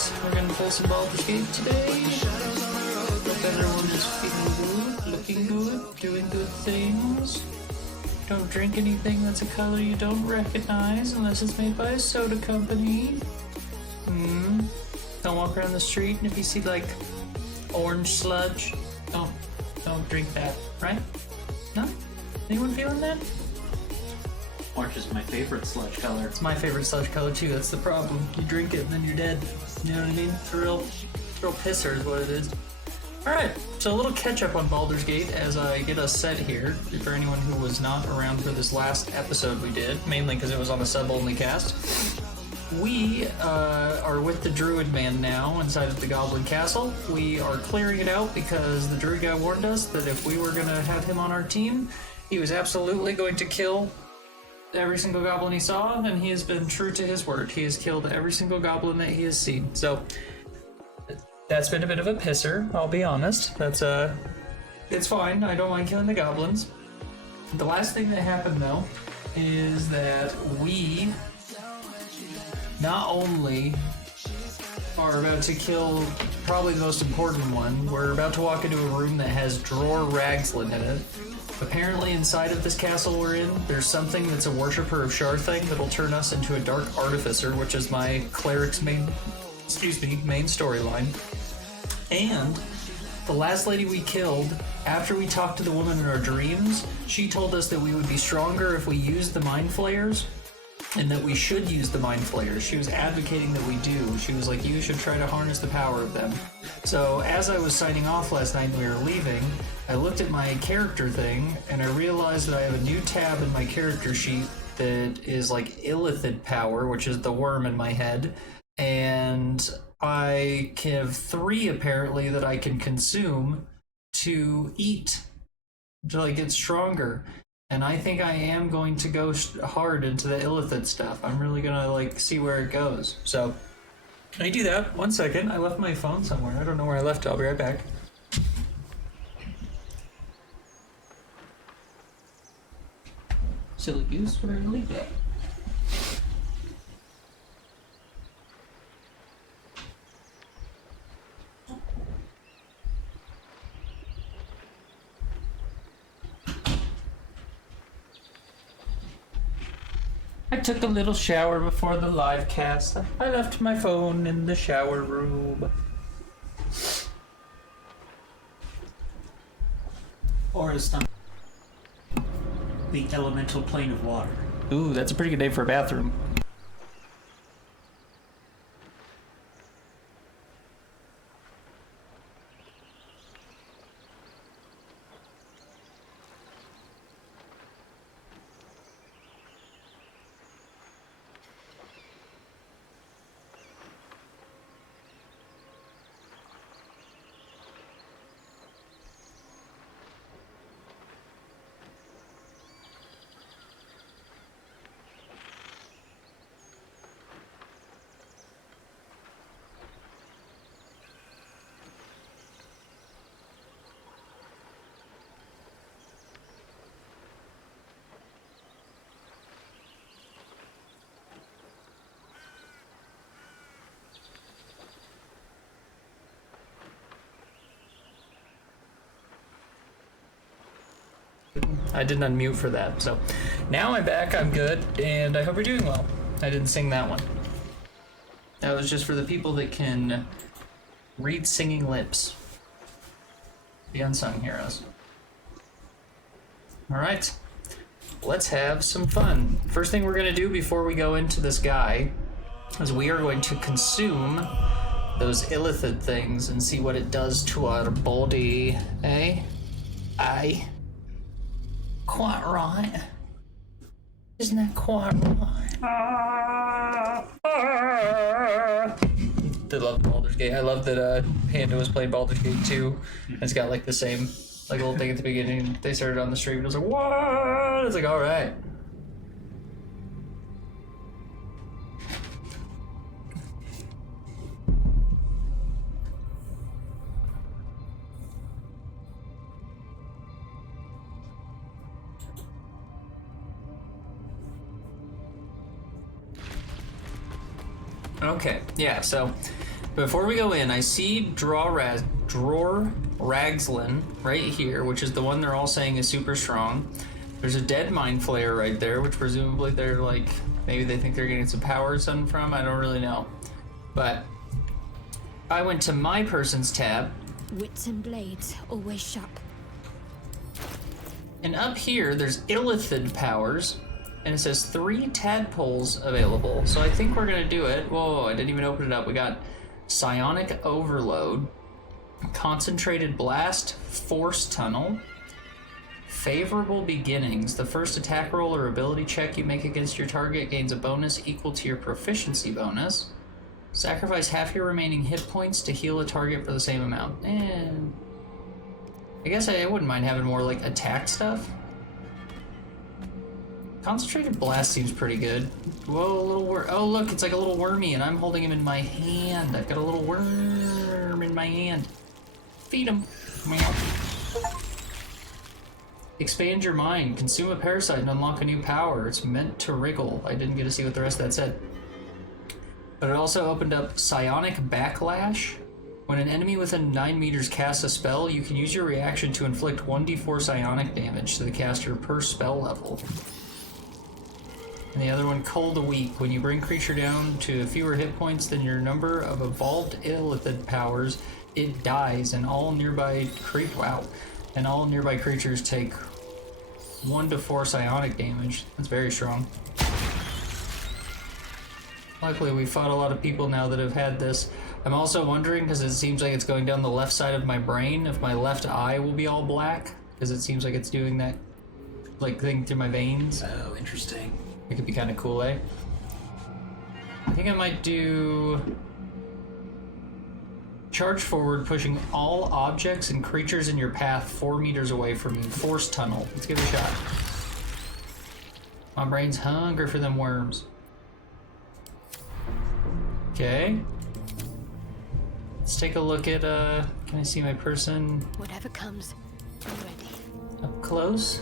guys. We're gonna play some Baldur's Gate today. Hope everyone is feeling good, looking good, doing good things. Don't drink anything that's a color you don't recognize unless it's made by a soda company. Don't walk around the street and if you see like orange sludge, don't drink that, right? No? Anyone feeling that? Orange is my favorite sludge color. It's my favorite sludge color too, that's the problem. You drink it and then you're dead. You know what I mean? It's a real pisser is what it is. Alright, so a little catch up on Baldur's Gate as I get us set here. For anyone who was not around for this last episode we did, mainly because it was on a sub-only cast. We are with the druid man now inside of the goblin castle. We are clearing it out because the druid guy warned us that if we were going to have him on our team, he was absolutely going to kill every single goblin he saw, and he has been true to his word. He has killed every single goblin that he has seen. So that's been a bit of a pisser, I'll be honest. That's it's fine. I don't mind killing the goblins. The last thing that happened though is that we not only are about to kill probably the most important one, we're about to walk into a room that has Dror Ragslin in it. Apparently inside of this castle we're in, there's something that's a worshipper of Sharthang that'll turn us into a Dark Artificer, which is my cleric's main storyline. And the last lady we killed, after we talked to the woman in our dreams, she told us that we would be stronger if we used the Mind Flayers, and that we should use the Mind Flayers. She was advocating that we do. She was like, you should try to harness the power of them. So as I was signing off last night and we were leaving, I looked at my character thing, and I realized that I have a new tab in my character sheet that is like Illithid power, which is the worm in my head, and I have 3 apparently that I can consume to eat to like get stronger. And I think I am going to go hard into the Illithid stuff. I'm really gonna like see where it goes. So, can I do that? 1 second. I left my phone somewhere. I don't know where I left it. I'll be right back. Silly goose, where did I leave that? I took a little shower before the live cast. I left my phone in the shower room. Or is the elemental plane of water. Ooh, that's a pretty good name for a bathroom. I didn't unmute for that, so now I'm back, I'm good, and I hope you're doing well. I didn't sing that one. That was just for the people that can read singing lips. The unsung heroes. Alright, let's have some fun. First thing we're going to do before we go into this guy is we are going to consume those Illithid things and see what it does to our body, eh? Aye. Quite right. Isn't that quite right? I love Baldur's Gate. I love that Panda was playing Baldur's Gate 2. It's got like the same like little thing at the beginning. They started on the stream and it was like, what? It's like, alright. Okay, yeah, so Before we go in, I see Drawer Ragslin right here, which is the one they're all saying is super strong. There's a dead mind flayer right there, which presumably they're like, maybe they think they're getting some power or something from. I don't really know. But I went to my person's tab. Wits and blades, always sharp. And up here, there's Illithid powers. And it says 3 tadpoles available. So I think we're gonna do it. Whoa, I didn't even open it up. We got Psionic Overload, Concentrated Blast, Force Tunnel, Favorable Beginnings. The first attack roll or ability check you make against your target gains a bonus equal to your proficiency bonus. Sacrifice half your remaining hit points to heal a target for the same amount. And I guess I wouldn't mind having more like attack stuff. Concentrated Blast seems pretty good. Whoa, a little oh look, it's like a little wormy and I'm holding him in my hand. I've got a little worm in my hand. Feed him. Meow. Expand your mind. Consume a parasite and unlock a new power. It's meant to wriggle. I didn't get to see what the rest of that said. But it also opened up Psionic Backlash. When an enemy within 9 meters casts a spell, you can use your reaction to inflict 1d4 psionic damage to the caster per spell level. And the other one, Cold a Weak. When you bring creature down to fewer hit points than your number of evolved Illithid powers, it dies, and all nearby creatures take 1 to 4 psionic damage. That's very strong. Luckily, we fought a lot of people now that have had this. I'm also wondering, because it seems like it's going down the left side of my brain, if my left eye will be all black, because it seems like it's doing that like thing through my veins. Oh, interesting. It could be kind of cool, eh? I think I might do charge forward, pushing all objects and creatures in your path 4 meters away from you. Force tunnel. Let's give it a shot. My brain's hungry for them worms. Okay. Let's take a look at, can I see my person? Whatever comes, I'm ready. Up close.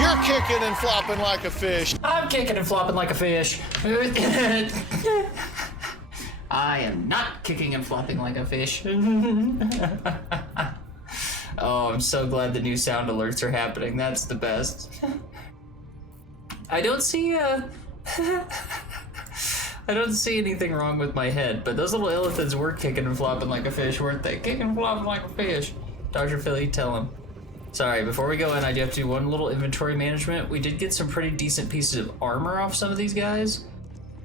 You're kicking and flopping like a fish. I'm kicking and flopping like a fish. I am not kicking and flopping like a fish. Oh, I'm so glad the new sound alerts are happening. That's the best. I don't see I don't see anything wrong with my head, but those little illithids were kicking and flopping like a fish, weren't they? Kicking and flopping like a fish. Dr. Philly, tell him. Sorry, before we go in, I do have to do one little inventory management. We did get some pretty decent pieces of armor off some of these guys.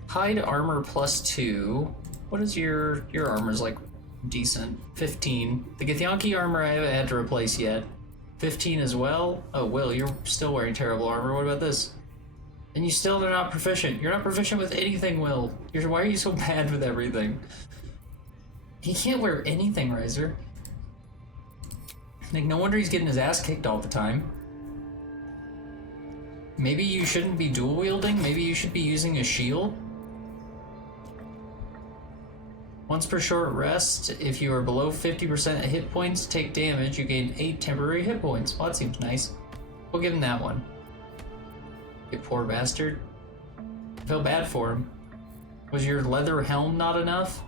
Hide armor +2. What is your armor's like decent? 15. The Githyanki armor I haven't had to replace yet. 15 as well. Oh, Will, you're still wearing terrible armor. What about this? And you still are not proficient. You're not proficient with anything, Will. Why are you so bad with everything? He can't wear anything, Riser. Like, no wonder he's getting his ass kicked all the time. Maybe you shouldn't be dual wielding. Maybe you should be using a shield. Once per short rest, if you are below 50% hit points, take damage, you gain 8 temporary hit points. Well, that seems nice. We'll give him that one. You poor bastard. I feel bad for him. Was your leather helm not enough?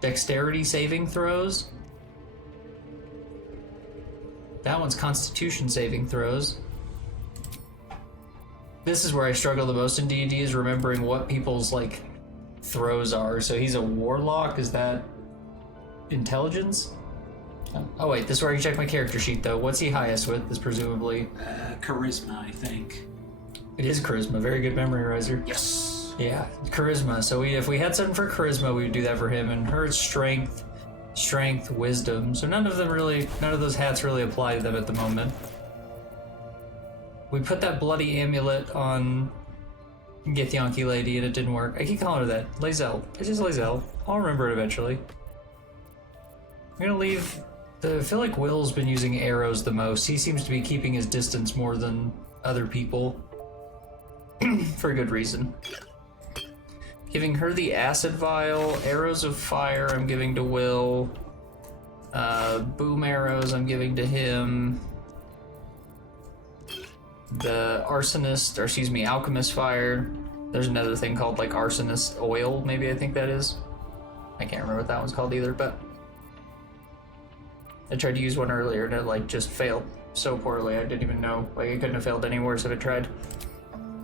Dexterity saving throws? That one's Constitution saving throws. This is where I struggle the most in D&D, is remembering what people's, like, throws are. So he's a warlock, is that intelligence? Oh wait, this is where I can check my character sheet though. What's he highest with, is presumably? Charisma, I think. It is charisma, very good memory, Riser. Yes. Yeah, charisma. So if we had something for charisma, we would do that for him. And her strength, wisdom. So none of those hats really apply to them at the moment. We put that bloody amulet on Githyanki lady and it didn't work. I keep calling her that. Lae'zel. It's just Lae'zel. I'll remember it eventually. I'm gonna leave. I feel like Will's been using arrows the most. He seems to be keeping his distance more than other people. For a good reason. Giving her the acid vial. Arrows of fire I'm giving to Will. Boom arrows I'm giving to him. The alchemist fire. There's another thing called like arsonist oil, maybe I think that is. I can't remember what that one's called either, but I tried to use one earlier and it like just failed so poorly. I didn't even know, like it couldn't have failed any worse if it tried.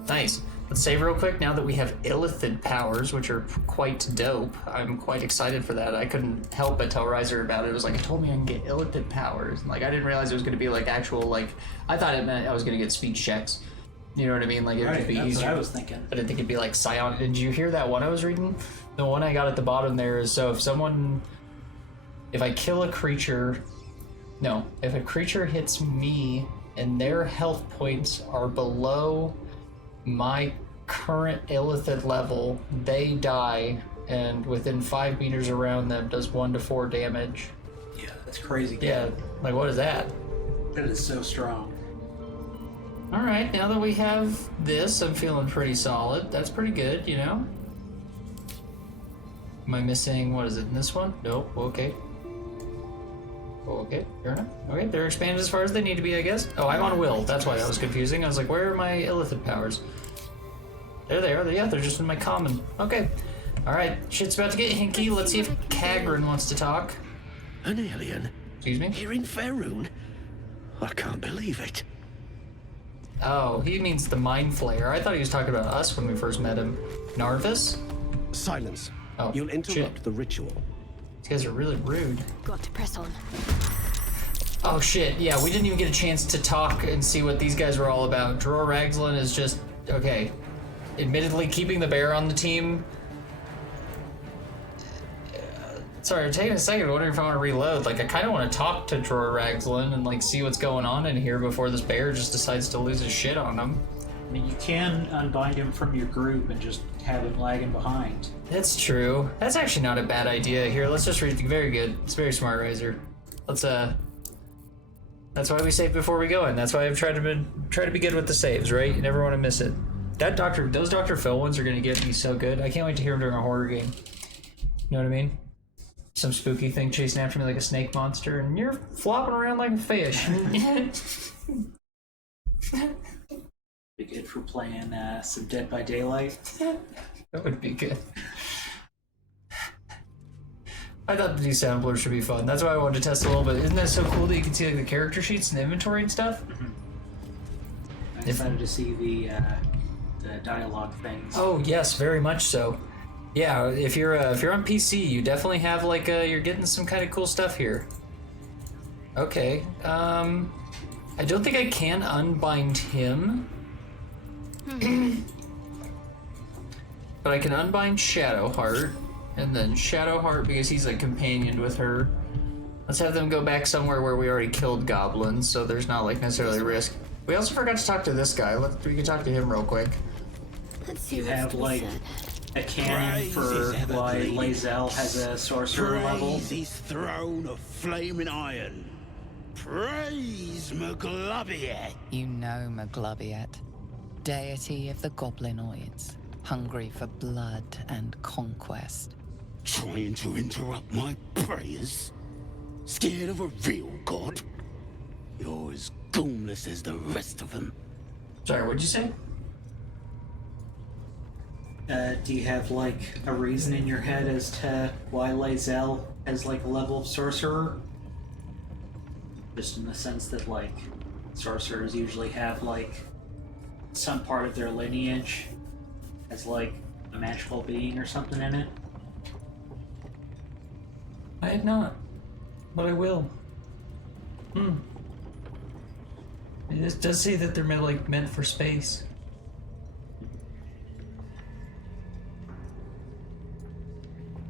Nice. Let's save real quick now that we have illithid powers, which are quite dope. I'm quite excited for that. I couldn't help but tell Riser about it. It was like, it told me I can get illithid powers. And like, I didn't realize it was going to be like actual, like, I thought it meant I was going to get speech checks. You know what I mean? Like, it would be that's easier. what I was thinking. I didn't think it'd be like psionic. Did you hear that one I was reading? The one I got at the bottom there is, so if I kill a creature, if a creature hits me and their health points are below my current illithid level, they die, and within 5 meters around them does 1 to 4 damage. Yeah, that's crazy. Yeah, like what is that? That is so strong. Alright, now that we have this, I'm feeling pretty solid. That's pretty good, you know? Am I missing, what is it, in this one? Nope, okay. Okay, fair enough. Okay, they're expanded as far as they need to be, I guess. Oh, I'm on will. That's why that was confusing. I was like, where are my illithid powers? There they are. Yeah, they're just in my common. Okay. Alright, shit's about to get hinky. Let's see if Kagrin wants to talk. An alien? Excuse me? Here in Faerun? I can't believe it. Oh, he means the Mind Flayer. I thought he was talking about us when we first met him. Narvis? Silence. Oh, You'll interrupt shit. the ritual. These guys are really rude. Got to press on. Oh shit, yeah, we didn't even get a chance to talk and see what these guys were all about. Dror Ragzlin is just, okay. Admittedly, keeping the bear on the team. Sorry, I'm taking a second. I'm wondering if I want to reload. Like, I kind of want to talk to Dror Ragzlin and, like, see what's going on in here before this bear just decides to lose his shit on him. I mean, you can unbind him from your group and just have him lagging behind. That's true. That's actually not a bad idea. Here, let's just read. Very good. It's very smart, Riser. Let's, that's why we save before we go in. That's why I've tried to be good with the saves, right? You never want to miss it. Those Dr. Phil ones are gonna get me so good. I can't wait to hear him during a horror game. You know what I mean? Some spooky thing chasing after me like a snake monster, and you're flopping around like a fish. Be good for playing some Dead by Daylight. That would be good. I thought the desampler should be fun. That's why I wanted to test a little bit. Isn't that so cool that you can see like the character sheets and the inventory and stuff? I'm excited to see the dialogue things. Oh yes, very much so. Yeah, if you're on PC, you definitely have like you're getting some kind of cool stuff here. Okay, I don't think I can unbind him, but I can unbind Shadowheart, and then Shadowheart because he's like companioned with her. Let's have them go back somewhere where we already killed goblins, so there's not like necessarily risk. We also forgot to talk to this guy. We can talk to him real quick. Let's see You what's have to be like said. a cannon Praise for his ever why bleeding. Lae'zel has a sorcerer level. Praise his throne of flaming iron. Praise Maglobiet. You know Maglobiet, deity of the goblinoids, hungry for blood and conquest. Trying to interrupt my prayers? Scared of a real god? You're as goomless as the rest of them. Sorry, what'd you say? Do you have like a reason in your head as to why Lae'zel has like a level of sorcerer? Just in the sense that like sorcerers usually have like some part of their lineage as like a magical being or something in it. I have not, but I will. It does say that they're meant for space.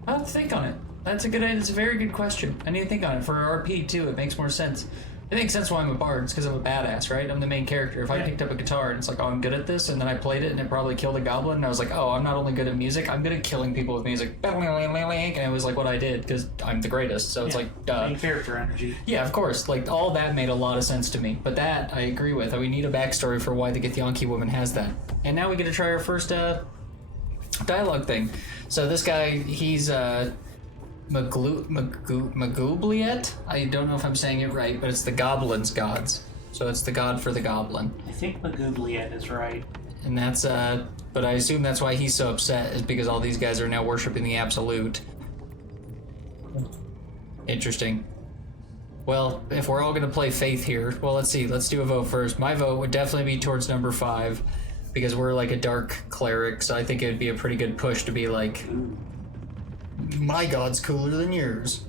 I'll have to think on it. That's a very good question. I need to think on it for RP too. It makes more sense. It makes sense why I'm a bard. It's because I'm a badass, right? I'm the main character. If I picked up a guitar and it's like, oh, I'm good at this, and then I played it and it probably killed a goblin, and I was like, oh, I'm not only good at music, I'm good at killing people with music. And it was like what I did because I'm the greatest. So it's like, duh. Main character energy. Yeah, of course. Like, all that made a lot of sense to me. But that, I agree with. We need a backstory for why the Githyanki woman has that. And now we get to try our first dialogue thing. So this guy, he's Magoobliet? I don't know if I'm saying it right, but it's the goblin's gods. So it's the god for the goblin. I think Magoobliet is right. And that's, but I assume that's why he's so upset, is because all these guys are now worshiping the Absolute. Interesting. Well, if we're all gonna play Faith here, well, let's see, let's do a vote first. My vote would definitely be towards number 5, because we're like a dark cleric, so I think it would be a pretty good push to be like, my god's cooler than yours.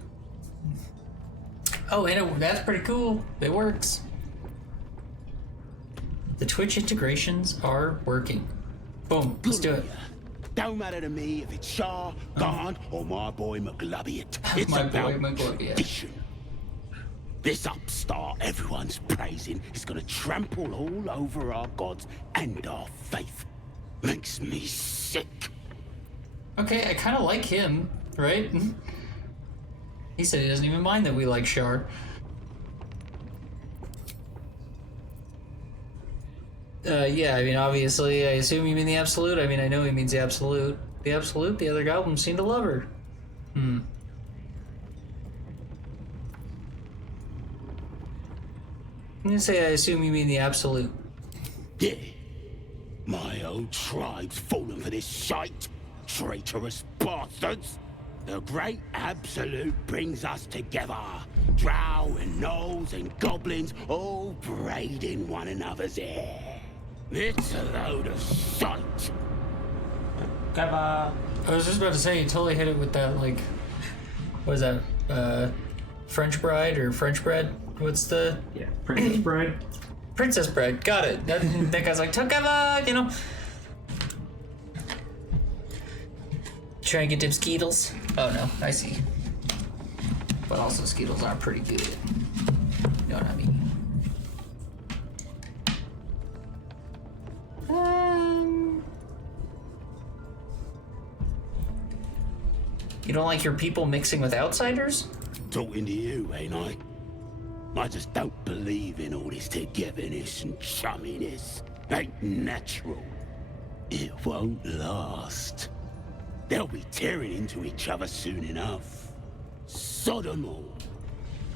Oh, and that's pretty cool. It works. The Twitch integrations are working. Boom, let's do it. Don't matter to me if it's Shah, Gaunt, or my boy McGlubbiot. It's My about boy McGlubbiot. vision. This upstart everyone's praising is gonna trample all over our gods and our faith. Makes me sick. Okay, I kind of like him, right? He said he doesn't even mind that we like Shar. Yeah, I mean, obviously, I assume you mean the Absolute. I mean, I know he means the Absolute. The Absolute, the other goblins seem to love her. I'm gonna say I assume you mean the Absolute. Yeah. My old tribe's fallen for this shite. Traitorous bastards. The great Absolute brings us together. Drow and gnolls and goblins all braiding one another's hair. It's a load of shite. I was just about to say, you totally hit it with that, like, what is that, French bride or French bread? What's the... Yeah, Princess Bride. Princess bread, got it. That guy's like, together, you know? Try and get them Skeetles. Oh no, I see. But also Skeetles are pretty good. You know what I mean? You don't like your people mixing with outsiders? Talking to you, ain't I? I just don't believe in all this togetherness and chumminess. Ain't natural. It won't last. They'll be tearing into each other soon enough. Sodom all.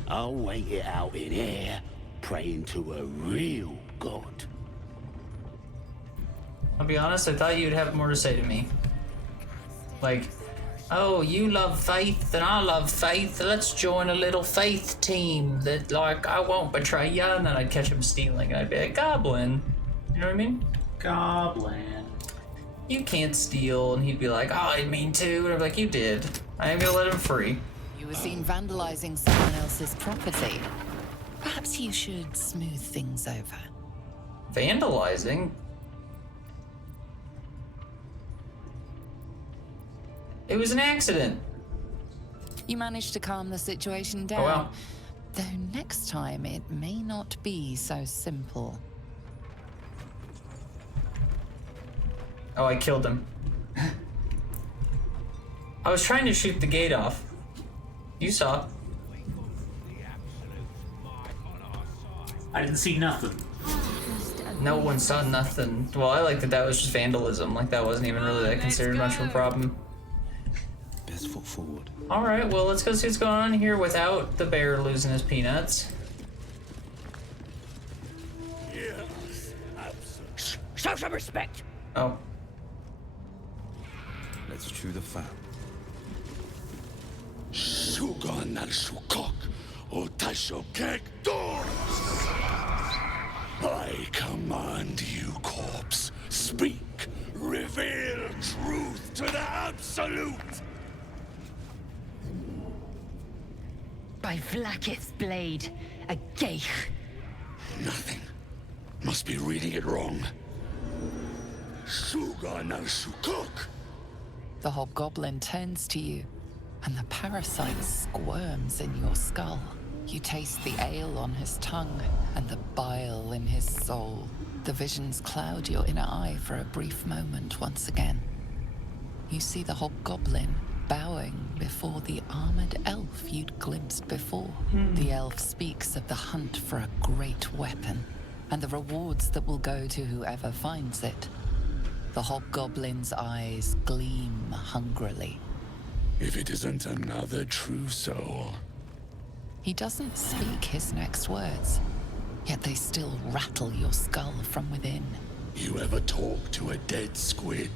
I'll wait it out in air, praying to a real god. I'll be honest, I thought you'd have more to say to me. Like, oh, you love faith and I love faith. Let's join a little faith team that, like, I won't betray you. And then I'd catch him stealing and I'd be like, Goblin. You know what I mean? Goblin. You can't steal. And he'd be like, oh, I didn't mean to. And I'd be like, you did. I ain't gonna let him free. You were seen vandalizing someone else's property. Perhaps you should smooth things over. Vandalizing? It was an accident. You managed to calm the situation down. Oh, well. Though next time it may not be so simple. Oh, I killed him. I was trying to shoot the gate off. You saw. I didn't see nothing. No one saw nothing. Well, I like that that was just vandalism. Like, that wasn't even really that considered much of a problem. Best foot forward. Alright, well, let's go see what's going on here without the bear losing his peanuts. Show some respect. Oh. Let's chew the fat. Sugan al Sukok, Otashokek Dor. I command you, corpse. Speak. Reveal truth to the Absolute. By Vlaakith's blade, a geich. Nothing. Must be reading it wrong. Sugan al Sukok. The hobgoblin turns to you, and the parasite squirms in your skull. You taste the ale on his tongue and the bile in his soul. The visions cloud your inner eye for a brief moment once again. You see the hobgoblin bowing before the armored elf you'd glimpsed before. The elf speaks of the hunt for a great weapon and the rewards that will go to whoever finds it. The hobgoblin's eyes gleam hungrily. If it isn't another true soul. He doesn't speak his next words, yet they still rattle your skull from within. You ever talk to a dead squid?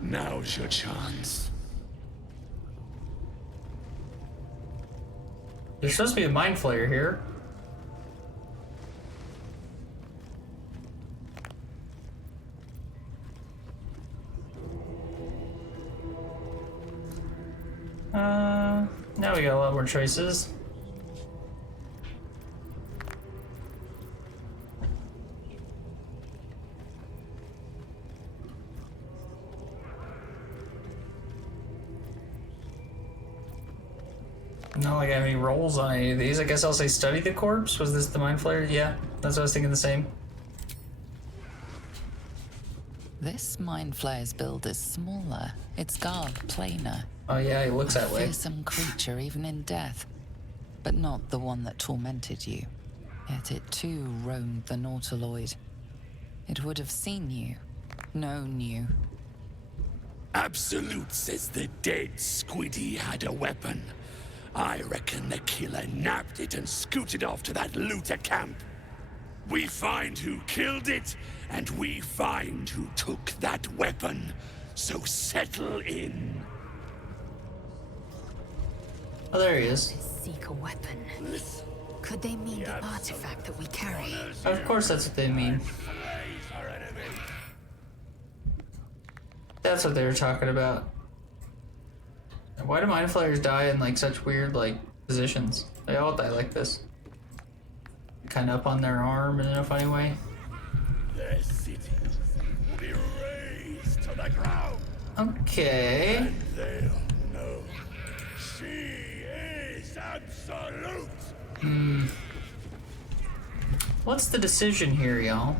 Now's your chance. There's supposed to be a mind flayer here. Now we got a lot more choices. Not like I have any rolls on any of these. I guess I'll say study the corpse. Was this the mind flayer? Yeah, that's what I was thinking the same. This mind flayer's build is smaller, its guard plainer. Oh yeah, he looks that way. Fearsome creature even in death, but not the one that tormented you. Yet it too roamed the Nautiloid. It would have seen you, known you. Absolute says the dead squiddy had a weapon. I reckon the killer nabbed it and scooted off to that looter camp. We find who killed it, and we find who took that weapon. So settle in. Oh, there he is. Seek a weapon. Could they mean the artifact that we carry? Of course that's what they mean. That's what they were talking about. Why do mind flayers die in like such weird like positions? They all die like this. Kind of up on their arm in a funny way. Their city will be razed to the ground. Okay. And they'll know she is absolute. What's the decision here, y'all?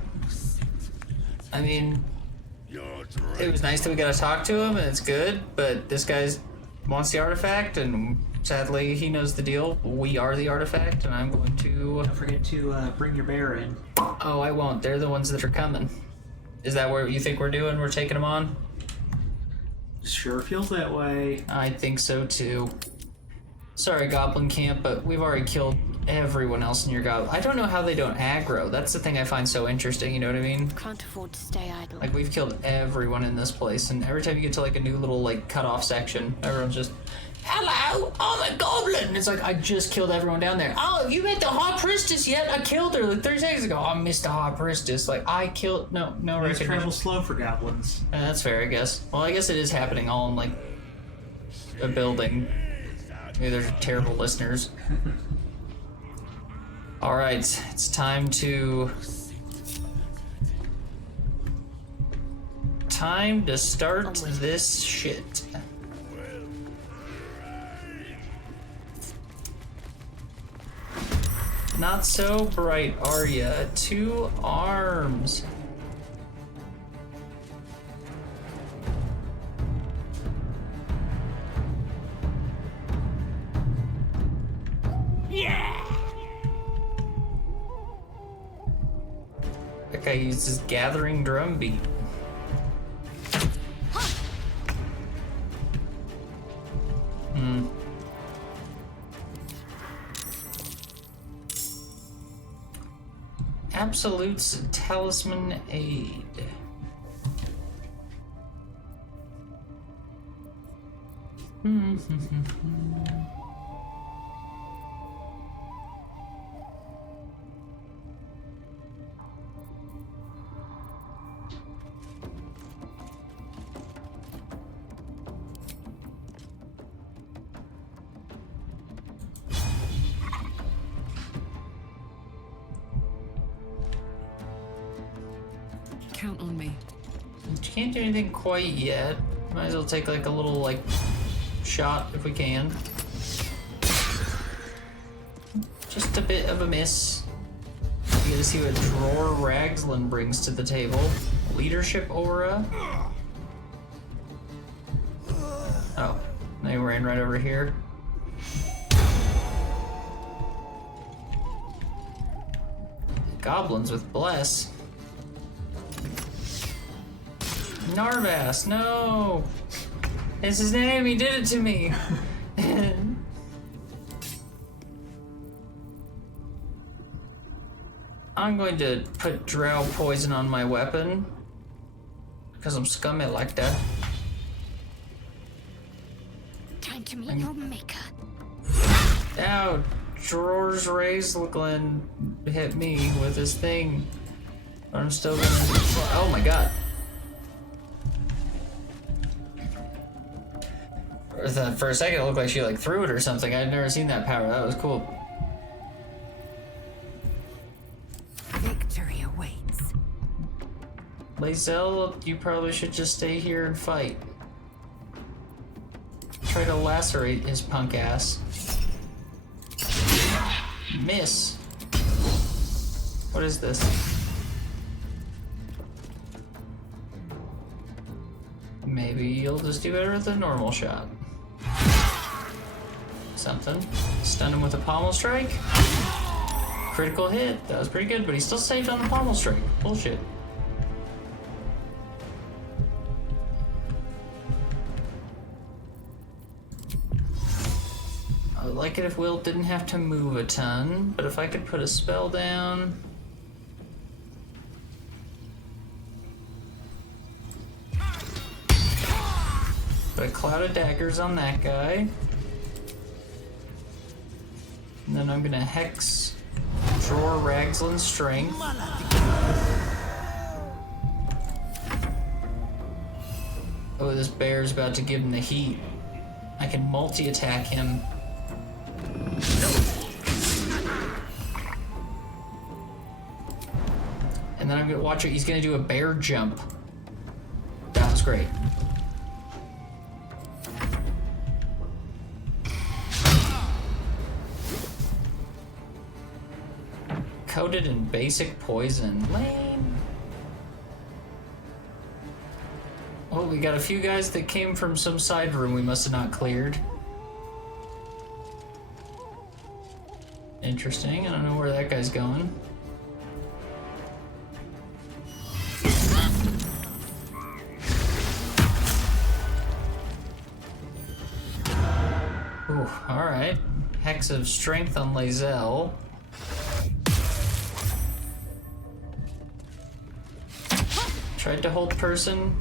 I mean, Your it was nice that we got to talk to him, and it's good, but this guy's wants the artifact, and sadly, he knows the deal. We are the artifact, and I'm going to... Don't forget to bring your bear in. Oh, I won't. They're the ones that are coming. Is that what you think we're doing? We're taking them on? Sure feels that way. I think so, too. Sorry, Goblin Camp, but we've already killed everyone else in your goblin. I don't know how they don't aggro. That's the thing I find so interesting, you know what I mean? Can't afford to stay idle. Like, we've killed everyone in this place, and every time you get to, like, a new little, like, cut-off section, everyone's just, hello, I'm a goblin! And it's like, I just killed everyone down there. Oh, have you met the High Priestess yet? I killed her, like, 30 seconds ago. I missed the High Priestess. Like, I killed... No These recognition. travel slow for goblins. That's fair, I guess. Well, I guess it is happening all in, like, a building. Maybe there's terrible listeners. Alright, it's time to... Time to start this shit. Not so bright, are ya? 2 arms. That guy uses gathering drum beat. Absolute's Talisman Aid. Count on me. Can't do anything quite yet. Might as well take like a little like shot if we can. Just a bit of a miss. You gotta see what Drawer Ragslin brings to the table. Leadership aura. Oh, they ran right over here. Goblins with bless. Narvas, no! It's his name, he did it to me! I'm going to put drow poison on my weapon. Because I'm scummy like that. Time to meet your maker. Ow! Drawers raised Glenn hit me with his thing. But I'm still gonna. Oh my god. For a second, it looked like she like threw it or something. I'd never seen that power. That was cool. Victory awaits. Lae'zel, you probably should just stay here and fight. Try to lacerate his punk ass. Miss. What is this? Maybe you'll just do better with a normal shot. Something. Stun him with a pommel strike. Critical hit. That was pretty good, but he's still saved on the pommel strike. Bullshit. I would like it if Will didn't have to move a ton, but if I could put a spell down. Put a cloud of daggers on that guy. And then I'm gonna hex Drawer Ragslin's strength. Oh, this bear's about to give him the heat. I can multi-attack him. And then I'm gonna watch it. He's gonna do a bear jump. That was great. Coated in basic poison. Lame. Oh, we got a few guys that came from some side room we must have not cleared. Interesting. I don't know where that guy's going. Ooh, alright. Hex of strength on Lae'zel. Tried to hold person.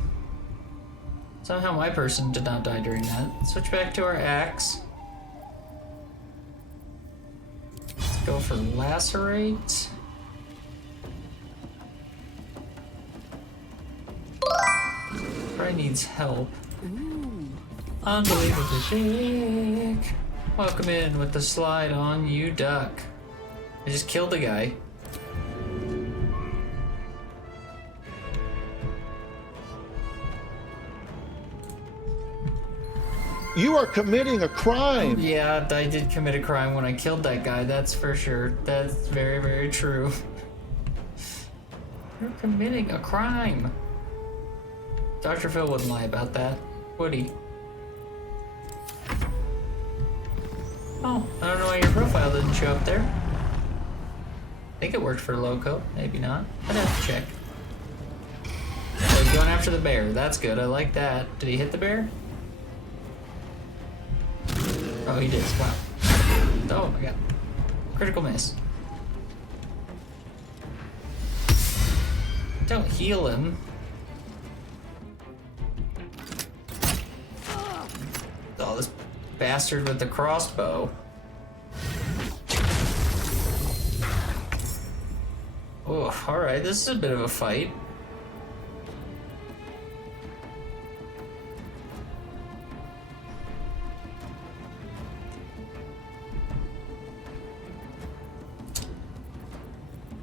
Somehow my person did not die during that. Switch back to our axe. Let's go for lacerate. Probably needs help. Unbelievably sick. Welcome in with the slide on, you duck. I just killed a guy. You are committing a crime. Yeah, I did commit a crime when I killed that guy, that's for sure. That's very, very true. You're committing a crime. Dr. Phil wouldn't lie about that, would he? Oh, I don't know why your profile didn't show up there. I think it worked for Loco, maybe not. I'd have to check. So he's going after the bear, that's good, I like that. Did he hit the bear? Oh, he did. Wow. Oh my god. Critical miss. Don't heal him. Oh, this bastard with the crossbow. Oh, alright. This is a bit of a fight.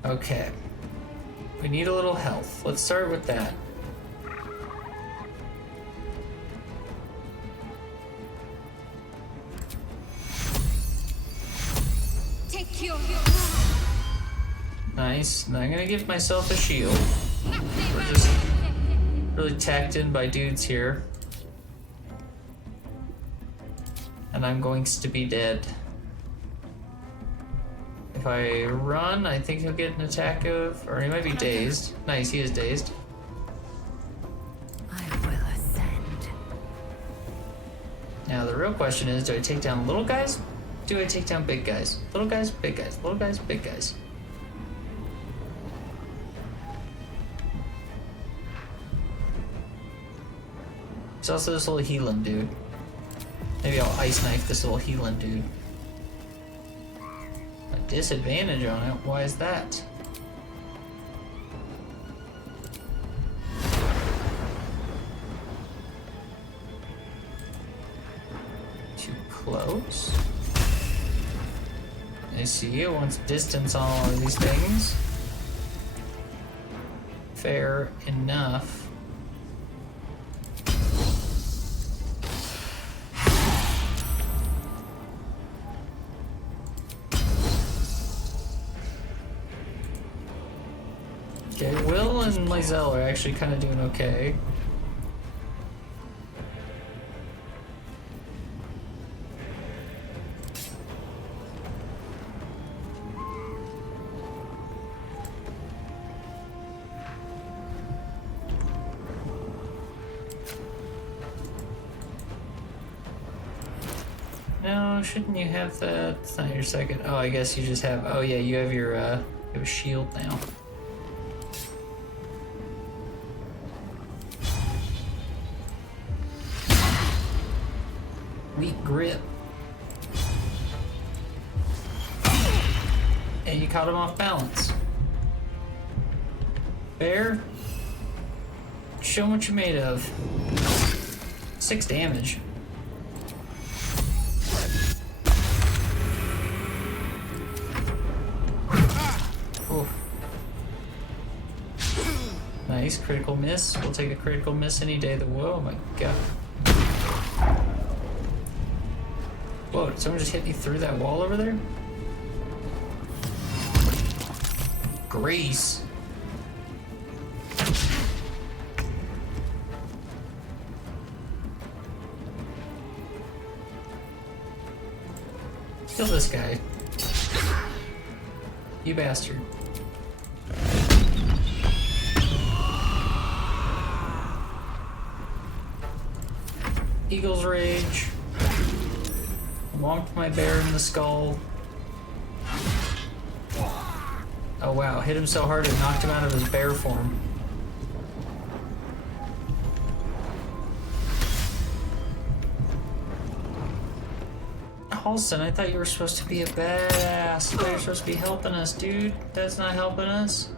Okay. We need a little health. Let's start with that. Take your Nice. Now I'm gonna give myself a shield. We're just really tacked in by dudes here. And I'm going to be dead. If I run, I think he'll get an attack of, or he might be dazed. Nice, he is dazed. I will ascend. Now the real question is, do I take down little guys? Do I take down big guys? Little guys, big guys, little guys, big guys. There's also this little healing dude. Maybe I'll ice knife this little healing dude. A disadvantage on it? Why is that? Too close. I see it wants distance on all of these things. Fair enough. Okay, Will and Lizelle are actually kind of doing okay. No, shouldn't you have that? It's not your second. Oh, I guess you just have. Oh yeah, you have your. You have a shield now. Weak grip. And you caught him off balance. Bear, show him what you're made of. 6 damage. Oof. Nice, critical miss. We'll take a critical miss any day. Whoa, my god. Whoa, did someone just hit me through that wall over there? Grace. Kill this guy. You bastard. Eagle's Rage. Wonked my bear in the skull. Oh wow, hit him so hard it knocked him out of his bear form. Halston, I thought you were supposed to be a badass. I thought you were supposed to be helping us, dude. That's not helping us.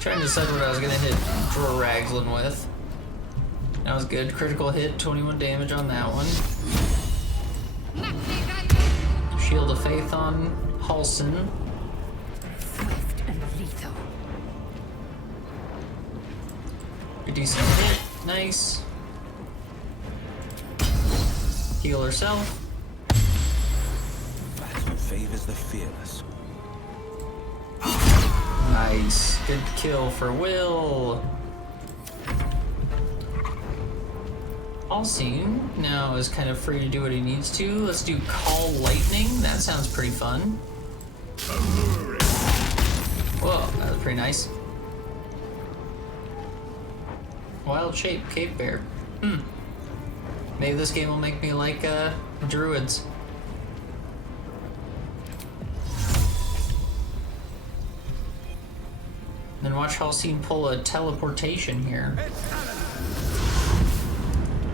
Trying to decide what I was gonna hit Draglin with. That was good. Critical hit, 21 damage on that one. Shield of Faith on Halston. Swift and lethal. Good decent hit. Nice. Heal herself. Battle favors the fearless. Nice. Good kill for Will. Halston now is kind of free to do what he needs to. Let's do Call Lightning. That sounds pretty fun. Whoa, that was pretty nice. Wild Shape, Cave Bear. Maybe this game will make me like druids. Then watch Halston pull a teleportation here.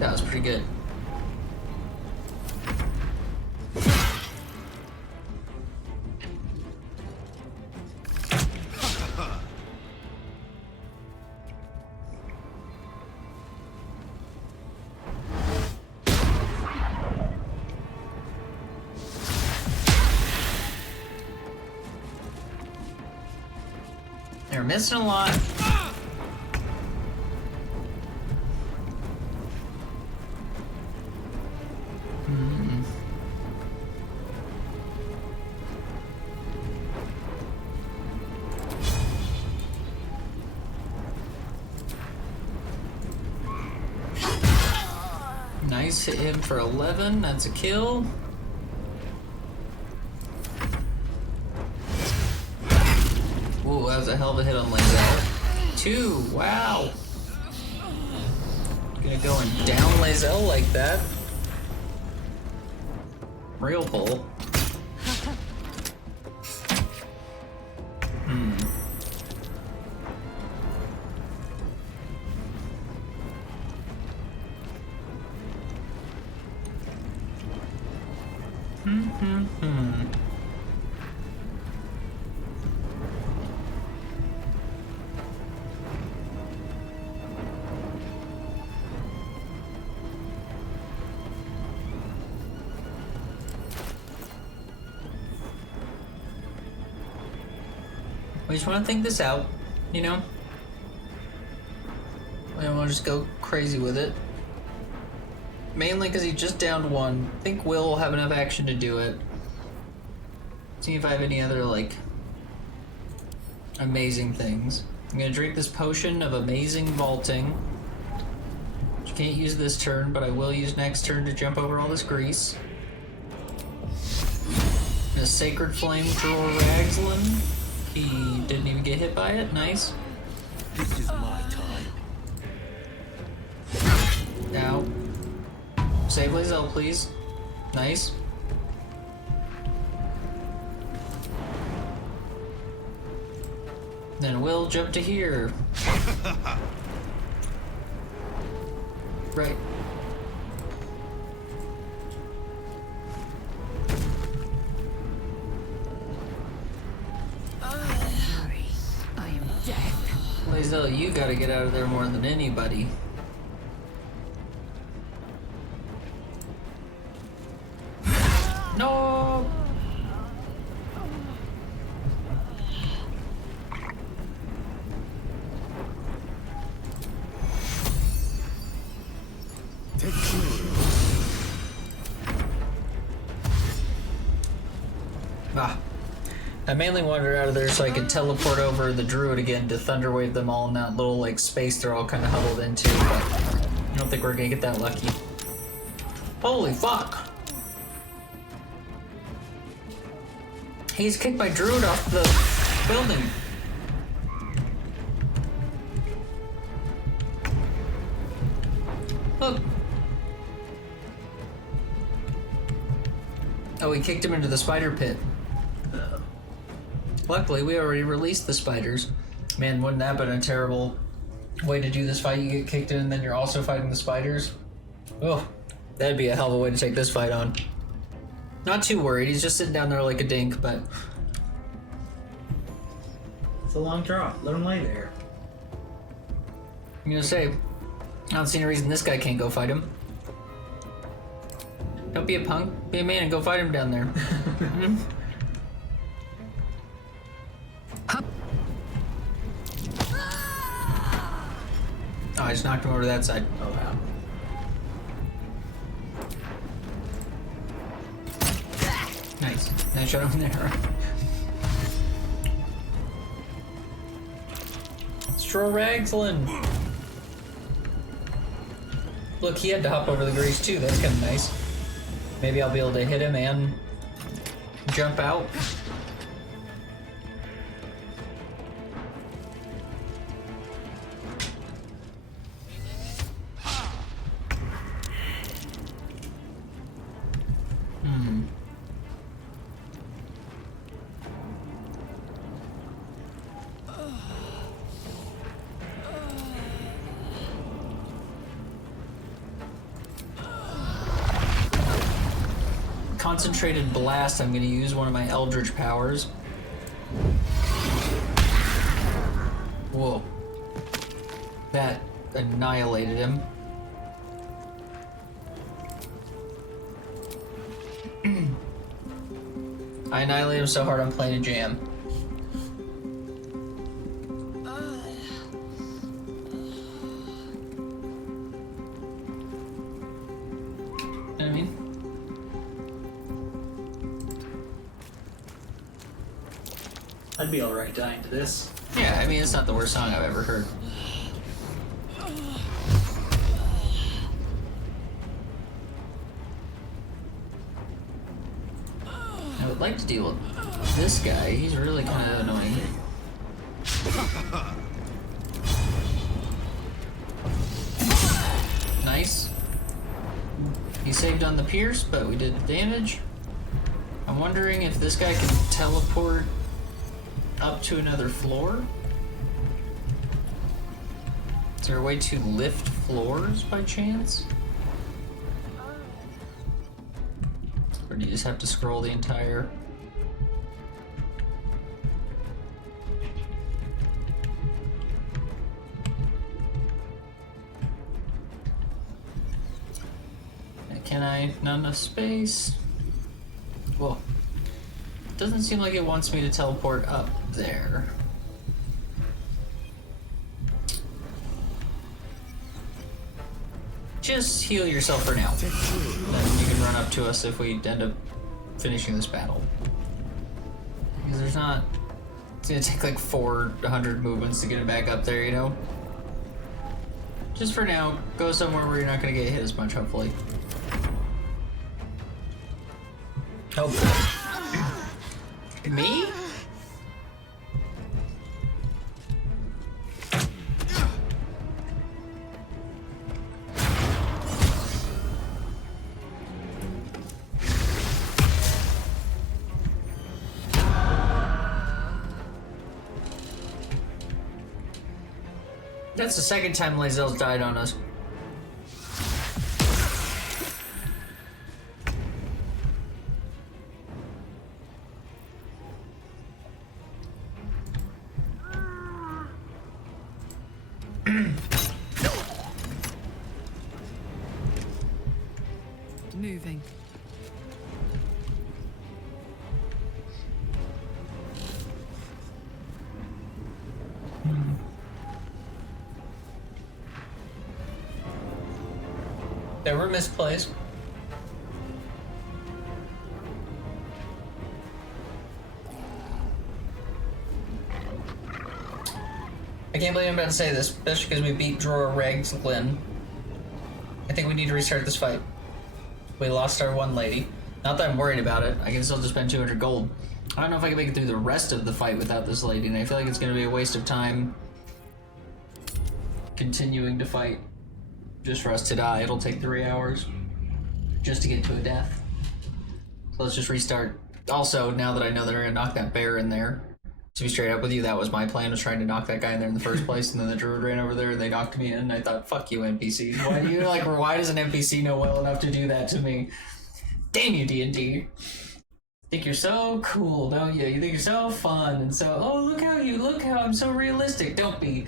That was pretty good. They're missing a lot. Nice, hit him for 11. That's a kill. Ooh, that was a hell of a hit on Lae'zel. 2, wow. Gonna go and down Lae'zel like that. Real pull. We just want to think this out, you know? We don't want to just go crazy with it. Mainly because he just downed 1. I think Will have enough action to do it. See if I have any other, like, amazing things. I'm gonna drink this potion of amazing vaulting. Which I can't use this turn, but I will use next turn to jump over all this grease. And a Sacred Flame Drawer Ragslin. He didn't even get hit by it. Nice. This is my time. Now. Save Lae'zel, please. Nice. Then we'll jump to here. Right. Hurry. I am death. Lae'zel, you gotta get out of there more than anybody. No! Take care. Ah. I mainly wandered out of there so I could teleport over the druid again to thunderwave them all in that little like space they're all kind of huddled into, but I don't think we're gonna get that lucky. Holy fuck! He's kicked my druid off the building. Look. Oh, he kicked him into the spider pit. Luckily, we already released the spiders. Man, wouldn't that have been a terrible way to do this fight? You get kicked in and then you're also fighting the spiders? Oh, that'd be a hell of a way to take this fight on. Not too worried, he's just sitting down there like a dink, but... It's a long draw. Let him lay there. I'm gonna say, I don't see any reason this guy can't go fight him. Don't be a punk, be a man and go fight him down there. Oh, I just knocked him over to that side. Oh, wow. Nice. Nice shot him there. Straw Ragslin. Look, he had to hop over the grease too. That's kind of nice. Maybe I'll be able to hit him and jump out. Concentrated Blast, I'm going to use one of my Eldritch powers. Whoa. That annihilated him. I annihilated him so hard I'm playing a jam. I mean... I'd be alright dying to this. Yeah, I mean, it's not the worst song I've ever heard. have to deal with this guy. He's really kind of annoying. Nice. He saved on the pierce, but we did damage. I'm wondering if this guy can teleport up to another floor? Is there a way to lift floors by chance? Or do you just have to scroll the entire... Can I? Not enough space. Well, doesn't seem like it wants me to teleport up there. Just heal yourself for now. Then you can run up to us if we end up finishing this battle. Because there's not... It's gonna take like 400 movements to get it back up there, you know? Just for now, go somewhere where you're not gonna get hit as much, hopefully. Hopefully. Me? That's the second time Lae'zel's died on us. Moving. There were misplays. I can't believe I'm about to say this, especially because we beat Dror Regs Glyn. I think we need to restart this fight. We lost our one lady. Not that I'm worried about it. I can still just spend 200 gold. I don't know if I can make it through the rest of the fight without this lady, and I feel like it's going to be a waste of time continuing to fight just for us to die. It'll take 3 hours just to get to a death. So let's just restart. Also, now that I know that I'm going to knock that bear in there, to be straight up with you, that was my plan, was trying to knock that guy in there in the first place, and then the druid ran over there and they knocked me in, and I thought, fuck you, NPCs. Why do you, like, why does an NPC know well enough to do that to me? Damn you, D&D. Think you're so cool, don't you? You think you're so fun, and so, oh, look how I'm so realistic. Don't be.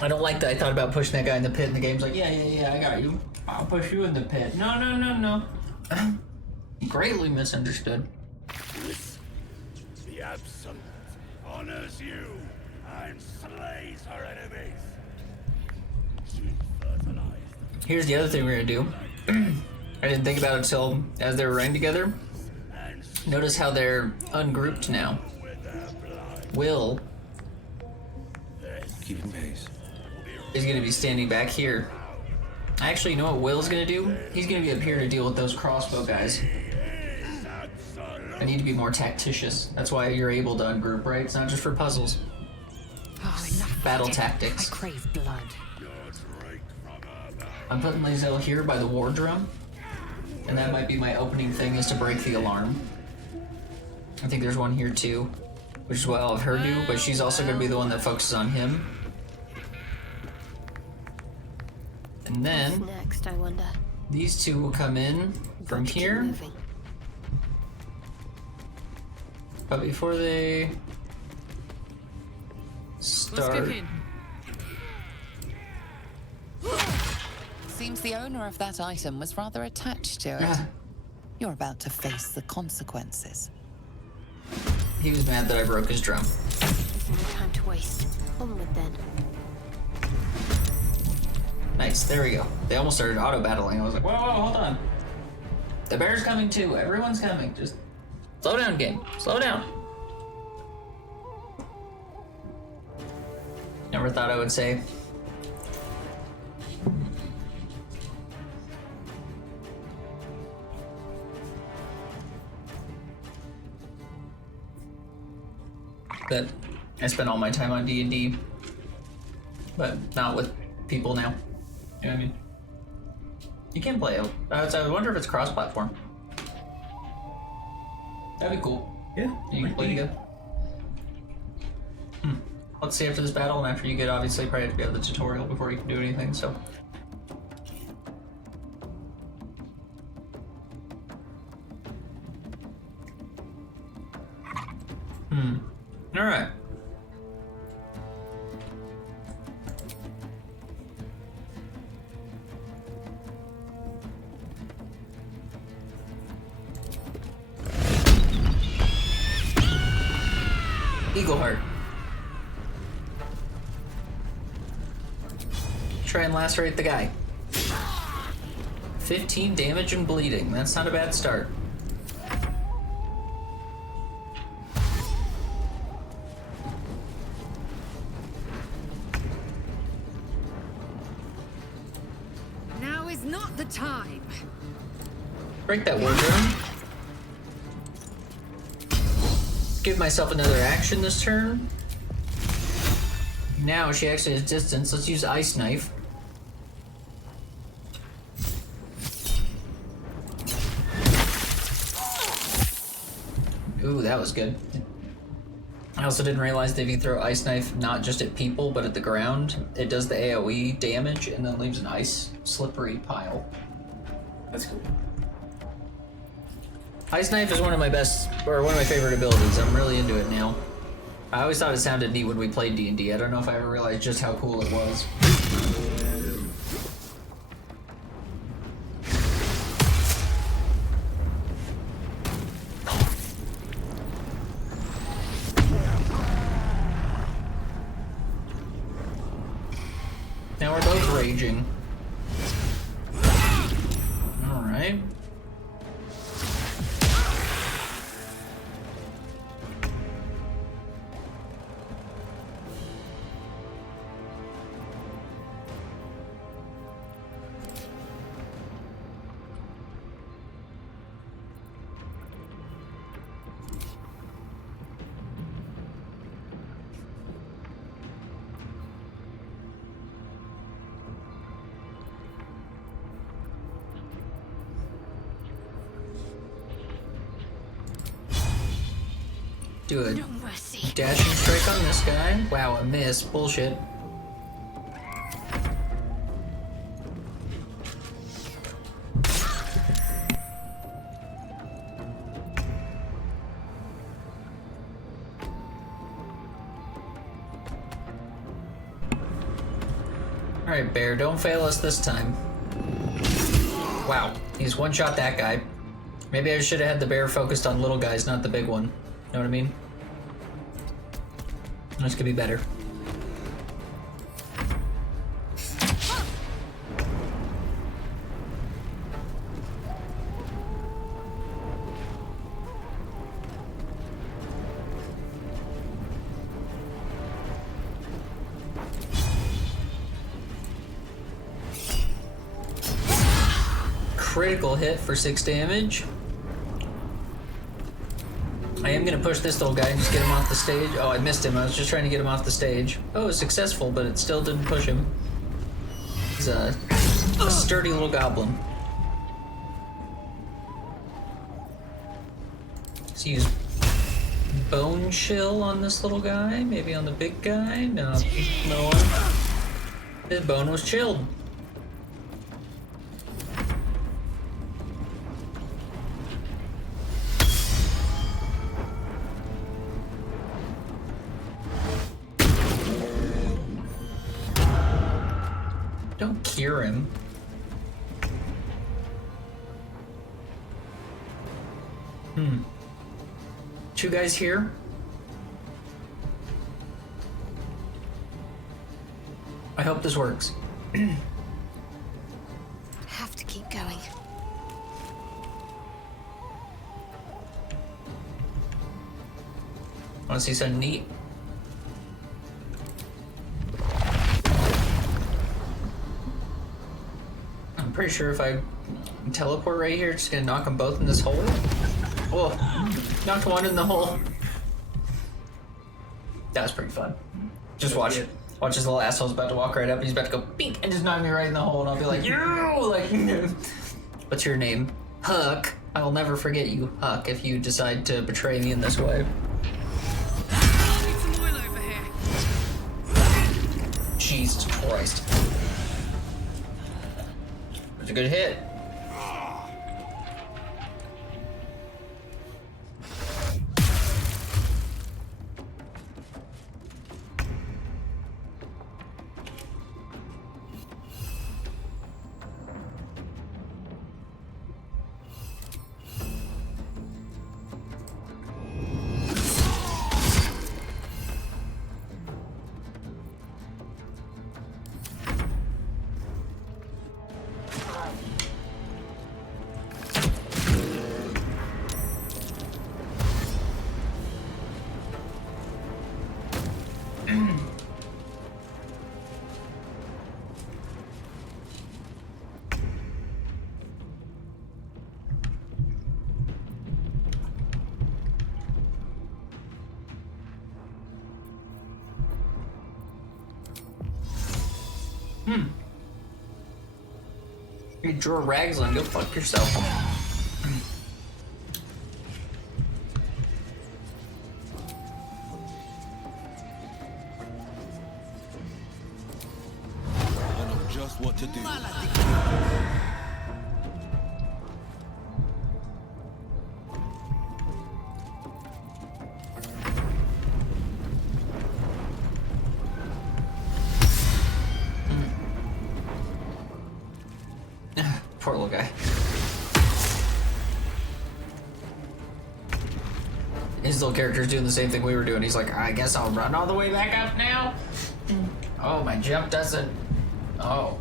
I don't like that. I thought about pushing that guy in the pit, and the game's like, yeah, I got you. I'll push you in the pit. No. Greatly misunderstood. The Absolute honors you and slays her enemies. She fertilized. Here's the other thing we're gonna do. I didn't think about it until as they were running together. Notice how they're ungrouped now. Will Keeping pace. is gonna be standing back here. Actually, you know what Will's gonna do? He's gonna be up here to deal with those crossbow guys. I need to be more tactitious. That's why you're able to ungroup, right? It's not just for puzzles. Oh, enough. Battle I tactics. crave blood. I'm putting Lae'zel here by the war drum, and that might be my opening thing, is to break the alarm. I think there's one here too, which is what I'll have her do, but she's also going to be the one that focuses on him. And then What's next, I wonder. these two will come in from Got to keep here, moving. but before they start... Seems the owner of that item was rather attached to it. You're about to face the consequences. He was mad that I broke his drum. There's no time to waste. Onward then. Nice, there we go. They almost started auto-battling. I was like, whoa, hold on. The bear's coming too. Everyone's coming. Just slow down, game. Slow down. Never thought I would say. that I spend all my time on D&D, but not with people now. You know what I mean? You can play it. I wonder if it's cross-platform. That'd be cool. Yeah. You can play together. Let's see after this battle, and after you get, obviously, probably have to be out of the tutorial before you can do anything, so. Alright. Eagle Heart. Try and lacerate the guy. 15 damage and bleeding. That's not a bad start. Now is not the time. Break that wardrobe. Give myself another action this turn. Now she actually has distance. Let's use Ice Knife. Ooh, that was good. I also didn't realize that if you throw Ice Knife not just at people, but at the ground, it does the AoE damage and then leaves an ice slippery pile. That's cool. Ice Knife is one of my best, or one of my favorite abilities. I'm really into it now. I always thought it sounded neat when we played D&D. I don't know if I ever realized just how cool it was. Now we're both raging. Alright. Do a No mercy. dashing strike on this guy. Wow, a miss. Bullshit. Alright, Bear, don't fail us this time. Wow, he's one-shot that guy. Maybe I should have had the bear focused on little guys, not the big one. Know what I mean? This could be better. Critical hit for 6 damage. I am gonna push this little guy and just get him off the stage. Oh, I missed him. I was just trying to get him off the stage. Oh, it was successful, but it still didn't push him. He's a sturdy little goblin. Let's use Bone Chill on this little guy. Maybe on the big guy. No, no one. His bone was chilled. Don't cure him. Two guys here. I hope this works. Have to keep going. Want to see something neat? I'm pretty sure if I teleport right here, it's gonna knock them both in this hole. Oh, knocked one in the hole. That was pretty fun. Just watch it. Watch this little asshole's about to walk right up. He's about to go bink and just knock me right in the hole, and I'll be like, you like. What's your name? Huck. I will never forget you, Huck, if you decide to betray me in this way. Need some oil over here. Jesus Christ. It was a good hit. You draw rags on, go fuck yourself. I know just what to do. Poor little guy. His little character's doing the same thing we were doing. He's like, I guess I'll run all the way back up now? Oh, my jump doesn't... Oh.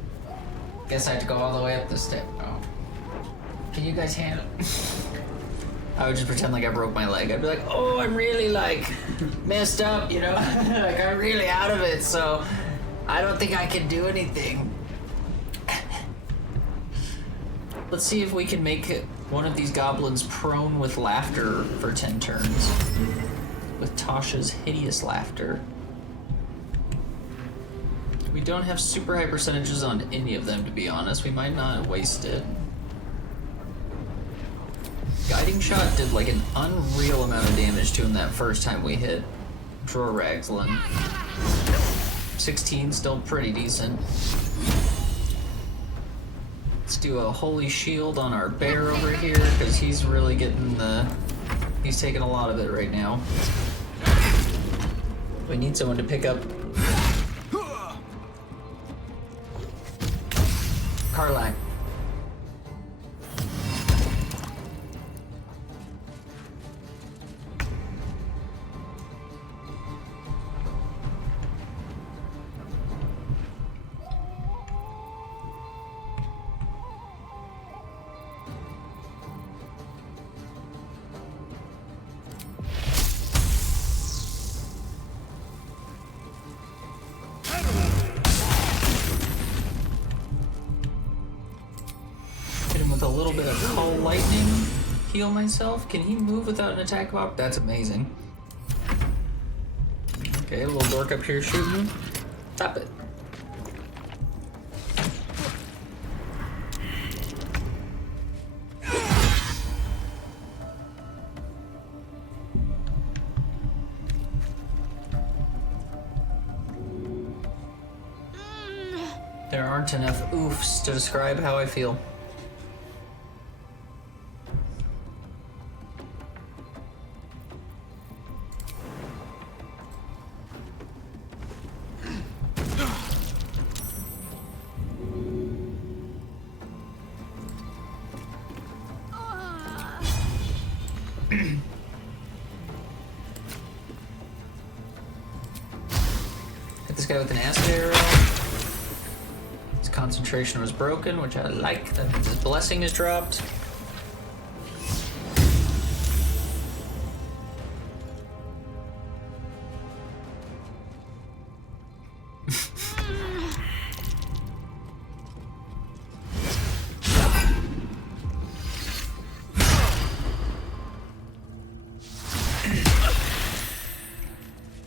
Guess I have to go all the way up the step. Oh. Can you guys handle it? I would just pretend like I broke my leg. I'd be like, oh, I'm really, like, messed up, you know? Like, I'm really out of it, so I don't think I can do anything. Let's see if we can make one of these goblins prone with laughter for 10 turns. With Tasha's hideous laughter. We don't have super high percentages on any of them, to be honest. We might not waste it. Guiding Shot did like an unreal amount of damage to him that first time we hit Draw Ragslin. 16, still pretty decent. Let's do a Holy Shield on our bear over here, because he's really getting the... He's taking a lot of it right now. We need someone to pick up... Karlak. A little bit of Call Lightning, heal myself. Can he move without an attack op? That's amazing. Okay, a little dork up here shooting. Stop it. There aren't enough oofs to describe how I feel. Hit this guy with an acid arrow. His concentration was broken, which I like. That means his blessing is dropped.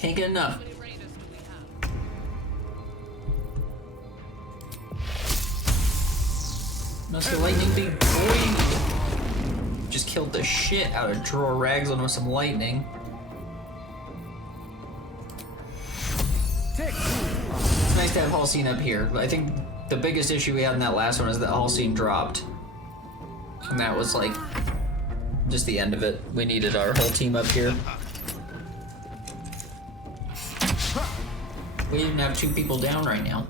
Can't get enough. Must be lightning, big boy. Just killed the shit out of Draw Raglan with some lightning. It's nice to have Halcyon up here. I think the biggest issue we had in that last one is that Halcyon dropped. And that was like just the end of it. We needed our whole team up here. We even have 2 people down right now.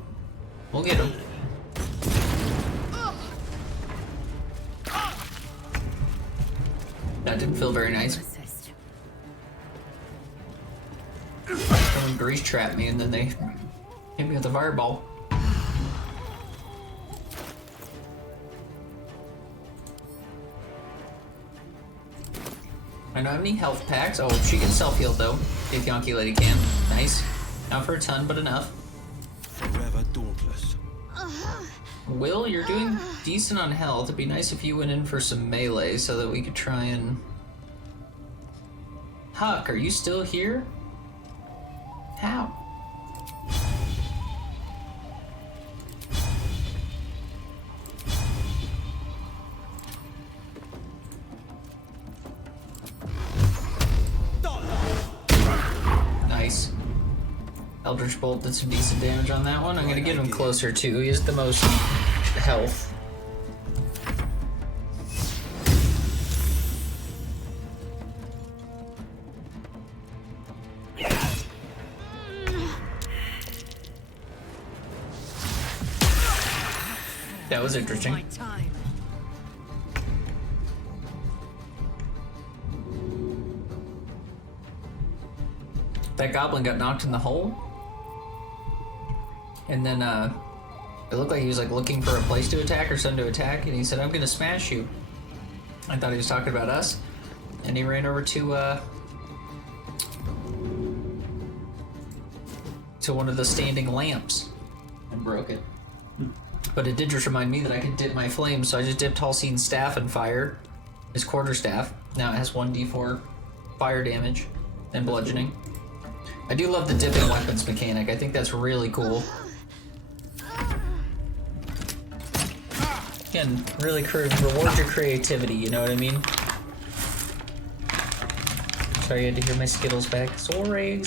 We'll get them. That didn't feel very nice. Someone grease trapped me and then they hit me with a fireball. I don't have any health packs. Oh, she can self-heal though. If Yonky Lady can. Nice. Not for a ton, but enough. Forever dauntless. Will, you're doing decent on health. It'd be nice if you went in for some melee so that we could try and... Huck, are you still here? How? Nice. Eldritch Bolt did some decent damage on that one. I'm gonna get him closer too. He has the most health. That was interesting. That goblin got knocked in the hole. And then, it looked like he was like looking for a place to attack or something to attack, and he said, "I'm gonna smash you." I thought he was talking about us. And he ran over to one of the standing lamps and broke it. But it did just remind me that I could dip my flames, so I just dipped Halcyon's staff in fire, his quarterstaff. Now it has 1d4 fire damage and bludgeoning. I do love the dipping weapons mechanic. I think that's really cool. Again, really reward your creativity, you know what I mean? Sorry, you had to hear my Skittles back. Sorry.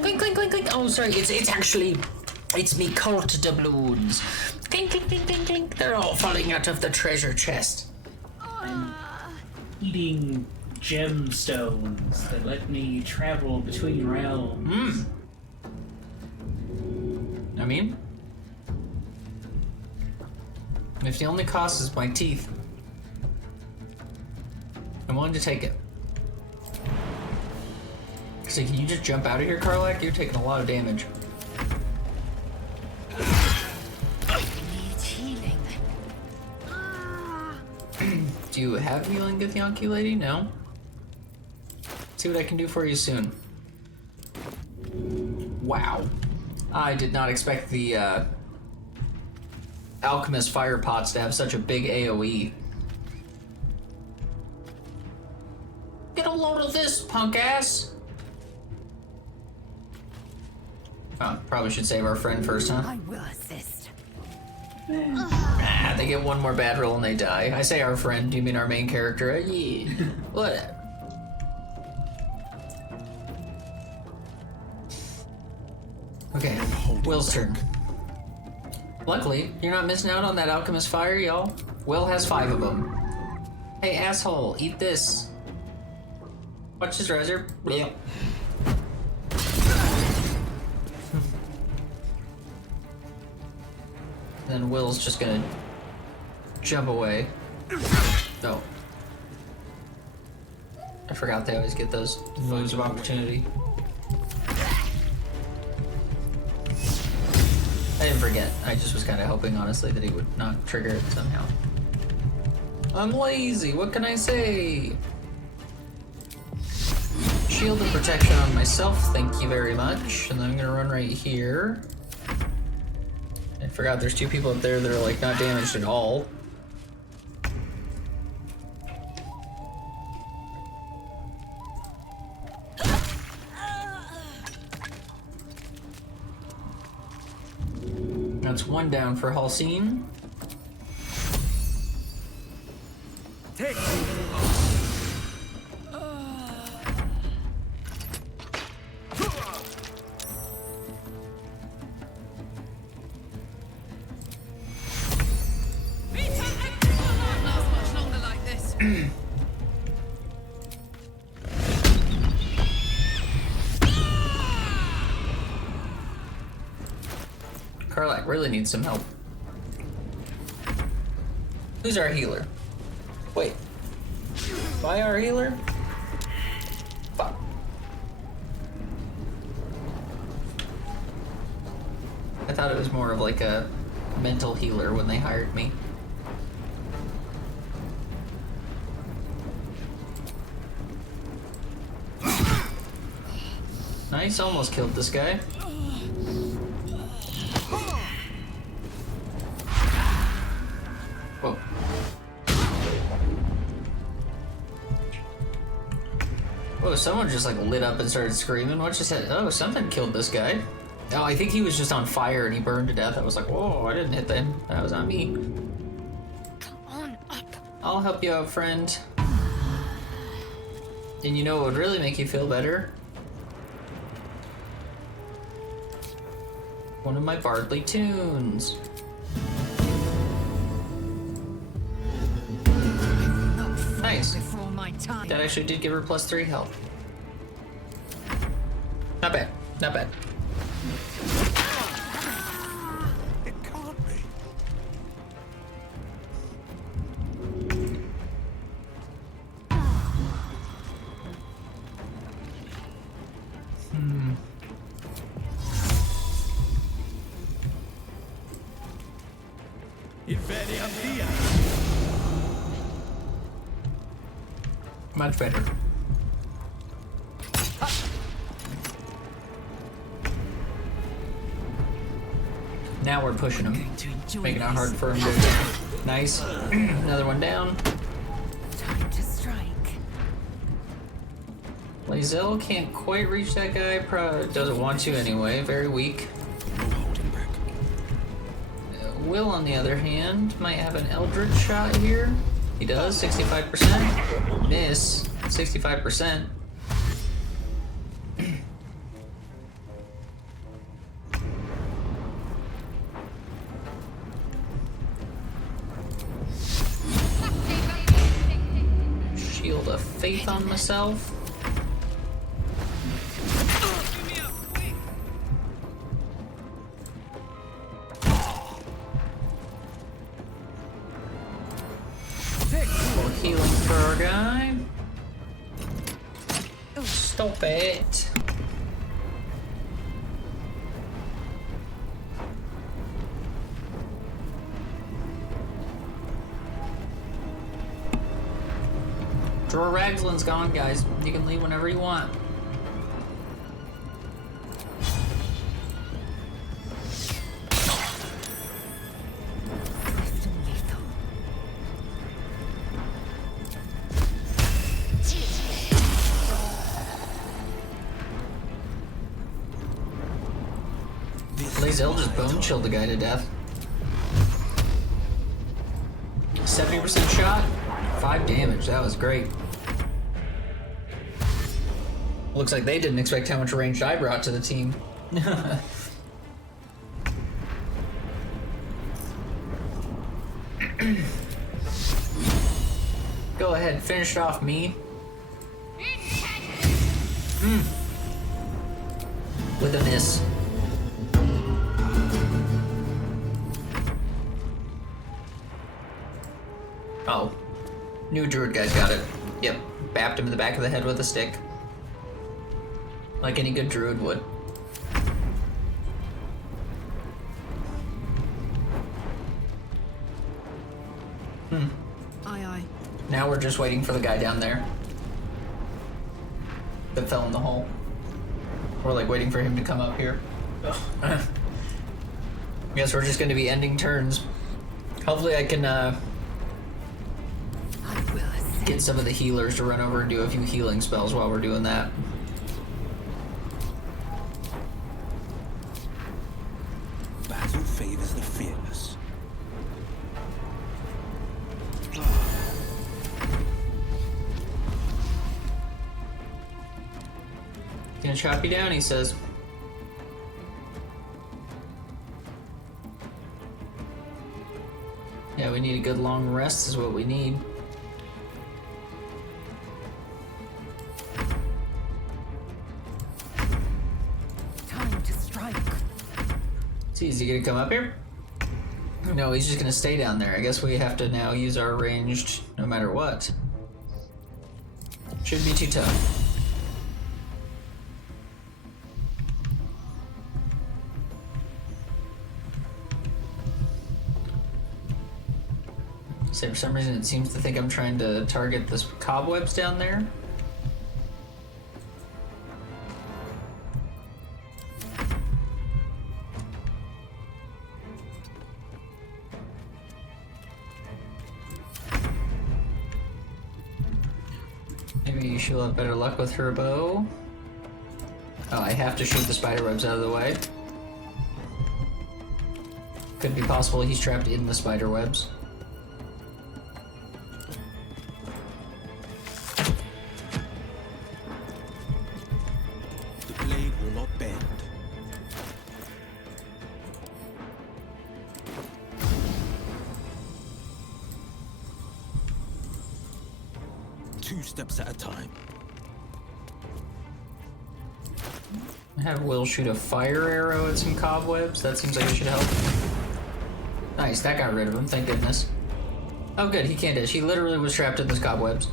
Clink, clink, clink, clink. Oh, sorry, it's actually... It's me cult doubloons. Clink, clink, clink, clink, clink. They're all falling out of the treasure chest. I'm eating gemstones that let me travel between realms. I mean, if the only cost is my teeth, I'm willing to take it. So can you just jump out of here, Karlak? You're taking a lot of damage. Do you have healing, Githyanki Lady? No? See what I can do for you soon. Wow. I did not expect the Alchemist fire pots to have such a big AoE. Get a load of this, punk ass! Oh, probably should save our friend first, huh? I will assist. Ah, they get one more bad roll and they die. I say our friend, do you mean our main character? Yeah. What? Okay, Will's turn. Luckily, you're not missing out on that alchemist fire, y'all. Will has 5 of them. Hey, asshole, eat this. Watch this, Razor. Blech. Then Will's just gonna jump away. No. I forgot they always get those moves of opportunity. I didn't forget. I just was kind of hoping, honestly, that he would not trigger it somehow. I'm lazy. What can I say? Shield and protection on myself. Thank you very much. And then I'm gonna run right here. I forgot there's 2 people up there that are like not damaged at all. That's one down for Halcyon. Take Last much longer like this. Karlak really needs some help. Who's our healer? Wait. Am I our healer? Fuck. I thought it was more of like a mental healer when they hired me. Nice, almost killed this guy. Whoa. Whoa, someone just like lit up and started screaming. What just happened? Oh, something killed this guy. Oh, I think he was just on fire and he burned to death. I was like, whoa, I didn't hit them. That was on me. Come on up. I'll help you out, friend. And you know what would really make you feel better? One of my bardly tunes. Nice. Before my time. That actually did give her +3 health. Not bad. Not bad. it can't be. Much better. Now we're pushing him. Making it hard for him to... Nice. Another one down. Time to strike. Lae'zel can't quite reach that guy. Probably doesn't want to anyway. Very weak. No holding back. Will, on the other hand, might have an Eldritch shot here. He does, 65%. Miss, 65%. Shield of Faith on myself. Healing for our guy. Stop it. Drawer Raglan's gone, guys. You can leave whenever you want. Lae'zel just bone chilled the guy to death. 70% shot, 5 damage. That was great. Looks like they didn't expect how much ranged I brought to the team. Go ahead, finish it off, me. With a miss. Oh. New druid guy's got it. Yep. Bapped him in the back of the head with a stick. Like any good druid would. Aye, aye. Now we're just waiting for the guy down there that fell in the hole. We're like waiting for him to come up here. Guess we're just going to be ending turns. Hopefully I can get some of the healers to run over and do a few healing spells while we're doing that. Battle favors the Gonna chop you down, he says. Yeah, we need a good long rest is what we need. Time to strike. See, is he gonna come up here? No, he's just gonna stay down there. I guess we have to now use our ranged no matter what. Shouldn't be too tough. So for some reason it seems to think I'm trying to target this cobwebs down there. Maybe she'll have better luck with her bow. Oh, I have to shoot the spiderwebs out of the way. Could be possible he's trapped in the spiderwebs. The blade will not bend. Two steps at a time. Have Will shoot a fire arrow at some cobwebs. That seems like it should help. Nice, that got rid of him, thank goodness. Oh good, he can't ditch. He literally was trapped in those cobwebs.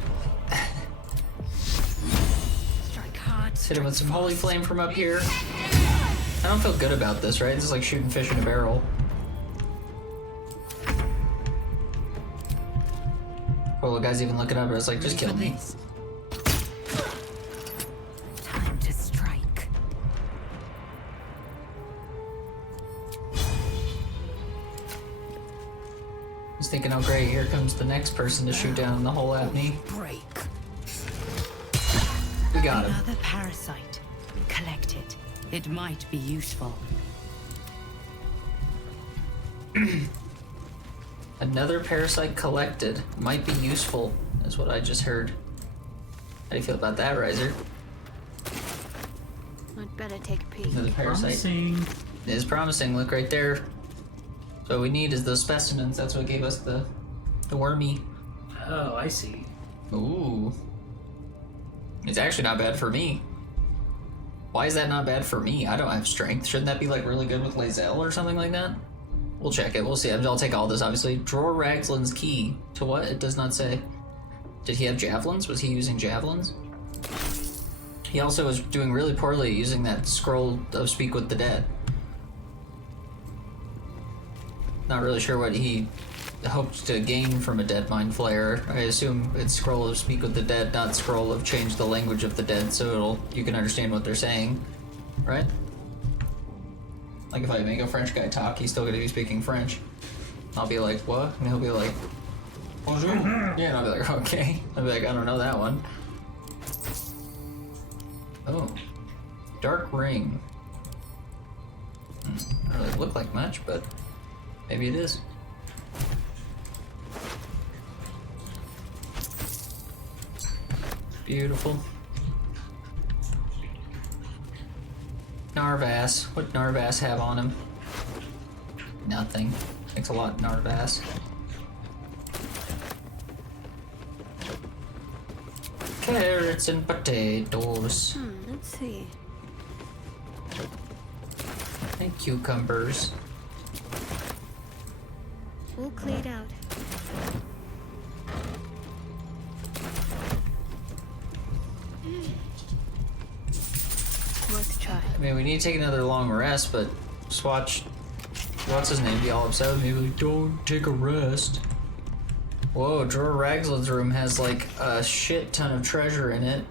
Strike hard. Hit him with some holy flame from up here. I don't feel good about this, right? This is like shooting fish in a barrel. Well, the guy's even looking up, I was like, just kill me. Time to strike. He's thinking, oh great, here comes the next person to shoot down the hole at me. Break. We got him. Another parasite. Collect it. It might be useful. Another parasite collected. Might be useful, is what I just heard. How do you feel about that, Riser? I'd better take a peek. Another parasite. Promising. It is promising, look right there. So what we need is those specimens, that's what gave us the wormy. Oh, I see. Ooh. It's actually not bad for me. Why is that not bad for me? I don't have strength. Shouldn't that be like really good with Lae'zel or something like that? We'll check it, we'll see. I'll take all this, obviously. Dror Ragslin's key. To what? It does not say. Did he have javelins? Was he using javelins? He also was doing really poorly using that scroll of Speak with the Dead. Not really sure what he hoped to gain from a Dead Mind Flayer. I assume it's scroll of Speak with the Dead, not scroll of Change the Language of the Dead, so you can understand what they're saying, right? Like if I make a French guy talk, he's still gonna be speaking French. I'll be like, what? And he'll be like, bonjour. Yeah, and I'll be like, okay. I'll be like, I don't know that one. Oh. Dark ring. Doesn't really look like much, but maybe it is. Beautiful. Narvass. What Narvass have on him? Nothing. Thanks a lot, Narvass. Carrots and potatoes. Let's see. And cucumbers. All cleared out. Worth a try. I mean, we need to take another long rest, but just watch. What's his name? Be all upset with me. Like, don't take a rest. Whoa, Dror Ragslin's room has like a shit ton of treasure in it.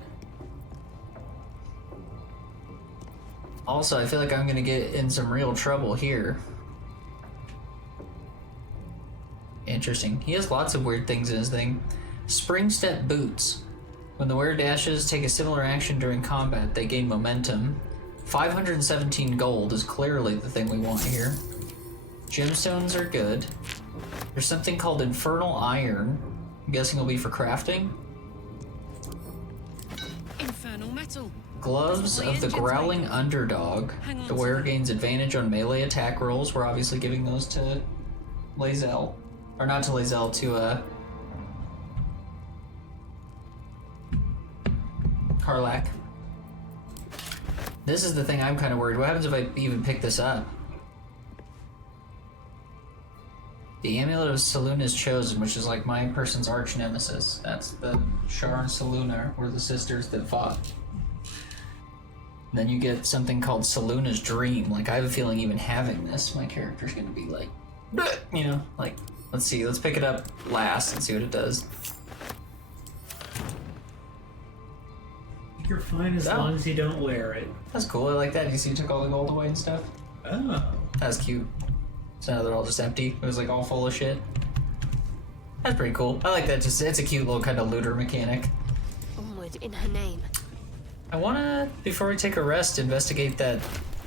Also, I feel like I'm gonna get in some real trouble here. Interesting. He has lots of weird things in his thing. Spring step boots. When the wearer dashes, take a similar action during combat. They gain momentum. 517 gold is clearly the thing we want here. Gemstones are good. There's something called Infernal Iron. I'm guessing it'll be for crafting. Infernal metal. Gloves of the Growling Underdog. The wearer gains advantage on melee attack rolls. We're obviously giving those to Lae'zel. Or not to Lae'zel, to Karlach. This is the thing I'm kind of worried. What happens if I even pick this up? The Amulet of Selûne is chosen, which is like my person's arch nemesis. That's the Shar and Selûne were the sisters that fought. Then you get something called Selûne's Dream. Like, I have a feeling even having this, my character's gonna be like, bleh, you know, like, let's see, let's pick it up last and see what it does. You're fine as long as you don't wear it. That's cool, I like that. You see, you took all the gold away and stuff? Oh. That's cute. So now they're all just empty. It was like all full of shit. That's pretty cool. I like that. Just it's a cute little kind of looter mechanic. Onward in her name. I wanna, before we take a rest, investigate that.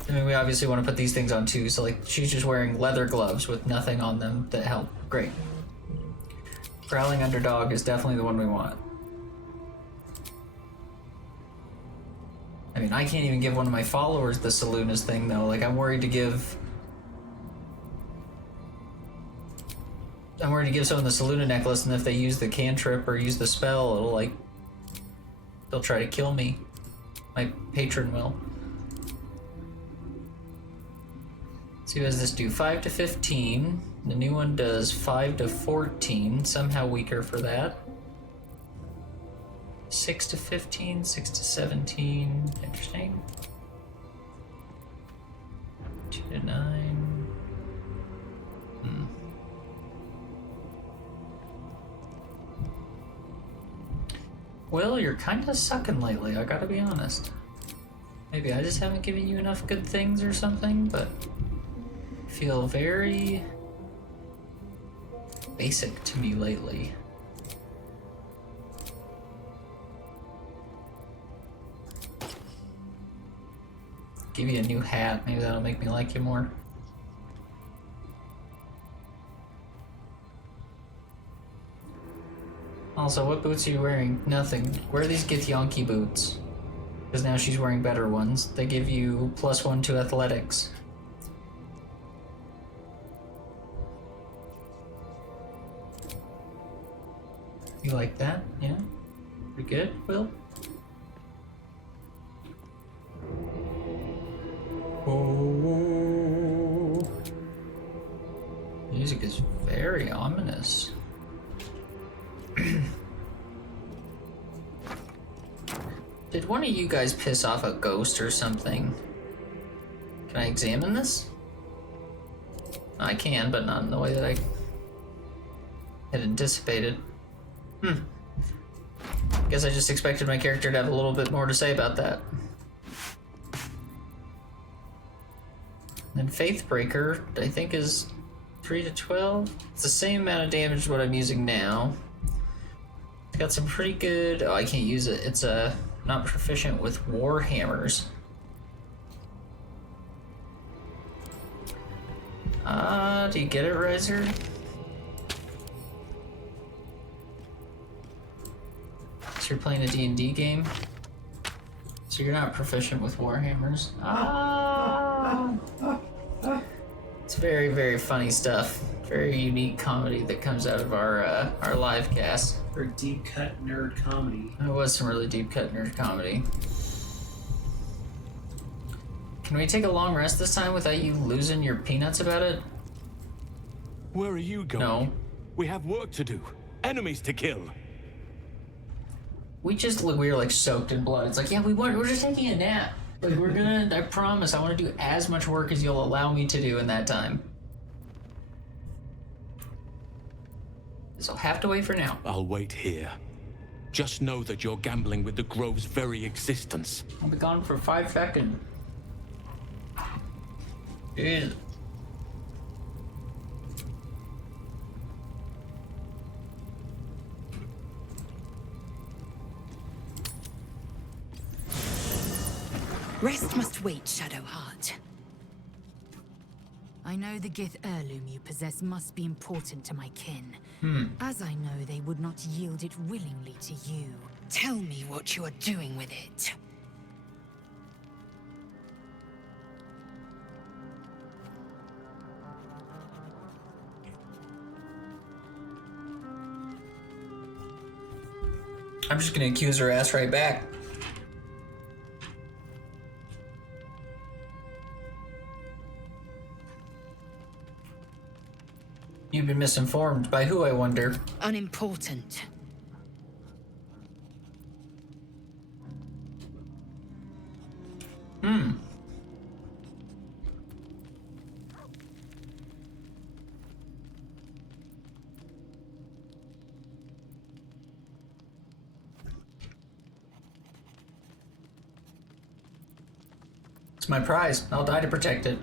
I mean, we obviously want to put these things on too. So like, she's just wearing leather gloves with nothing on them that help. Great. Growling Underdog is definitely the one we want. I mean, I can't even give one of my followers the Selûne's thing though. Like, I'm worried to give someone the Selûne necklace, and if they use the cantrip or use the spell, it'll like, they'll try to kill me. My patron will. So what does this do? 5 to 15. The new one does 5 to 14. Somehow weaker for that. 6 to 15, 6 to 17. Interesting. 2 to 9. Will, you're kind of sucking lately, I gotta be honest. Maybe I just haven't given you enough good things or something, but I feel very basic to me lately. Give you a new hat, maybe that'll make me like you more. Also, what boots are you wearing? Nothing. Wear these Githyanki boots. Because now she's wearing better ones. They give you +1 to athletics. You like that? Yeah? Pretty good, Will? Oh. Music is very ominous. Did one of you guys piss off a ghost or something? Can I examine this? I can, but not in the way that I had anticipated. Guess I just expected my character to have a little bit more to say about that. And Faithbreaker, I think, is 3 to 12. It's the same amount of damage as what I'm using now. It's got some pretty good... Oh, I can't use it. It's not proficient with Warhammers. Do you get it, Riser? So you're playing a D&D game? So you're not proficient with Warhammers? It's very, very funny stuff. Very unique comedy that comes out of our live cast. For deep cut nerd comedy. It was some really deep cut nerd comedy. Can we take a long rest this time without you losing your peanuts about it? Where are you going? No. We have work to do. Enemies to kill. We were like soaked in blood. It's like, yeah, we're just taking a nap. Like, we're gonna, I promise, I want to do as much work as you'll allow me to do in that time. So I'll have to wait for now. I'll wait here. Just know that you're gambling with the Grove's very existence. I'll be gone for 5 seconds. Jeez. Rest must wait, Shadowheart. I know the Gith heirloom you possess must be important to my kin. As I know they would not yield it willingly to you. Tell me what you are doing with it. I'm just gonna accuse her ass right back. You've been misinformed. By who, I wonder? Unimportant. It's my prize. I'll die to protect it.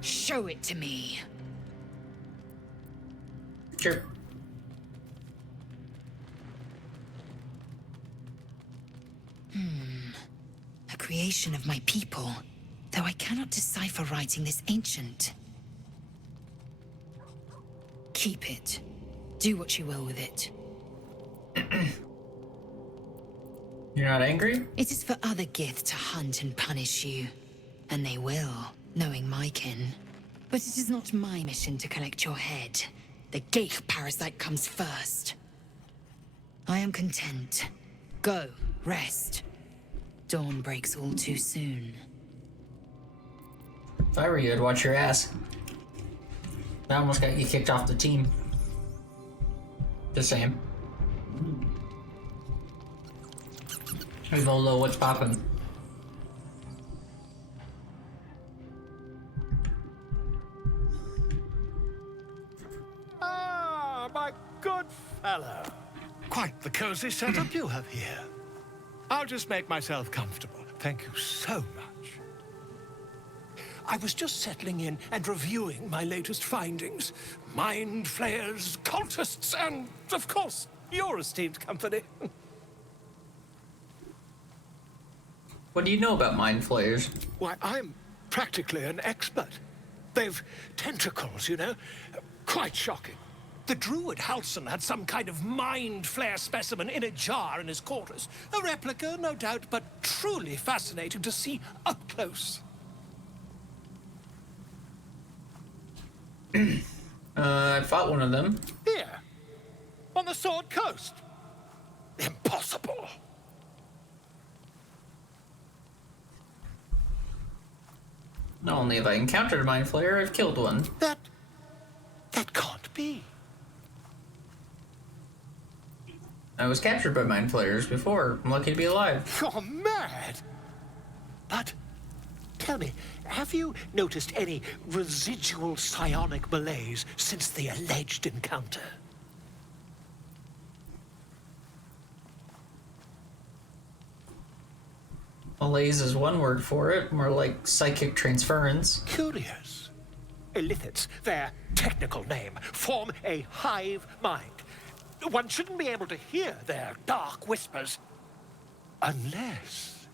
Show it to me. Sure. A creation of my people, though I cannot decipher writing this ancient. Keep it. Do what you will with it. You're not angry? It is for other Gith to hunt and punish you. And they will, knowing my kin. But it is not my mission to collect your head. The Ghaik parasite comes first. I am content. Go, rest. Dawn breaks all too soon. If I were you, I'd watch your ass. I almost got you kicked off the team. Just saying. Hey Volo, what's poppin'? Ah, my good fellow. Quite the cozy setup you have here. I'll just make myself comfortable. Thank you so much. I was just settling in and reviewing my latest findings. Mind flayers, cultists, and, of course, your esteemed company. What do you know about mind flayers? Why, I'm practically an expert. They've tentacles, you know? Quite shocking. The druid Halson had some kind of mind flare specimen in a jar in his quarters. A replica, no doubt, but truly fascinating to see up close. I fought one of them. Here, on the Sword Coast. Impossible. Not only have I encountered a mind flayer, I've killed one. That can't be. I was captured by mind flayers before. I'm lucky to be alive. You're mad. But tell me, have you noticed any residual psionic malaise since the alleged encounter? Malaise is one word for it, more like psychic transference. Curious. Illithids, their technical name, form a hive mind. One shouldn't be able to hear their dark whispers unless...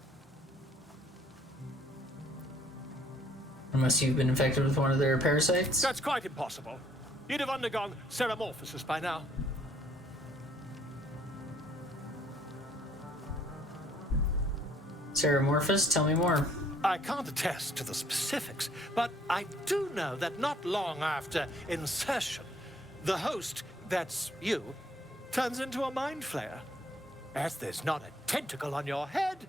Unless you've been infected with one of their parasites? That's quite impossible. You'd have undergone ceramorphosis by now. Ceramorphous? Tell me more. I can't attest to the specifics, but I do know that not long after insertion, the host, that's you, turns into a mind flayer. As there's not a tentacle on your head,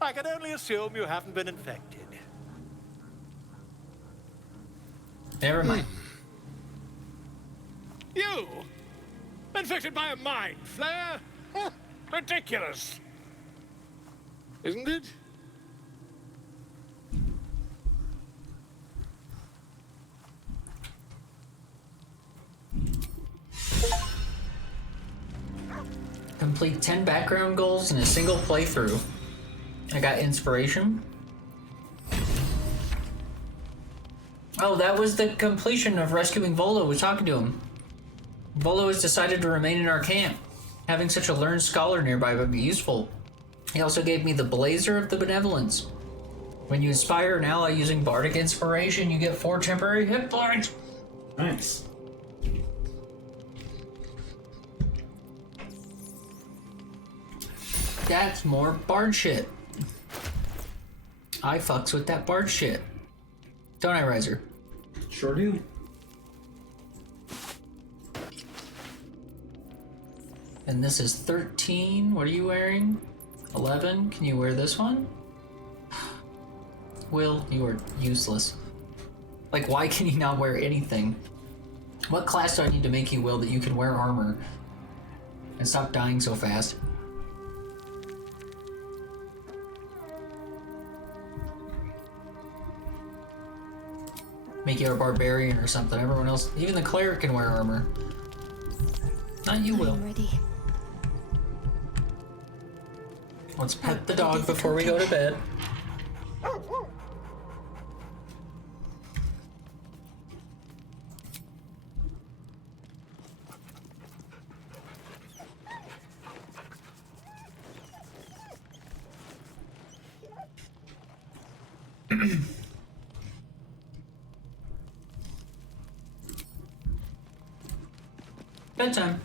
I can only assume you haven't been infected. Never mind. You? Infected by a mind flayer? Huh, ridiculous. Isn't it? Complete 10 background goals in a single playthrough. I got inspiration. Oh, that was the completion of rescuing Volo. Was talking to him. Volo has decided to remain in our camp. Having such a learned scholar nearby would be useful. He also gave me the Blazer of the Benevolence. When you inspire an ally using Bardic Inspiration, you get 4 temporary hit points. Nice. That's more Bard shit. I fucks with that Bard shit. Don't I, Riser? Sure do. And this is 13. What are you wearing? 11. Can you wear this one? Will, you are useless. Like, why can you not wear anything? What class do I need to make you, Will, that you can wear armor? And stop dying so fast. Make you a barbarian or something. Everyone else, even the cleric can wear armor. Not you, Will. I'm ready. Let's pet the dog before we go to bed. Bedtime.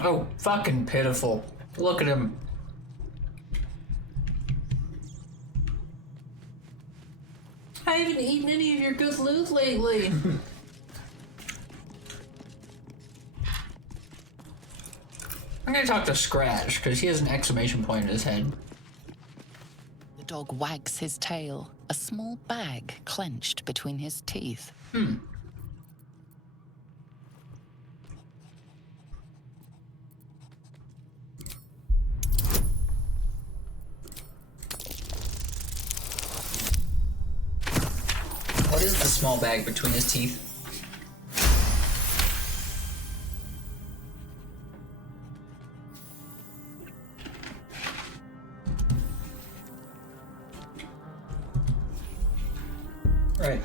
Oh, fucking pitiful. Look at him. I haven't eaten any of your good loot lately. I'm gonna talk to Scratch, because he has an exclamation point in his head. The dog wags his tail, a small bag clenched between his teeth. What is the small bag between his teeth? Right.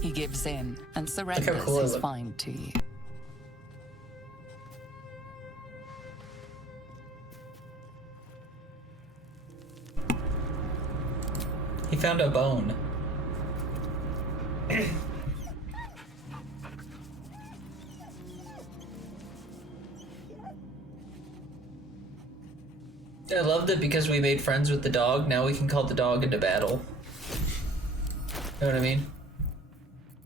He gives in and surrenders cool his it- find to you. He found a bone. I loved it because we made friends with the dog. Now we can call the dog into battle. Know what I mean?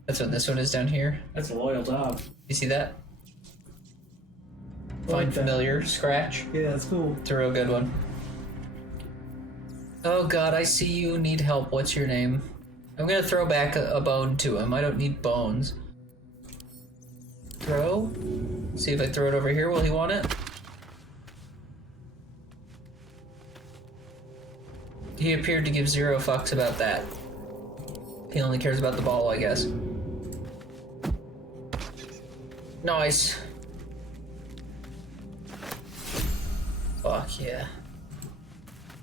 That's what this one is down here. That's a loyal dog. You see that? I like Find that. familiar, scratch. Yeah, that's cool. It's a real good one. Oh god, I see you need help. What's your name? I'm gonna throw back a bone to him. I don't need bones. Throw? See if I throw it over here. Will he want it? He appeared to give 0 fucks about that. He only cares about the ball, I guess. Nice. Fuck yeah.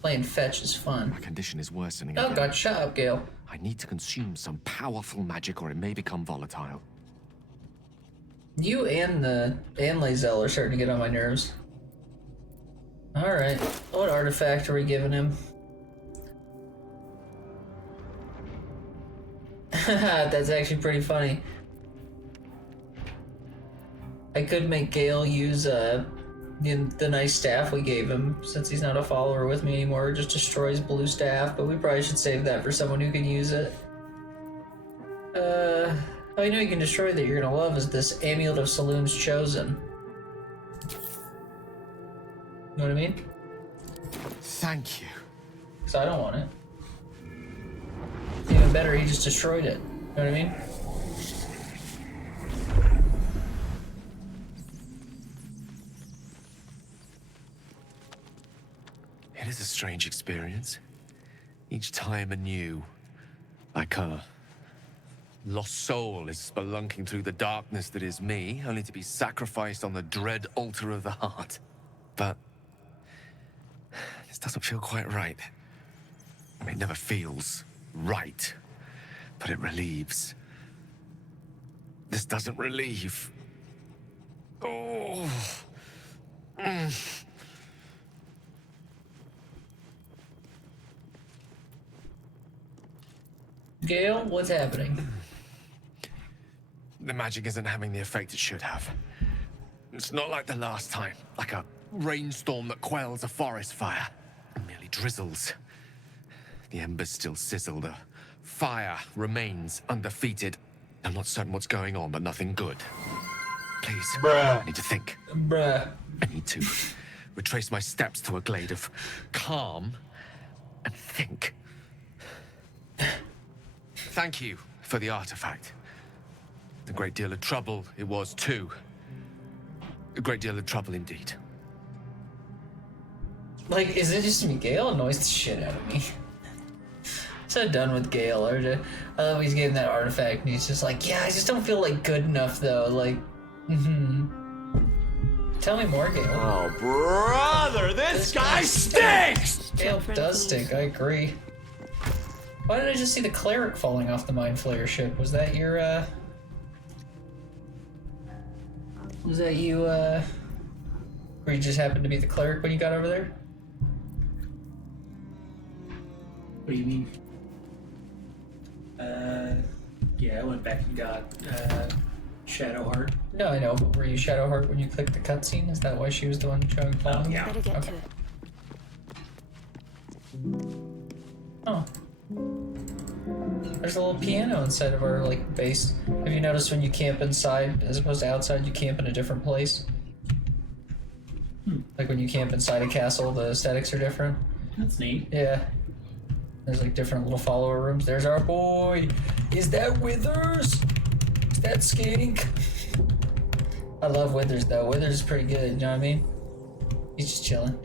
Playing fetch is fun. My condition is worsening Oh again. god, shut up, Gale. I need to consume some powerful magic or it may become volatile. You and Lae'zel are starting to get on my nerves. Alright. What artifact are we giving him? That's actually pretty funny. I could make Gale use the nice staff we gave him, since he's not a follower with me anymore. It just destroys blue staff, but we probably should save that for someone who can use it. Oh, you know you can destroy that you're gonna love is this Amulet of Saloon's Chosen. You know what I mean? Thank you. Because I don't want it. Even better, he just destroyed it. You know what I mean? It is a strange experience. Each time anew. Like a lost soul is spelunking through the darkness that is me, only to be sacrificed on the dread altar of the heart. But this doesn't feel quite right. I mean, it never feels right, but it relieves. This doesn't relieve. Oh. Gale, what's happening? The magic isn't having the effect it should have. It's not like the last time, like a rainstorm that quells a forest fire. It merely drizzles. The embers still sizzle, the fire remains undefeated. I'm not certain what's going on, but nothing good. Please, Bruh. I need to think. Bruh. I need to retrace my steps to a glade of calm and think. Thank you for the artifact. A great deal of trouble it was too. A great deal of trouble indeed. Like, is it just me? Gale annoys the shit out of me. So done with Gale. I love he's getting that artifact and he's just like, yeah, I just don't feel like good enough though. Like, Tell me more, Gale. Oh, brother, this guy stinks! Gale does stink, I agree. Why did I just see the cleric falling off the Mind Flayer ship? Was that your, Was that you, or you just happened to be the cleric when you got over there? What do you mean? Yeah, I went back and got, Shadowheart. No, I know, but were you Shadowheart when you clicked the cutscene? Is that why she was the one showing falling? Yeah. Better get to it. Oh. There's a little piano inside of our, like, base. Have you noticed when you camp inside, as opposed to outside, you camp in a different place? Like when you camp inside a castle, the aesthetics are different? That's neat. Yeah. There's, like, different little follower rooms. There's our boy! Is that Withers? Is that Skink? I love Withers, though. Withers is pretty good, you know what I mean? He's just chilling.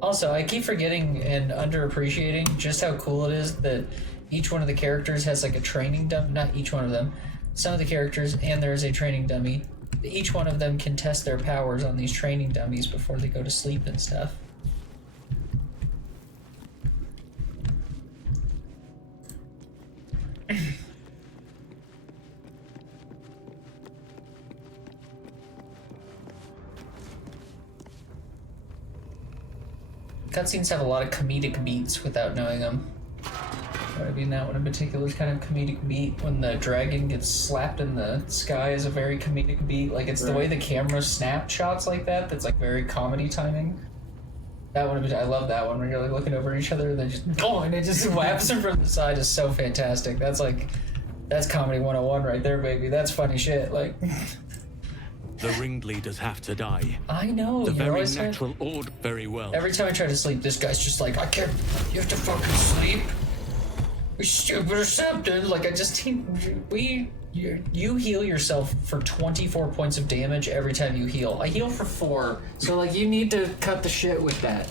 Also, I keep forgetting and underappreciating just how cool it is that each one of the characters has like a training dummy. Not each one of them. Some of the characters, and there is a training dummy. Each one of them can test their powers on these training dummies before they go to sleep and stuff. Cutscenes have a lot of comedic beats without knowing them. I mean, that one in particular is kind of comedic beat. When the dragon gets slapped in the sky is a very comedic beat. Like, it's the way the camera snaps shots like that that's like very comedy timing. That one, I love that one, when you're like looking over at each other and then just go, and it just whaps them from the side is so fantastic. That's like, that's comedy 101 right there, baby. That's funny shit. Like, The ringleaders have to die. I know. The you very always say- natural order. Very well. Every time I try to sleep, this guy's just like, I can't, you have to fucking sleep. You're stupid or something. Like, I just, you heal yourself for 24 points of damage every time you heal. I heal for 4. So, like, you need to cut the shit with that.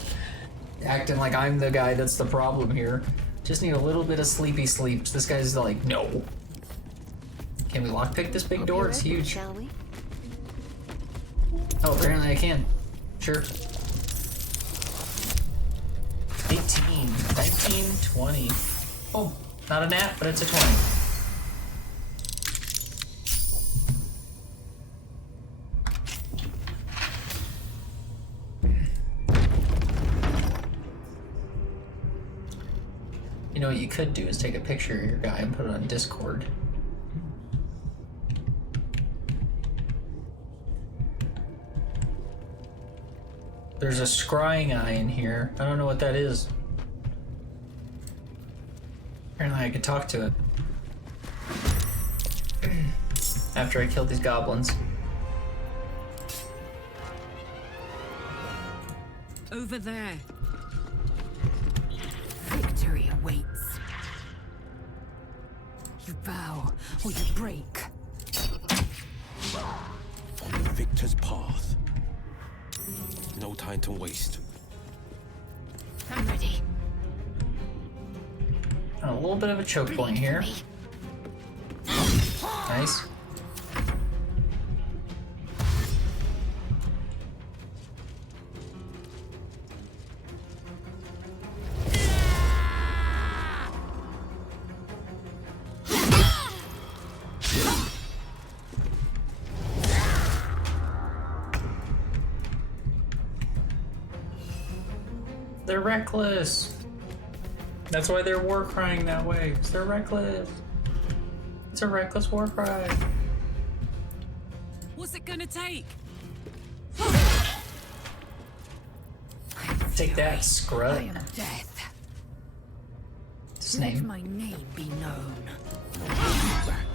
Acting like I'm the guy that's the problem here. Just need a little bit of sleepy sleeps. This guy's like, no. Can we lockpick this big door? It's huge. Shall we? Oh, apparently I can. Sure. 18, 19, 20. Oh, not a nat, but it's a 20. You know what you could do is take a picture of your guy and put it on Discord. There's a scrying eye in here. I don't know what that is. Apparently I could talk to it. After I killed these goblins. Over there. Victory awaits. You bow or you break. On the victor's path. No time to waste. I'm ready. A little bit of a choke point here. Nice. They're reckless. That's why they're war crying that way, 'cause they're reckless. It's a reckless war cry. What's it gonna take? Take that, I scrub. am death. What's his Let name? my name be known. Back.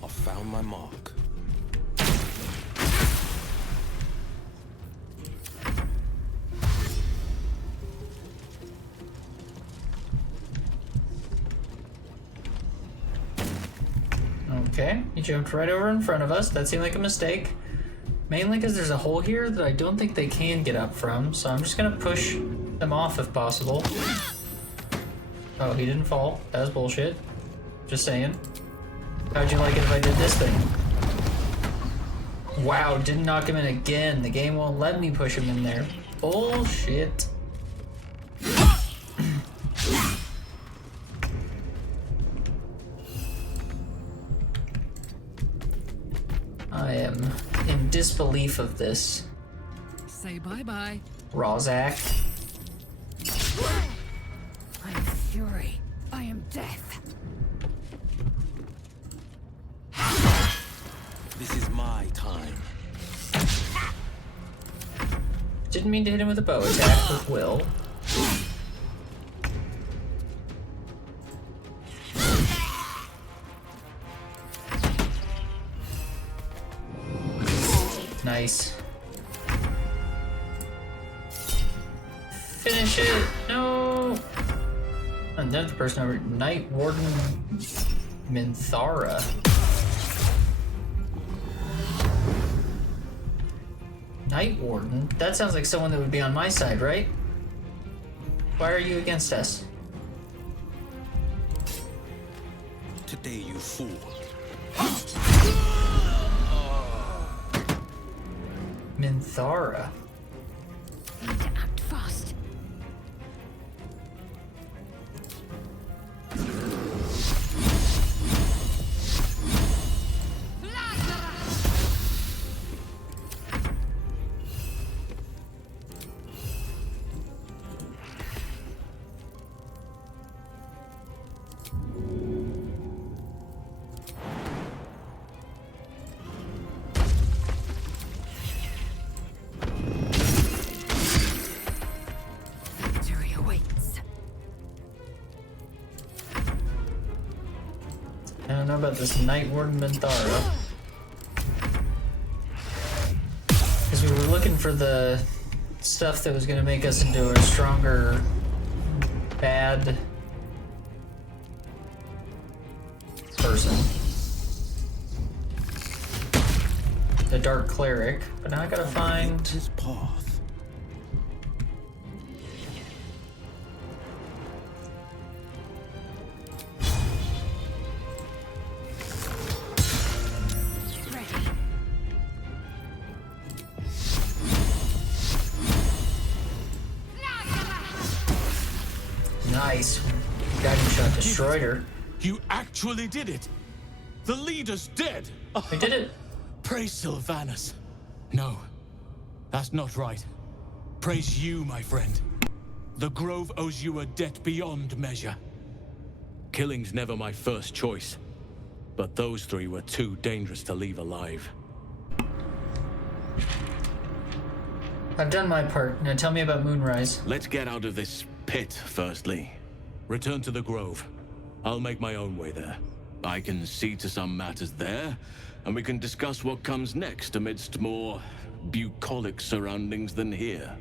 I found my mark. Okay, he jumped right over in front of us. That seemed like a mistake. Mainly because there's a hole here that I don't think they can get up from, so I'm just gonna push them off if possible. Oh, he didn't fall. That was bullshit. Just saying. How'd you like it if I did this thing? Wow, didn't knock him in again. The game won't let me push him in there. Bullshit. I am in disbelief of this. Say bye-bye. Rozak. I am fury. I am death. This is my time. Didn't mean to hit him with a bow attack with Will. Nice. Finish it! No! Another person over. Night Warden Minthara. Night Warden? That sounds like someone that would be on my side, right? Why are you against us? Today, you fool. Minthara. Need to act fast. Victory awaits. I don't know about this Night Warden Minthara. Because we were looking for the stuff that was going to make us into a stronger bad person. The Dark Cleric. But now I gotta find... His path. Ready. Nice. Dragon shot destroyed her. You actually did it! The leader's dead! We did it. Praise Sylvanus. No, that's not right. Praise you, my friend. The Grove owes you a debt beyond measure. Killing's never my first choice, but those three were too dangerous to leave alive. I've done my part. Now tell me about Moonrise. Let's get out of this pit, firstly. Return to the Grove. I'll make my own way there. I can see to some matters there, and we can discuss what comes next amidst more bucolic surroundings than here.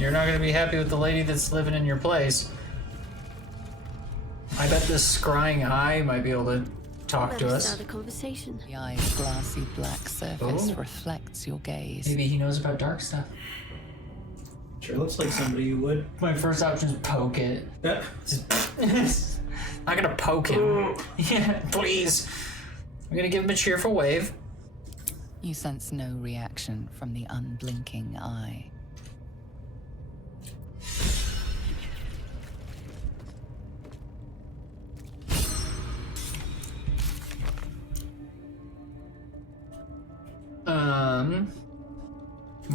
You're not gonna be happy with the lady that's living in your place. I bet this scrying eye might be able to talk to Better us. start a conversation. The eye's glassy black surface Oh. reflects your gaze. Maybe he knows about dark stuff. Sure looks like somebody who would. My first option is poke it. Yeah. I'm gonna poke him. Yeah, please. I'm gonna give him a cheerful wave. You sense no reaction from the unblinking eye.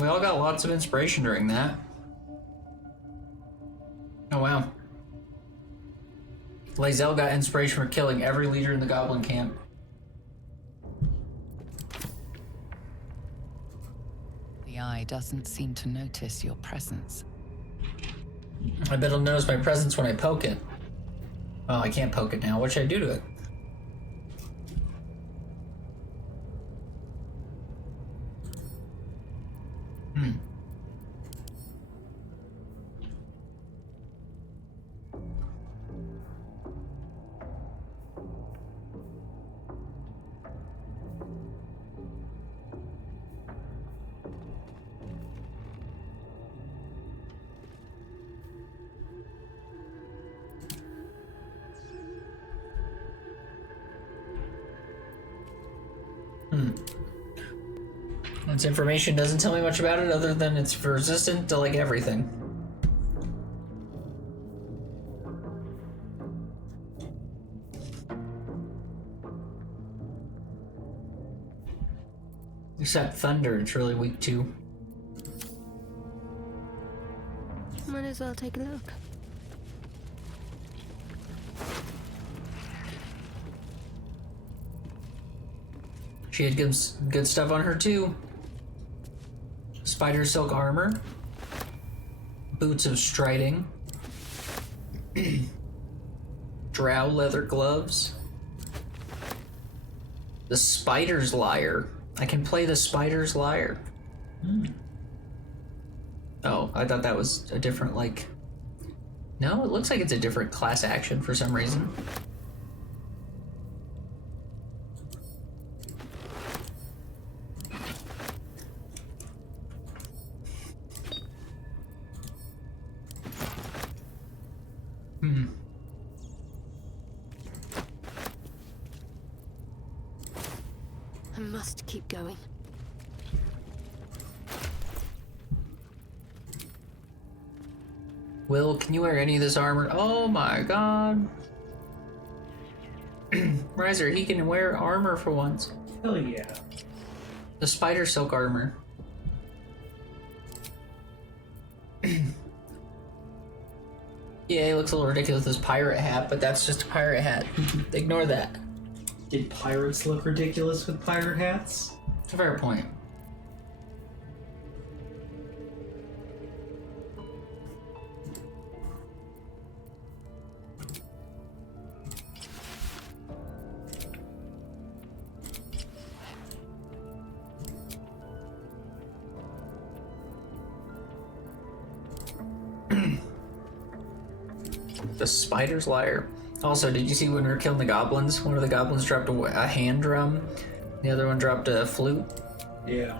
We all got lots of inspiration during that. Oh wow. Lae'zel got inspiration for killing every leader in the goblin camp. The eye doesn't seem to notice your presence. I bet it'll notice my presence when I poke it. Oh, I can't poke it now. What should I do to it? Its information doesn't tell me much about it other than it's resistant to like everything. Except thunder, it's really weak too. Might as well take a look. She had good stuff on her too. Spider silk armor, boots of striding, drow leather gloves, the spider's lyre. I can play the spider's lyre. Oh, I thought that was a different, like... No, it looks like it's a different class action for some reason. I must keep going. Will, can you wear any of this armor? Oh my god. Riser, he can wear armor for once. Hell yeah. The spider silk armor. Yeah, he looks a little ridiculous with his pirate hat, but that's just a pirate hat. Ignore that. Did pirates look ridiculous with pirate hats? It's a fair point. The spider's lyre. Also, did you see when we were killing the goblins? One of the goblins dropped a hand drum. The other one dropped a flute. Yeah.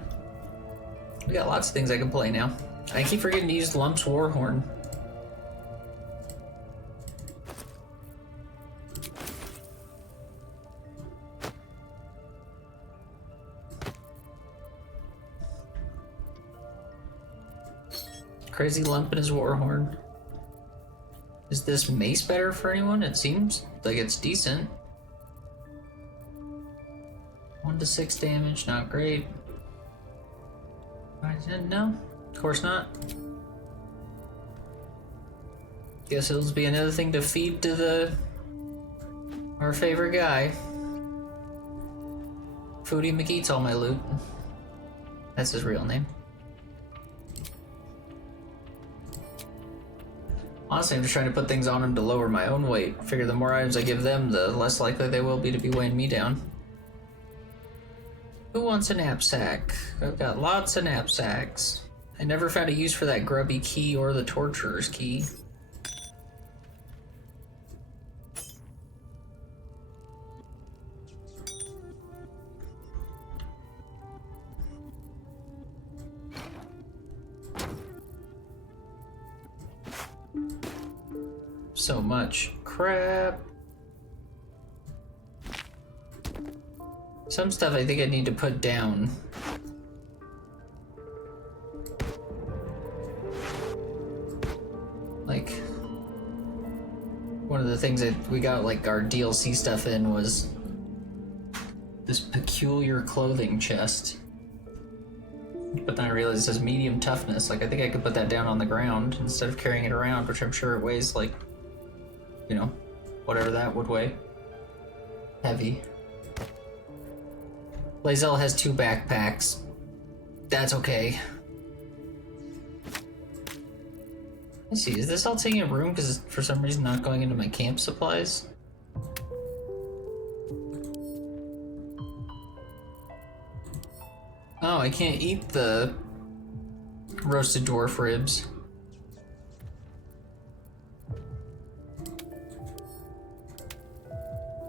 We got lots of things I can play now. I keep forgetting to use Lump's Warhorn. Crazy Lump and his Warhorn. Is this mace better for anyone? It seems like it's decent. 1 to 6 damage, not great. No, of course not. Guess it'll be another thing to feed to our favorite guy. Foodie McEats all my loot. That's his real name. Honestly, I'm just trying to put things on him to lower my own weight. Figure the more items I give them, the less likely they will be to be weighing me down. Who wants a knapsack? I've got lots of knapsacks. I never found a use for that grubby key or the torturer's key. So much crap. Some stuff I think I need to put down. Like, one of the things that we got like our DLC stuff in was this peculiar clothing chest. But then I realized it says medium toughness. Like, I think I could put that down on the ground instead of carrying it around, which I'm sure it weighs, like, you know, whatever that would weigh. Heavy. Lae'zel has 2 backpacks. That's okay. Let's see, is this all taking a room because it's for some reason not going into my camp supplies? Oh, I can't eat the roasted dwarf ribs.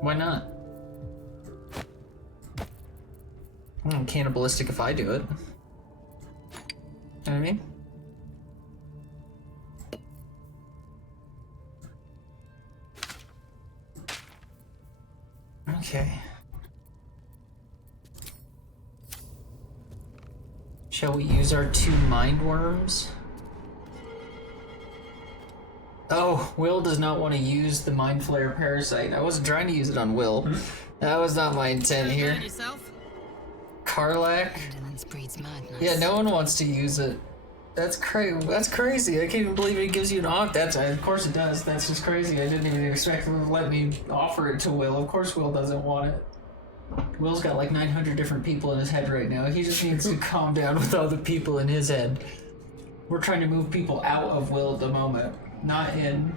Why not? Cannibalistic if I do it. You know what I mean? Okay. Shall we use our 2 mind worms? Oh, Will does not want to use the Mind Flare Parasite. I wasn't trying to use it on Will. That was not my intent here. Karlak? Yeah, no one wants to use it. That's crazy. I can't even believe it gives you an op. Of course it does. That's just crazy. I didn't even expect them to let me offer it to Will. Of course Will doesn't want it. Will's got like 900 different people in his head right now. He just needs to calm down with all the people in his head. We're trying to move people out of Will at the moment, not in.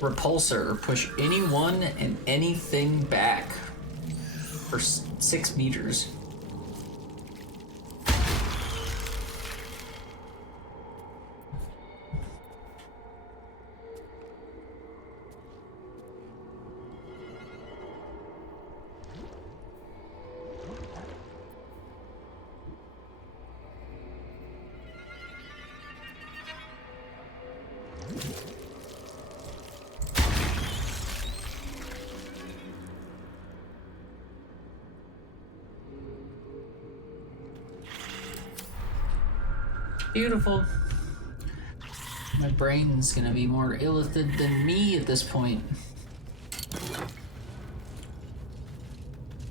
Repulsor, push anyone and anything back for 6 meters. Beautiful. My brain's gonna be more illithid than me at this point.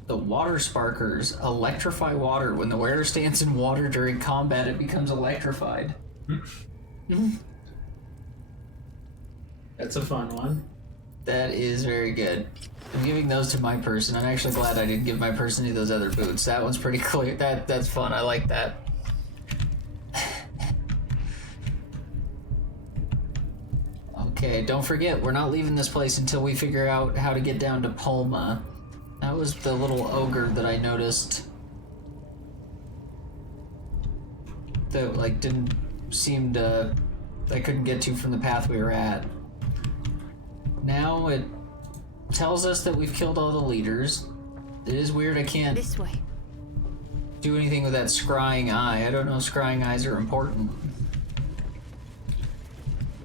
The water sparkers electrify water. When the wearer stands in water during combat, it becomes electrified. That's a fun one. That is very good. I'm giving those to my person. I'm actually glad I didn't give my person any of those other boots. That one's pretty clear. That's fun. I like that. Okay, don't forget, we're not leaving this place until we figure out how to get down to Palma. That was the little ogre that I noticed that, like, didn't seem to... I couldn't get to from the path we were at. Now it tells us that we've killed all the leaders. It is weird I can't This way. do anything with that scrying eye. I don't know if scrying eyes are important.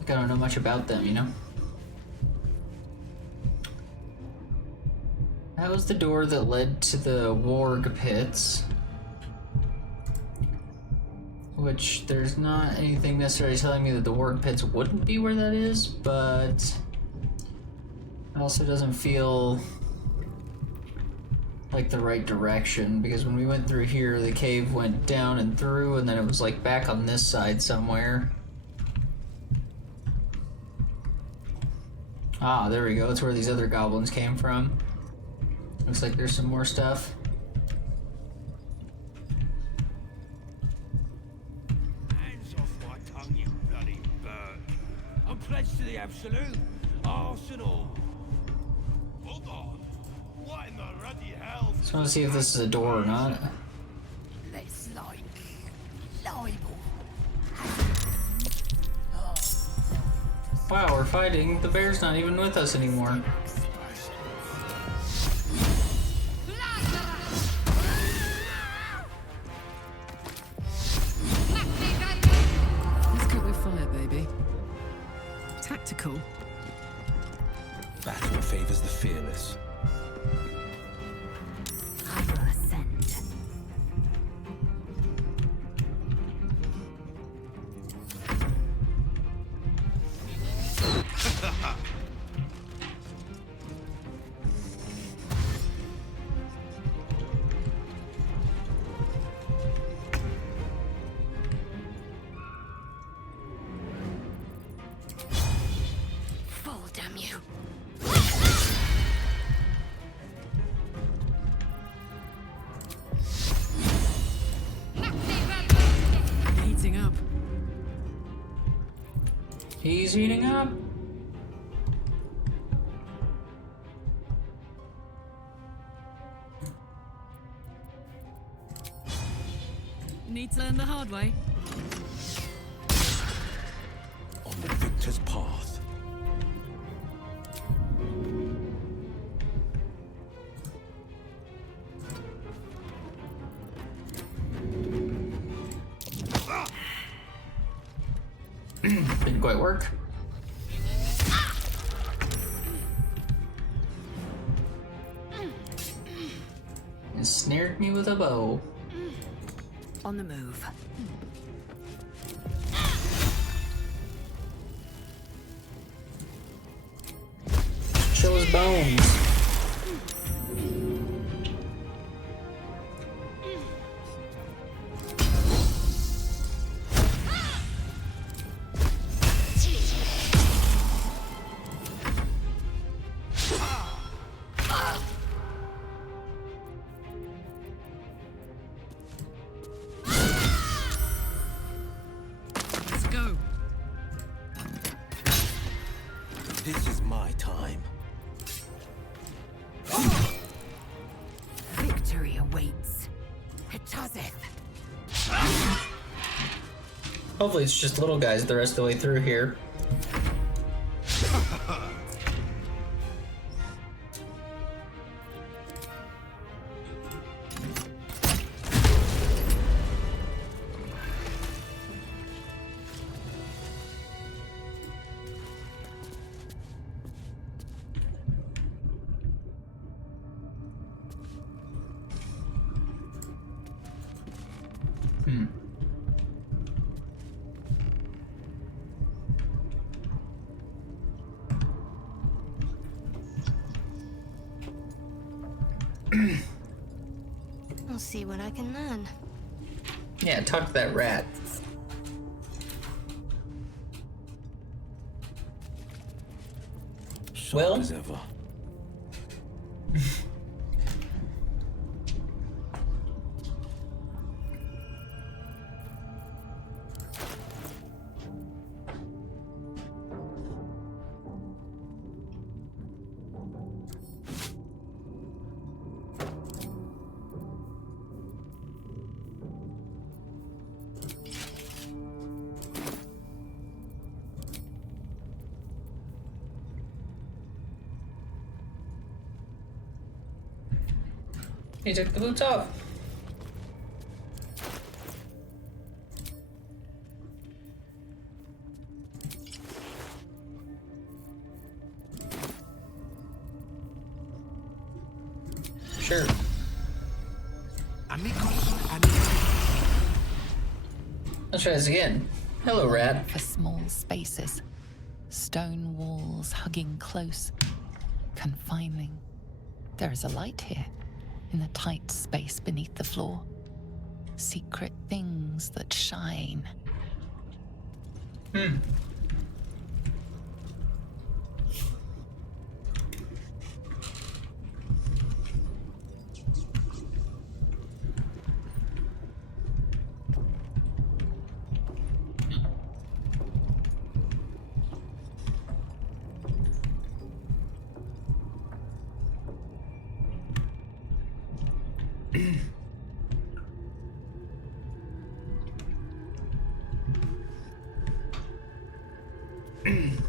I don't know much about them, you know? That was the door that led to the warg pits. Which, there's not anything necessarily telling me that the warg pits wouldn't be where that is, but... it also doesn't feel like the right direction, because when we went through here, the cave went down and through, and then it was like back on this side somewhere. Ah, there we go. That's where these other goblins came from. Looks like there's some more stuff. Hands off my tongue, you bloody bird. I'm pledged to the Absolute. Arsenal. Hold on. What in the ruddy hell? Just want to see if this is a door or not. Let's libel. Wow, we're fighting. The bear's not even with us anymore. Let's go with fire, baby. Tactical. favors the fearless. I will ascend. Fall, damn you. Heating up. He's heating up. Need to learn the hard way. On the victor's path. Didn't quite work. And snared me with a bow. On the move. Show his bones. Let's go. This is my time. Victory awaits. Hitazeth. Hopefully it's just little guys the rest of the way through here. I'll see what I can learn. Yeah, talk to that rat. Sharp Well? as ever. He took the boots off. Sure. Let's try this again. Hello, rat. For small spaces, stone walls hugging close, confining. There is a light here, in the tight space beneath the floor. Secret things that shine.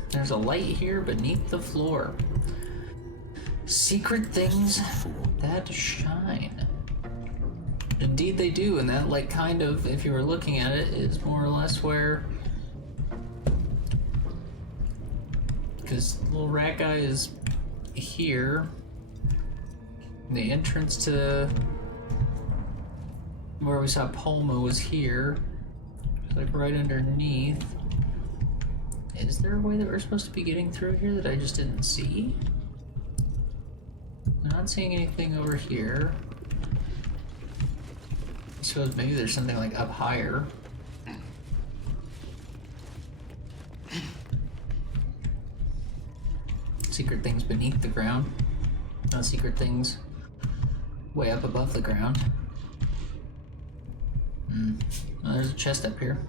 There's a light here beneath the floor. Secret things that shine. Indeed they do, and that, like, kind of, if you were looking at it, is more or less where... Because little rat guy is here. The entrance to where we saw Palma was here. It's like right underneath. Is there a way that we're supposed to be getting through here that I just didn't see? I'm not seeing anything over here. I suppose maybe there's something like up higher. Secret things beneath the ground. Not secret things way up above the ground. Oh, there's a chest up here.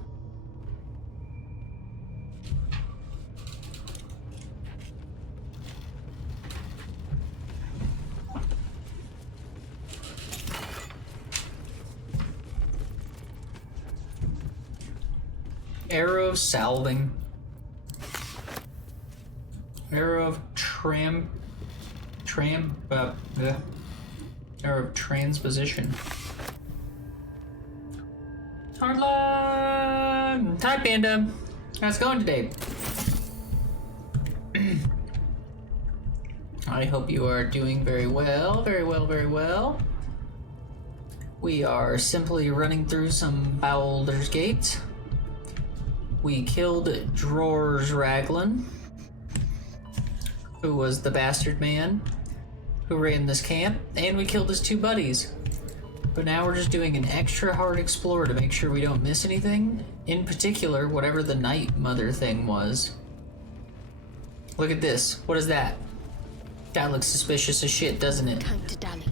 Arrow of salving. Arrow of arrow of transposition. Hardline! Hi, Panda. How's it going today? I hope you are doing very well, very well, very well. We are simply running through some Baldur's Gate. We killed Drors Raglan, who was the bastard man who ran this camp, and we killed his two buddies. But now we're just doing an extra hard explore to make sure we don't miss anything. In particular, whatever the Night Mother thing was. Look at this. What is that? That looks suspicious as shit, doesn't it? Time to dally.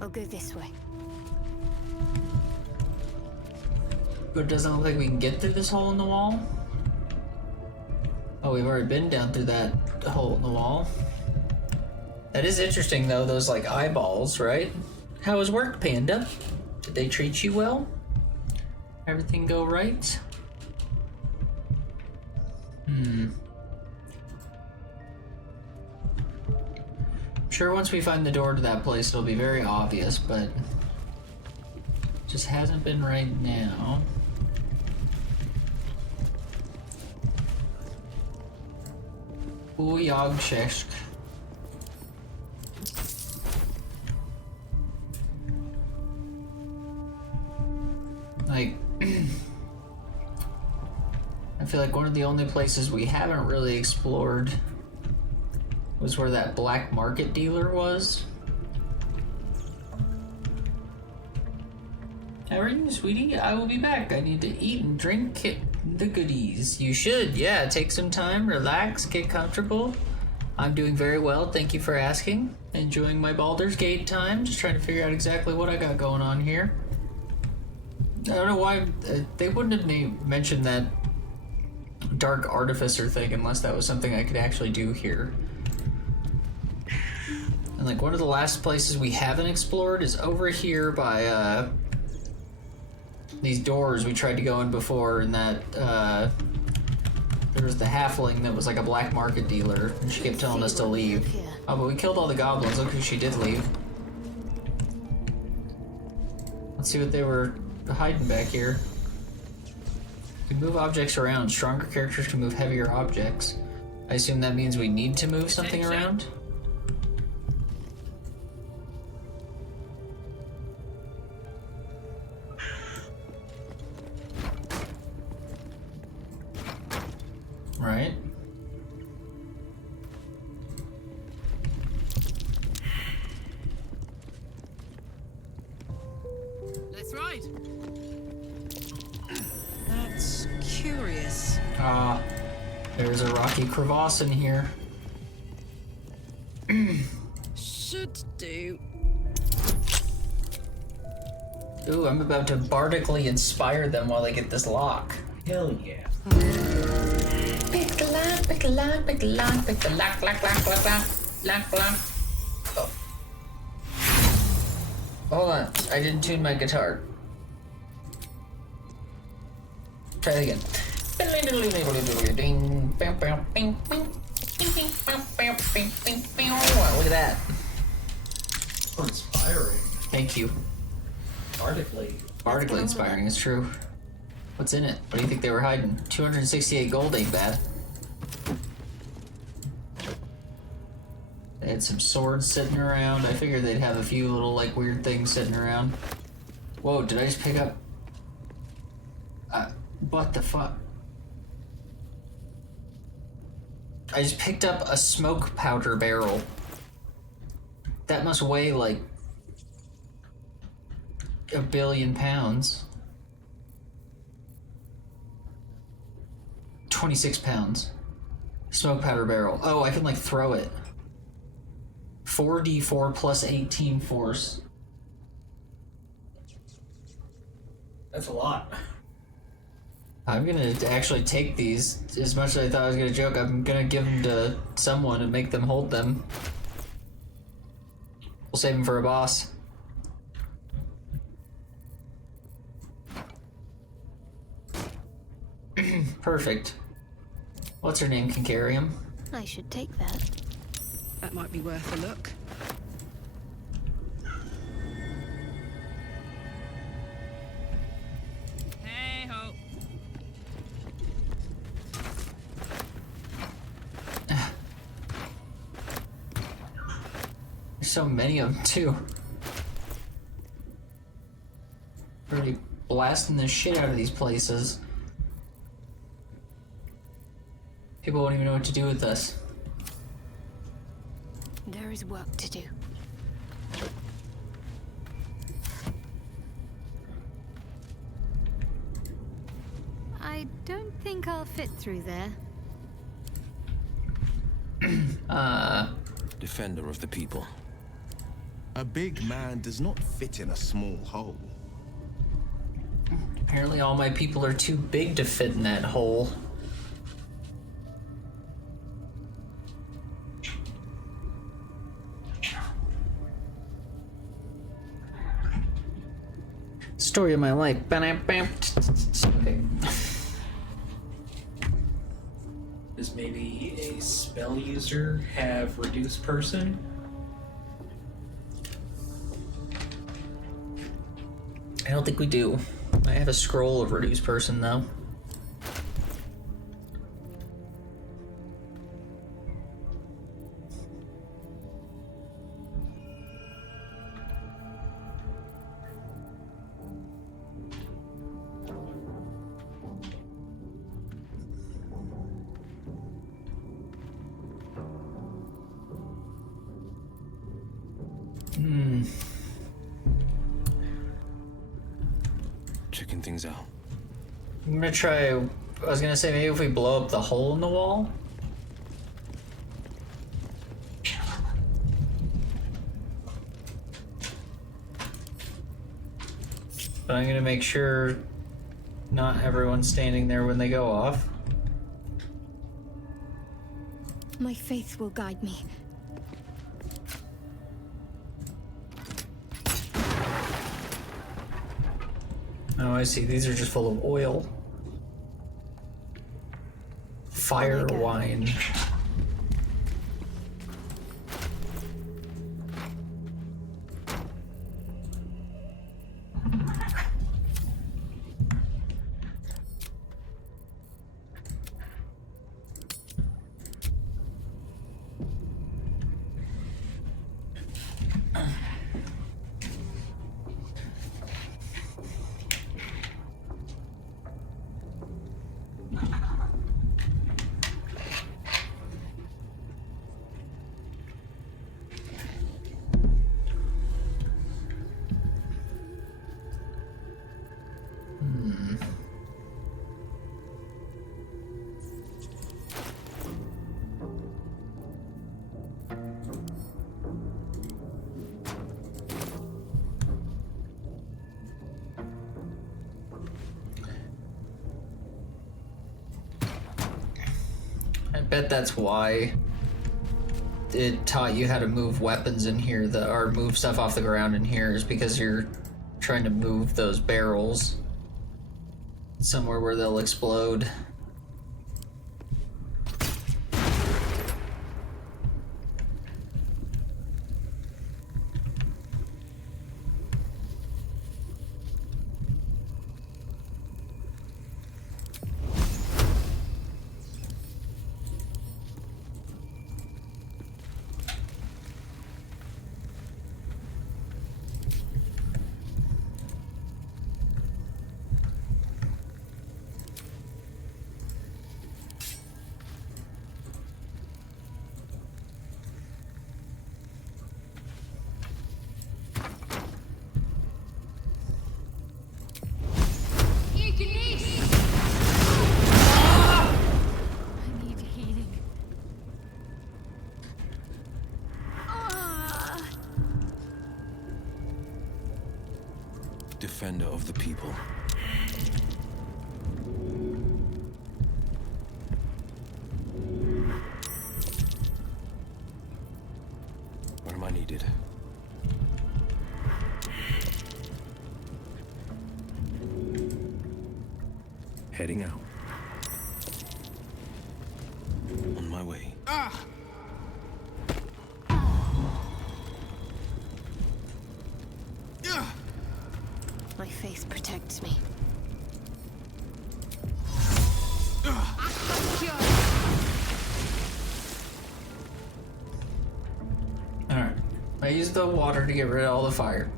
I'll go this way. But it doesn't look like we can get through this hole in the wall. Oh, we've already been down through that hole in the wall. That is interesting, though, those, like, eyeballs, right? How was work, Panda? Did they treat you well? Everything go right? I'm sure once we find the door to that place, it'll be very obvious, but just hasn't been right now. Uyagsheshk. Like, I feel like one of the only places we haven't really explored was where that black market dealer was. How are you, sweetie? I will be back. I need to eat and drink the goodies. You should, yeah. Take some time, relax, get comfortable. I'm doing very well, thank you for asking. Enjoying my Baldur's Gate time, just trying to figure out exactly what I got going on here. I don't know why they wouldn't have mentioned that Dark Artificer thing unless that was something I could actually do here. And like one of the last places we haven't explored is over here by these doors we tried to go in before, and that there was the halfling that was like a black market dealer, and she kept telling us to leave. Oh, but we killed all the goblins. Look who she did leave. Let's see what they were hiding back here. We move objects around. Stronger characters can move heavier objects. I assume that means we need to move something around? Right. Let's ride. That's curious. Ah, there's a rocky crevasse in here. Should do. Ooh, I'm about to bardically inspire them while they get this lock. Hell yeah. Pick the lock, pick the lock, pick the lock, pick the lock, lock, lock, lock, lock, lock, lock. Oh. Hold on, I didn't tune my guitar. Try it again. Wow, look at that. So inspiring. Thank you. Bardically. Bardically inspiring, it's true. What's in it? What do you think they were hiding? 268 gold ain't bad. They had some swords sitting around. I figured they'd have a few little, like, weird things sitting around. Whoa, did I just pick up... what the fuck? I just picked up a smoke powder barrel. That must weigh, like, 1 billion pounds. 26 pounds. Smoke powder barrel. Oh, I can, like, throw it. 4d4 plus 18 force. That's a lot. I'm gonna actually take these. As much as I thought I was gonna joke, I'm gonna give them to someone and make them hold them. We'll save them for a boss. Perfect. What's her name can carry him? I should take that. That might be worth a look. Hey ho. There's so many of them too. Really blasting the shit out of these places. People won't even know what to do with us. There is work to do. I don't think I'll fit through there. Defender of the people. A big man does not fit in a small hole. Apparently all my people are too big to fit in that hole. Story of my life. Okay. Does maybe a spell user have reduce person? I don't think we do. I have a scroll of reduce person though. Checking things out. I'm gonna try. I was gonna say maybe if we blow up the hole in the wall. But I'm gonna make sure not everyone's standing there when they go off. My faith will guide me. Oh, I see. These are just full of oil. Fire wine. I bet that's why it taught you how to move weapons in here, or move stuff off the ground in here, is because you're trying to move those barrels somewhere where they'll explode. defender of the people. Where am I needed? Heading out. On my way. My faith protects me. Alright. I used the water to get rid of all the fire.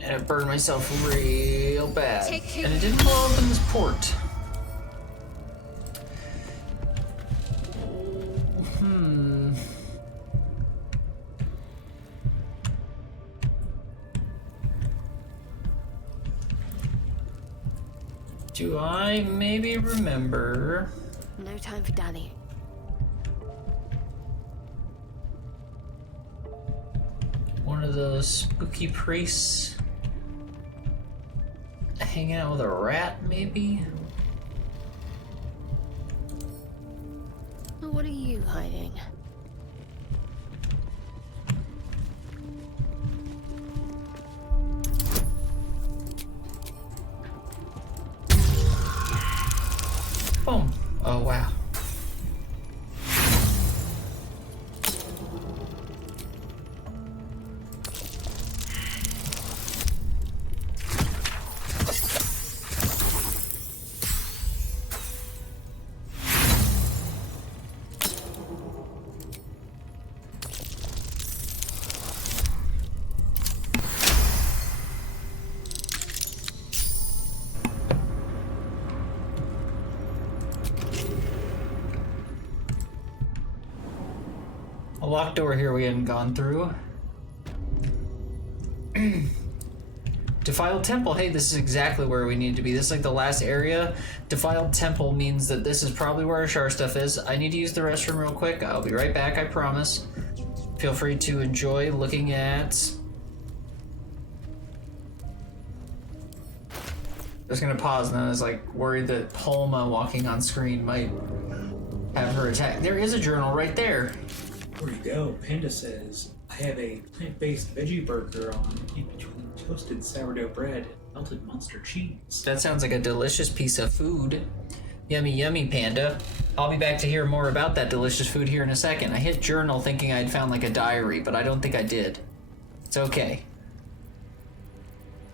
And I burned myself real bad. And it didn't blow open this port. Do I maybe remember? No time for Danny. One of those spooky priests hanging out with a rat, maybe? What are you hiding? Boom. Oh, wow. A locked door here we hadn't gone through. Defiled Temple. Hey, this is exactly where we need to be. This is like the last area. Defiled Temple means that this is probably where our Shar stuff is. I need to use the restroom real quick. I'll be right back, I promise. Feel free to enjoy looking at... I was gonna pause and I was like worried that Palma walking on screen might have her attack. There is a journal right there. Where you go? Panda says, I have a plant-based veggie burger on in between toasted sourdough bread and melted monster cheese. That sounds like a delicious piece of food. Yummy, yummy, Panda. I'll be back to hear more about that delicious food here in a second. I hit journal thinking I'd found like a diary, but I don't think I did. It's okay.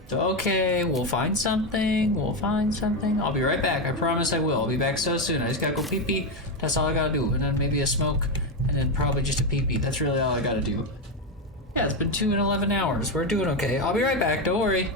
It's okay, we'll find something, I'll be right back, I promise I will. I'll be back so soon. I just gotta go pee-pee, that's all I gotta do. And then maybe a smoke, and then probably just a pee-pee. That's really all I gotta do. Yeah, it's been 2 and 11 hours. We're doing okay. I'll be right back, don't worry.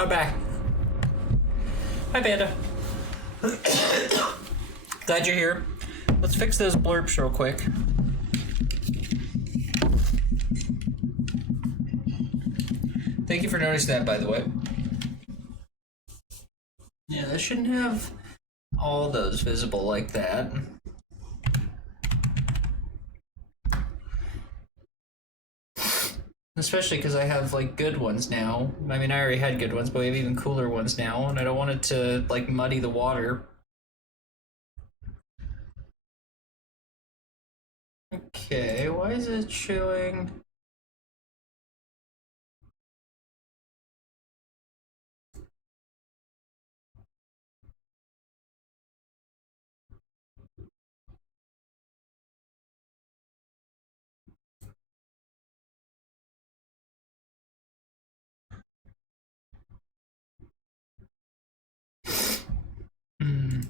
I'm back. Hi, Panda. Glad you're here. Let's fix those blurps real quick. Thank you for noticing that, by the way. Yeah, that shouldn't have all those visible like that. Especially because I have, like, good ones now. I mean, I already had good ones, but we have even cooler ones now, and I don't want it to, like, muddy the water. Okay, why is it showing... Hmm.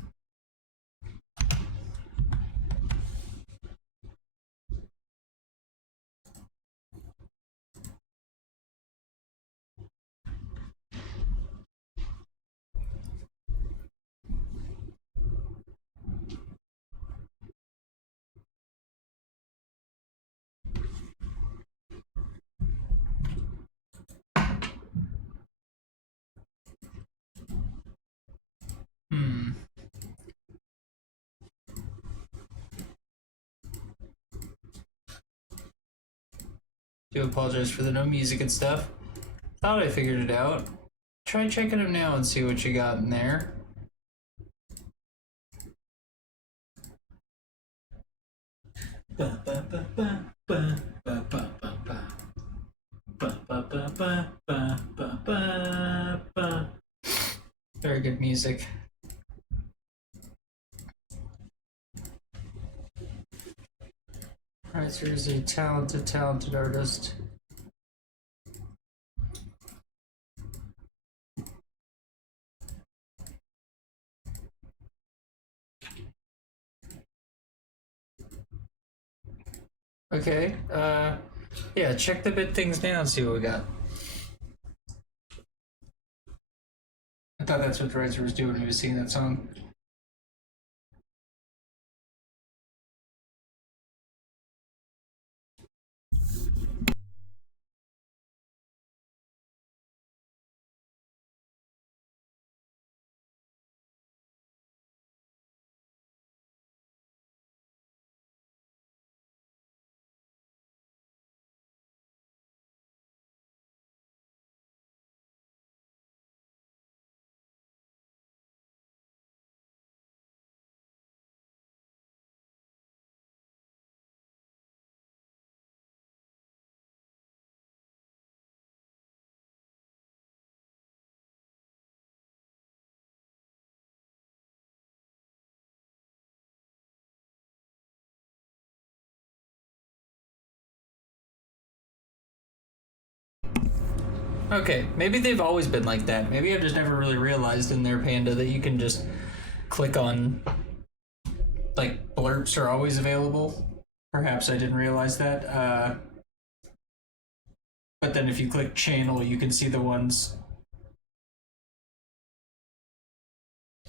Hmm. Do apologize for the no music and stuff. Thought I figured it out. Try checking them now and see what you got in there. Very good music. Alright, so here's a talented artist. Okay, yeah, check the bit things now and see what we got. I thought that's what Riser was doing when he was singing that song. Okay, maybe they've always been like that. Maybe I've just never really realized in their Panda that you can just click on, like, blurps are always available. Perhaps I didn't realize that. But then if you click channel, you can see the ones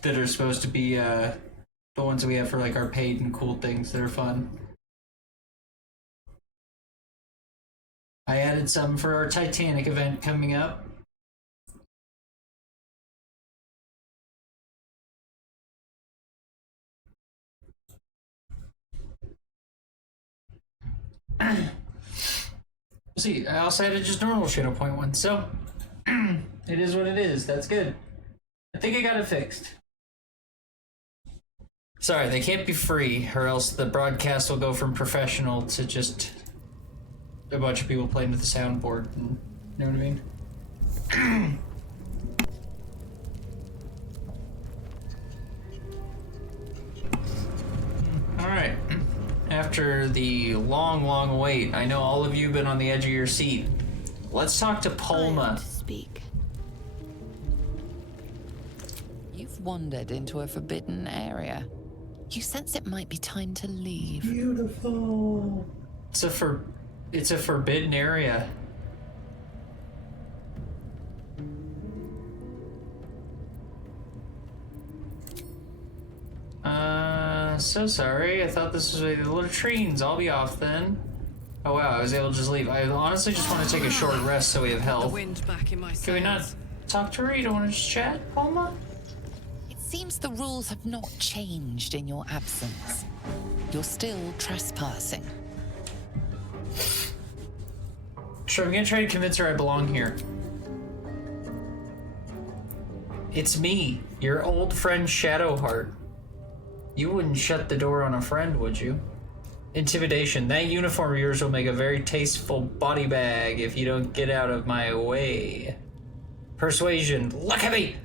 that are supposed to be the ones that we have for, like, our paid and cool things that are fun. I added some for our Titanic event coming up. See, I also added just normal shadow point ones, so it is what it is. That's good. I think I got it fixed. Sorry, they can't be free, or else the broadcast will go from professional to just a bunch of people playing with the soundboard. And, you know what I mean? Alright. After the long wait, I know all of you have been on the edge of your seat. Let's talk to Polma. Speak. You've wandered into a forbidden area. You sense it might be time to leave. Beautiful. It's a forbidden area. so sorry. I thought this was the latrines. I'll be off then. Oh wow, I was able to just leave. I honestly just want to take a short rest so we have The health. wind back in my sails. Can we not talk to her? You don't want to just chat, Palma? It seems the rules have not changed in your absence. You're still trespassing. Sure, I'm gonna try to convince her I belong here. It's me, your old friend Shadowheart. You wouldn't shut the door on a friend, would you? Intimidation. That uniform of yours will make a very tasteful body bag if you don't get out of my way. Persuasion. Look at me!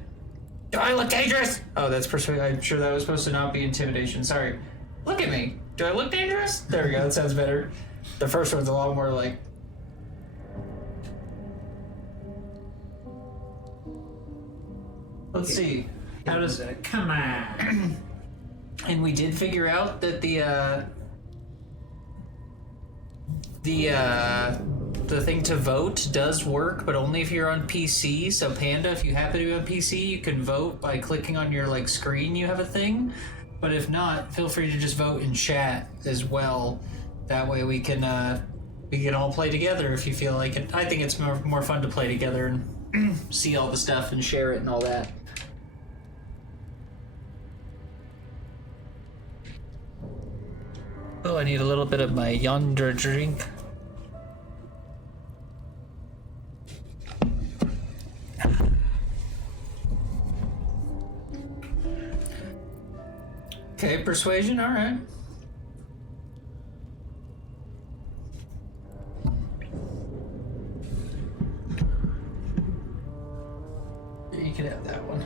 Do I look dangerous? Oh, that's persuasion. I'm sure that was supposed to not be intimidation. Sorry. Look at me. Do I look dangerous? There we go. That sounds better. The first one's a lot more like... Let's see. How does it? Come on. And we did figure out that the thing to vote does work, but only if you're on PC. So Panda, if you happen to be on PC, you can vote by clicking on your like screen. You have a thing, but if not, feel free to just vote in chat as well. That way we can all play together if you feel like it. I think it's more fun to play together and see all the stuff and share it and all that. Oh, I need a little bit of my yonder drink. Okay, persuasion, alright. You can have that one.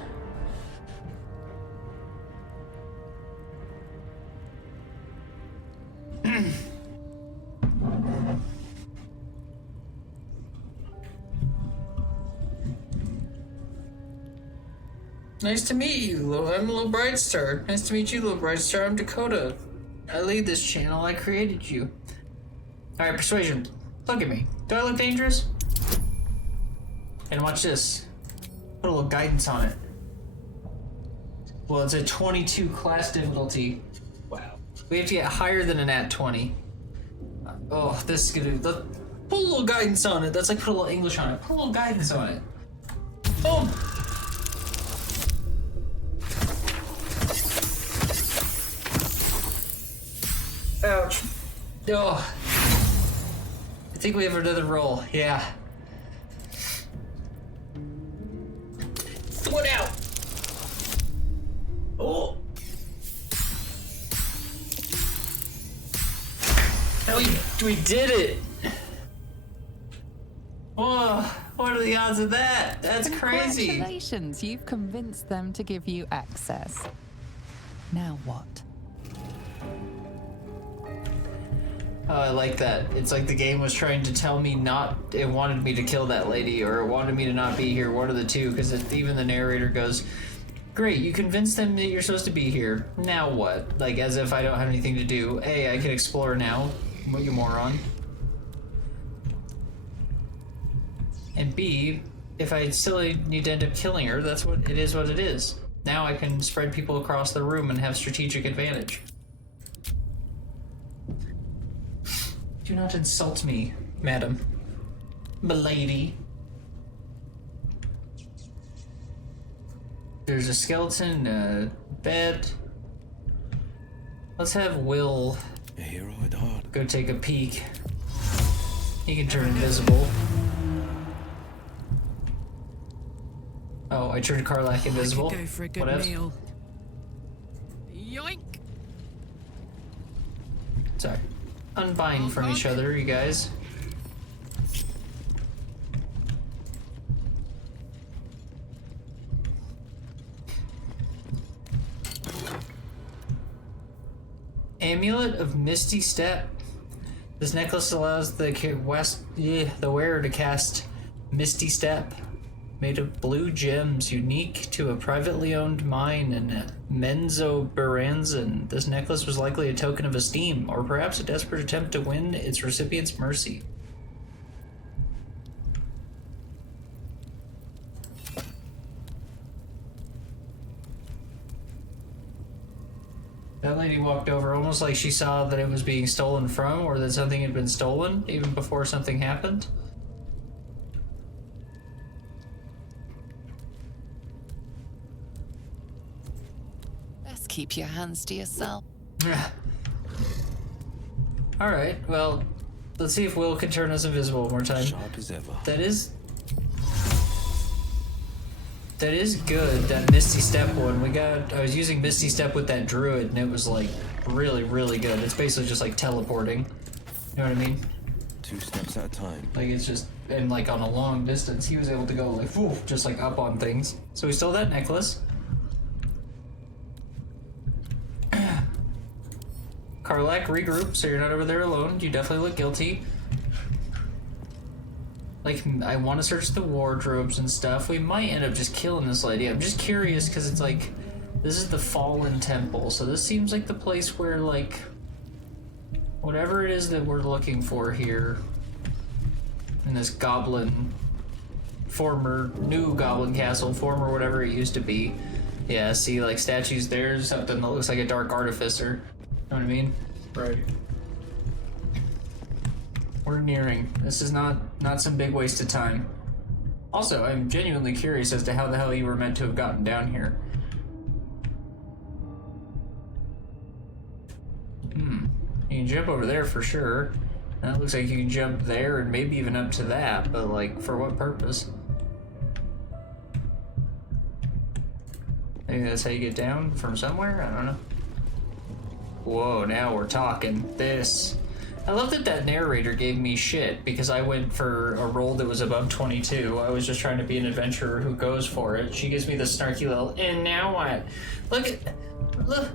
Nice to meet you, I'm Little Brightstar. Nice to meet you, Little Brightstar. I'm Dakota. I lead this channel. I created you. Alright, persuasion. Look at me. Do I look dangerous? And watch this. Put a little guidance on it. Well, it's a 22 class difficulty. Wow. We have to get higher than an at 20. Oh, this is gonna... Put a little guidance on it. That's like put a little English on it. Put a little guidance on it. Boom! Ouch. Oh. I think we have another roll. Yeah. Throw it out. Oh. We did it. Oh, what are the odds of that? That's crazy. Congratulations, you've convinced them to give you access. Now what? Oh, I like that. It's like the game was trying to tell me not... It wanted me to kill that lady, or it wanted me to not be here. One of the two, because even the narrator goes, great, you convinced them that you're supposed to be here. Now what? Like, as if I don't have anything to do. A, I can explore now. What, you moron. And B, if I still need to end up killing her, that's what it is. Now I can spread people across the room and have strategic advantage. Do not insult me, madam. Milady. There's a skeleton, a bed. Let's have Will go take a peek. He can turn invisible. Oh, I turned Karlach invisible. I could go for a good What else? meal. Yoink! Sorry. Unbind from each other, you guys. Amulet of Misty Step. This necklace allows the wearer to cast Misty Step, made of blue gems, unique to a privately owned mine in Menzoberranzan. This necklace was likely a token of esteem, or perhaps a desperate attempt to win its recipient's mercy. That lady walked over almost like she saw that it was being stolen from, or that something had been stolen, even before something happened. Best keep your hands to yourself. Alright, well, let's see if Will can turn us invisible one more time. Sharp as ever. That is good, that Misty Step one. I was using Misty Step with that druid, and it was like really, really good. It's basically just like teleporting. You know what I mean? 2 steps at a time. Like it's just, and like on a long distance, he was able to go like, whoo, just like up on things. So we stole that necklace. Karlak, regroup, so you're not over there alone. You definitely look guilty. Like, I want to search the wardrobes and stuff. We might end up just killing this lady. I'm just curious, because it's like, this is the Fallen Temple, so this seems like the place where, like, whatever it is that we're looking for here in this goblin, new goblin castle, former whatever it used to be. Yeah, see, like, statues there, something that looks like a dark artificer. You know what I mean? Right. We're nearing. This is not some big waste of time. Also, I'm genuinely curious as to how the hell you were meant to have gotten down here. You can jump over there for sure. And it looks like you can jump there and maybe even up to that, but like, for what purpose? Maybe that's how you get down from somewhere? I don't know. Whoa, now we're talking. I love that narrator gave me shit because I went for a roll that was above 22. I was just trying to be an adventurer who goes for it. She gives me the snarky little, and now what? Look,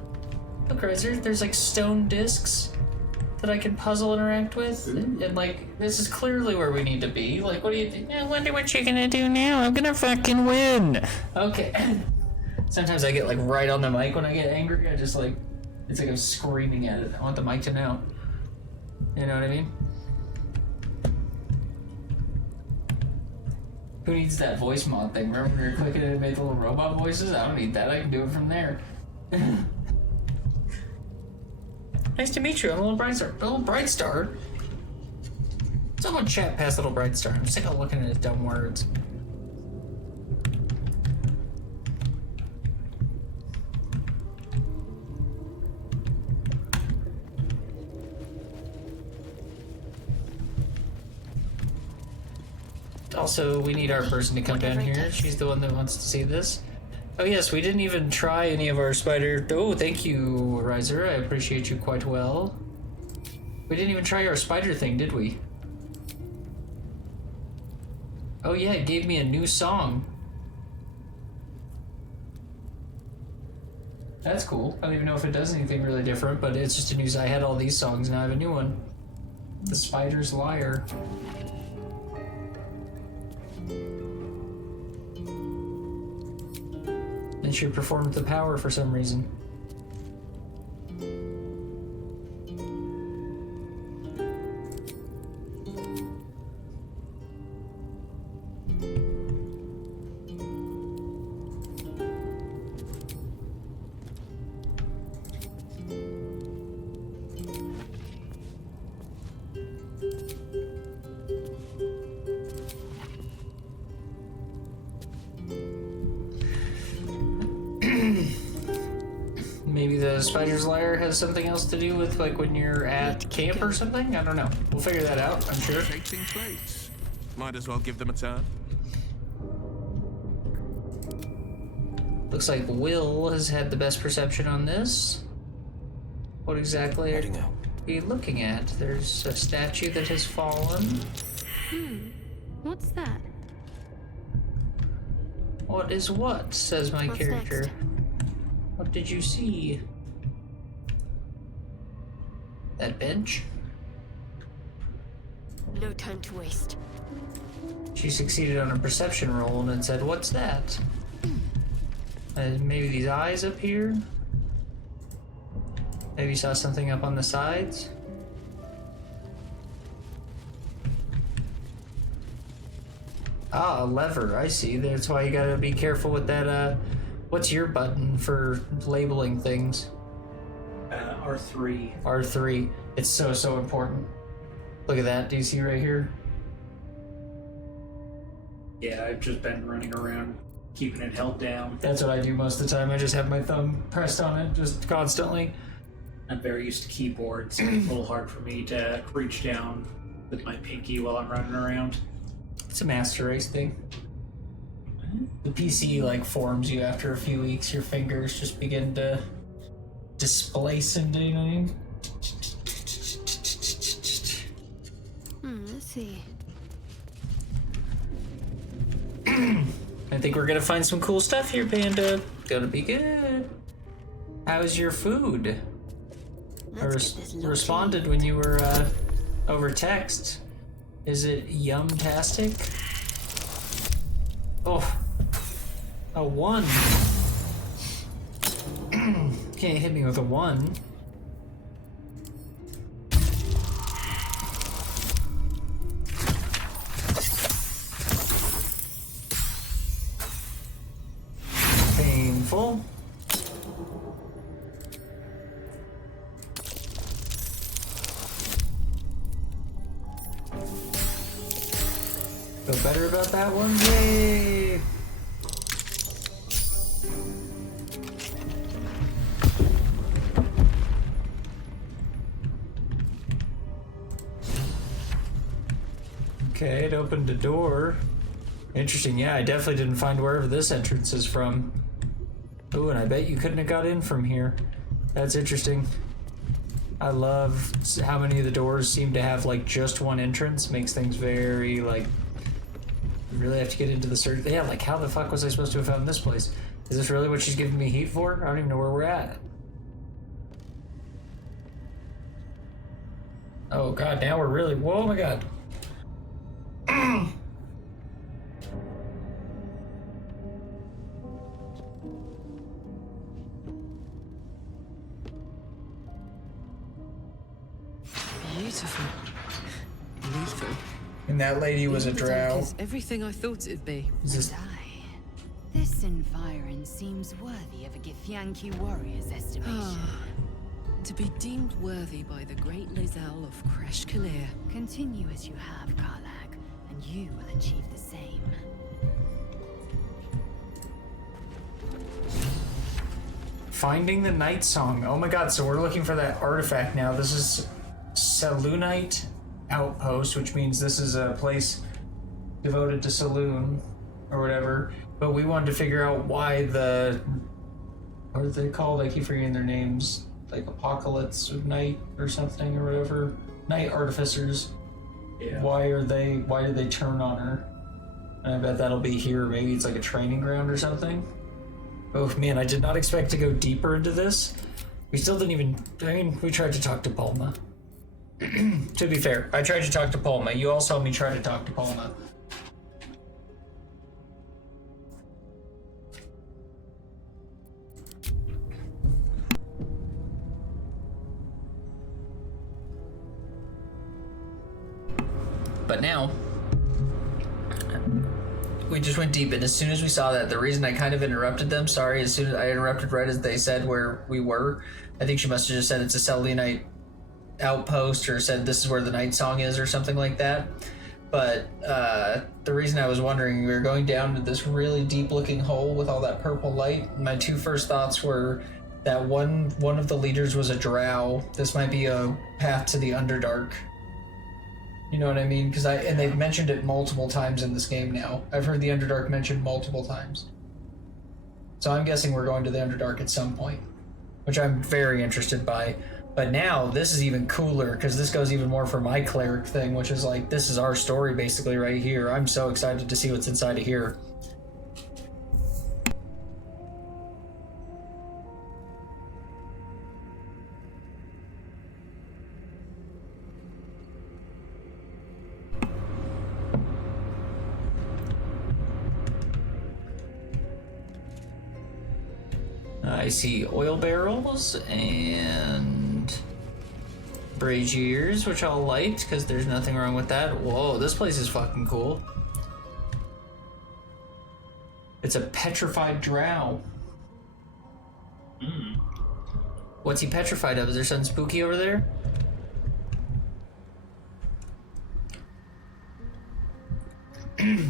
Riser, there's like stone discs that I can puzzle interact with. And like, this is clearly where we need to be. Like, what do you think? I wonder what you're gonna do now. I'm gonna fucking win. Okay. Sometimes I get like right on the mic when I get angry. I just like, it's like I'm screaming at it. I want the mic to know. You know what I mean? Who needs that voice mod thing? Remember when you were clicking it and made the little robot voices? I don't need that. I can do it from there. Nice to meet you. I'm a little bright star. A little bright star? Someone chat past little bright star. I'm sick of looking at his dumb words. Also, we need our person to come down here. She's the one that wants to see this. Oh yes, we didn't even try any of our spider... Oh, thank you, Riser. I appreciate you quite well. We didn't even try our spider thing, did we? Oh yeah, it gave me a new song. That's cool. I don't even know if it does anything really different, but it's just a new... I had all these songs, now I have a new one. The Spider's Lyre. And she performed the power for some reason. Maybe the Spider's Lair has something else to do with like when you're at camp or something? I don't know. We'll figure that out, I'm sure. Shaping plates. Might as well give them a turn. Looks like Will has had the best perception on this. What exactly are you looking at? There's a statue that has fallen. What's that? What is what? Says my What's character. next? What did you see? That bench? No time to waste. She succeeded on a perception roll and it said, "What's that?" Maybe these eyes up here? Maybe you saw something up on the sides? Ah, a lever, I see. That's why you gotta be careful with that, what's your button for labeling things? R3. R3. It's so important. Look at that. Do you see right here? Yeah, I've just been running around, keeping it held down. That's what I do most of the time. I just have my thumb pressed on it, just constantly. I'm very used to keyboards. It's a little hard for me to reach down with my pinky while I'm running around. It's a master race thing. The PC like forms you after a few weeks. Your fingers just begin to displace into, you know what I mean? Let's see. I think we're gonna find some cool stuff here, Panda. Gonna be good. How's your food? I responded when you were over text. Is it yum-tastic? Oh, a 1. Can't hit me with a 1. Painful. Feel better about that one? Yay! Okay, it opened a door. Interesting, yeah, I definitely didn't find wherever this entrance is from. Ooh, and I bet you couldn't have got in from here. That's interesting. I love how many of the doors seem to have like just one entrance. Makes things very like, you really have to get into the search. Yeah, like how the fuck was I supposed to have found this place? Is this really what she's giving me heat for? I don't even know where we're at. Oh god, now we're really, whoa, oh my god. Beautiful. Lethal. And that lady was a The dark drow. is everything I thought it'd be. Is This environ seems worthy of a Githyanki warrior's estimation. To be deemed worthy by the great Lae'zel of Kresh Kalir. Continue as you have, Karlach, and you will achieve the same. Finding the Night Song. Oh my god, so we're looking for that artifact now. This is Selûnite Outpost, which means this is a place devoted to Selûne, or whatever. But we wanted to figure out why the... What are they called? I keep forgetting their names. Like Apocalypse of Night or something, or whatever. Night Artificers. Yeah. Why did they turn on her? And I bet that'll be here. Maybe it's like a training ground or something. Oh man, I did not expect to go deeper into this. We still didn't even, I mean, we tried to talk to Palma. To be fair, I tried to talk to Palma. You all saw me try to talk to Palma. But now, we just went deep, and as soon as we saw that, the reason I kind of interrupted them, sorry, as soon as I interrupted right as they said where we were, I think she must have just said it's a Selûnite outpost, or said this is where the Night Song is, or something like that. But the reason I was wondering, we were going down to this really deep looking hole with all that purple light. My two first thoughts were that one of the leaders was a drow. This might be a path to the Underdark. You know what I mean? Because and they've mentioned it multiple times in this game now. I've heard the Underdark mentioned multiple times. So I'm guessing we're going to the Underdark at some point, which I'm very interested by. But now this is even cooler, because this goes even more for my cleric thing, which is like, this is our story basically right here. I'm so excited to see what's inside of here. I see oil barrels and braziers, which I'll light because there's nothing wrong with that. Whoa, this place is fucking cool. It's a petrified drow. What's he petrified of? Is there something spooky over there?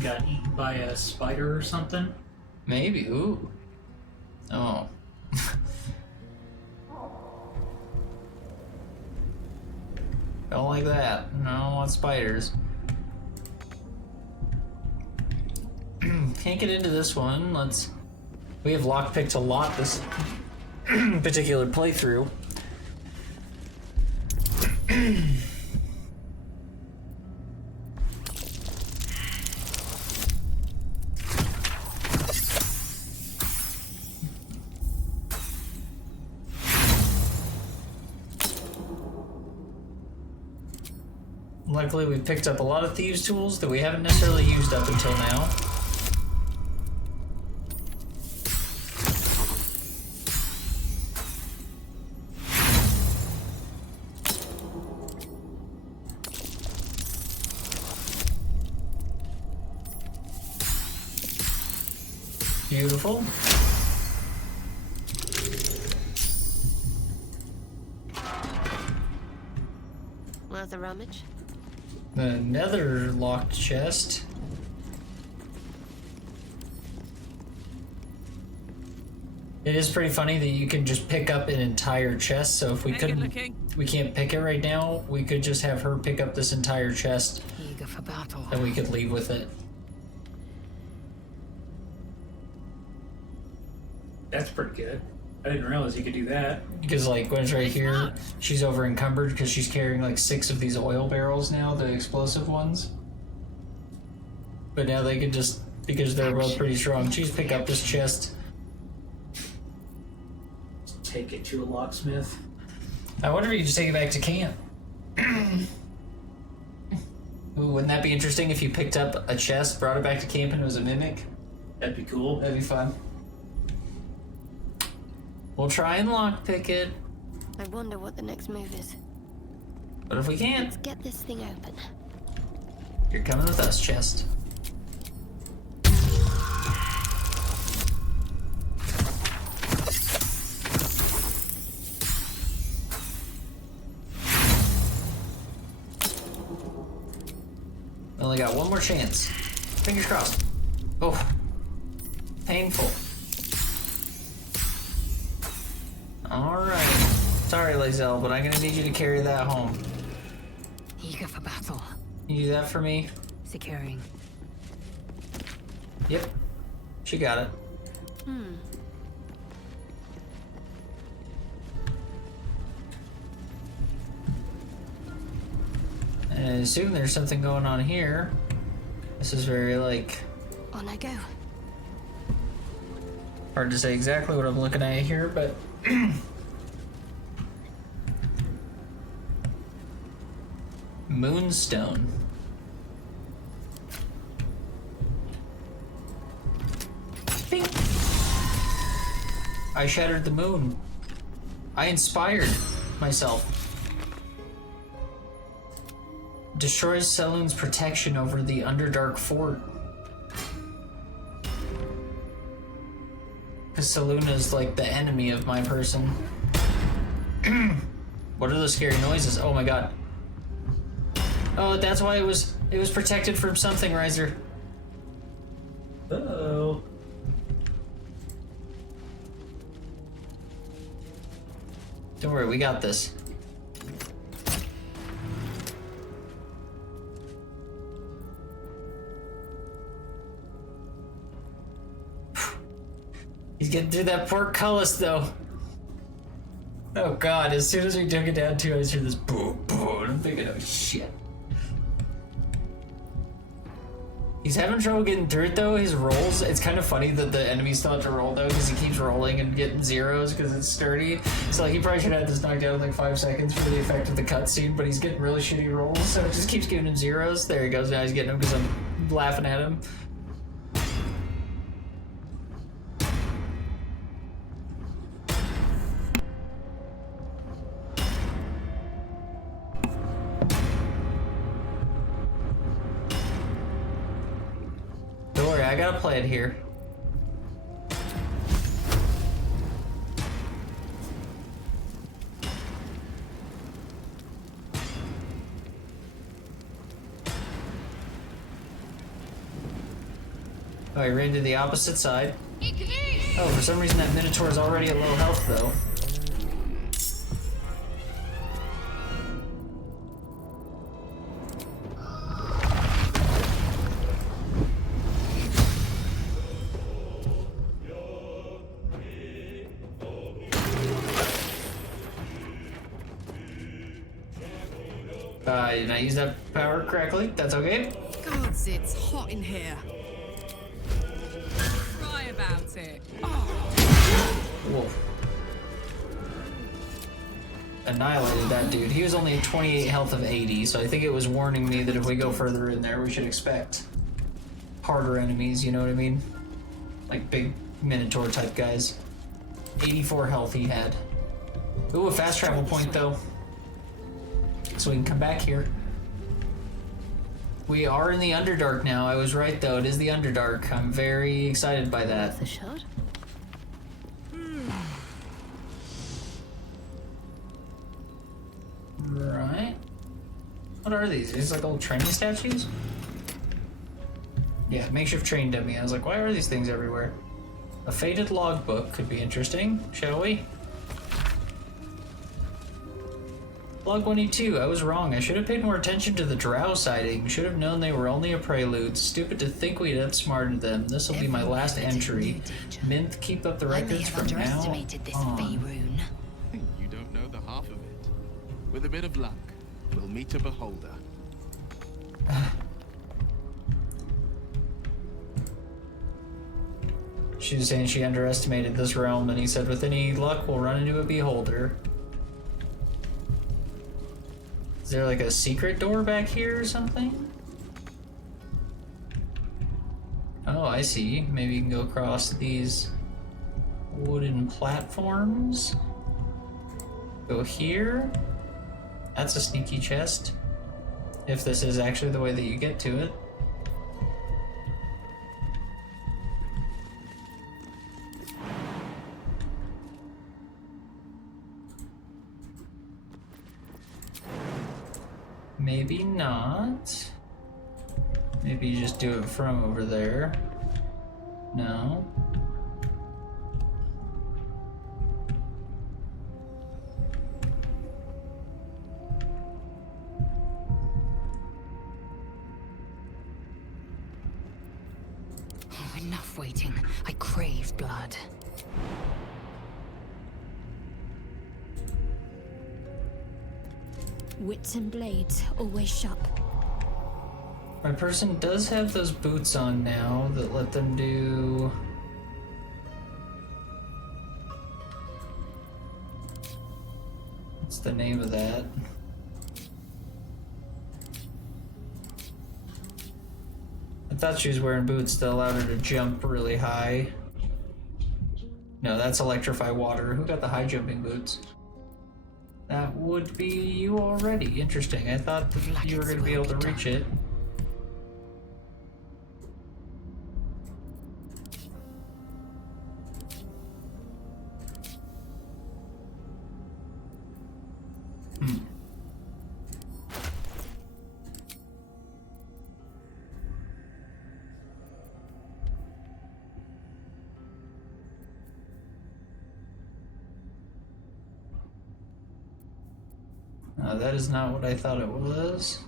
Got eaten by a spider or something? Maybe. Ooh. Oh. Don't like that. No, I don't want spiders. Can't get into this one. We have lockpicked a lot this particular playthrough. Luckily, we picked up a lot of thieves' tools that we haven't necessarily used up until now. Beautiful. Worth a rummage? Another locked chest. It is pretty funny that you can just pick up an entire chest, so if we can't pick it right now, we could just have her pick up this entire chest. Eager for battle. And we could leave with it. That's pretty good. I didn't realize you could do that. Because like when it's right here, she's over encumbered because she's carrying like 6 of these oil barrels now, the explosive ones. But now they could just, because they're both pretty strong, she's pick up this chest. Take it to a locksmith. I wonder if you just take it back to camp. Ooh, wouldn't that be interesting if you picked up a chest, brought it back to camp, and it was a mimic? That'd be cool. That'd be fun. We'll try and lockpick it. I wonder what the next move is. But if we can't, Let's get this thing open. you're coming with us, chest. Only got one more chance. Fingers crossed. Oh, painful. Alright. Sorry, Lazelle, but I'm gonna need you to carry that home. Eager for battle. You do that for me? Securing. Yep. She got it. And I assume there's something going on here. This is very, like... On I go. Hard to say exactly what I'm looking at here, but... Moonstone. Bing. I shattered the moon. I inspired myself. Destroys Saloon's protection over the Underdark Fort. Because Saloon is like the enemy of my person. What are those scary noises? Oh my god. Oh, that's why it was protected from something, Riser. Uh-oh. Don't worry, we got this. He's getting through that portcullis, though. Oh god, as soon as we took it down too, I just hear this boom, boom, and I'm thinking, oh shit. He's having trouble getting through it though, his rolls. It's kind of funny that the enemies still have to roll though, because he keeps rolling and getting zeros because it's sturdy. So like, he probably should have had this knocked out in like 5 seconds for the effect of the cutscene, but he's getting really shitty rolls, so it just keeps giving him zeros. There he goes, now he's getting them because I'm laughing at him. I gotta play it here. Oh, he ran to the opposite side. Oh, for some reason that Minotaur is already at low health, though. Did I use that power correctly? That's okay. Gods, it's hot in here. Cry about it. Whoa. Annihilated that dude. He was only at 28 health of 80, so I think it was warning me that if we go further in there, we should expect harder enemies, you know what I mean? Like big Minotaur type guys. 84 health he had. Ooh, a fast travel point though. So we can come back here. We are in the Underdark now. I was right though, it is the Underdark. I'm very excited by that. The shot? Right. What are these? These like old training statues? Yeah, makeshift train dummy. I was like, why are these things everywhere? A faded logbook could be interesting, shall we? Log 182, I was wrong. I should have paid more attention to the drow sighting. Should have known they were only a prelude. Stupid to think we'd outsmarted them. This will be my last entry. Minth, keep up the records from now on. You don't know the half of it. With a bit of luck, we'll meet a beholder. She was saying she underestimated this realm, and he said, with any luck, we'll run into a beholder. Is there like a secret door back here or something? Oh, I see. Maybe you can go across these wooden platforms. Go here. That's a sneaky chest. If this is actually the way that you get to it. Maybe not. Maybe you just do it from over there. No. Oh, enough waiting. I crave blood. Wits and blades, always sharp. My person does have those boots on now that let them do... What's the name of that? I thought she was wearing boots that allowed her to jump really high. No, that's electrify water. Who got the high jumping boots? That would be you already. Interesting. I thought that you were going to be able to reach it. That is not what I thought it was.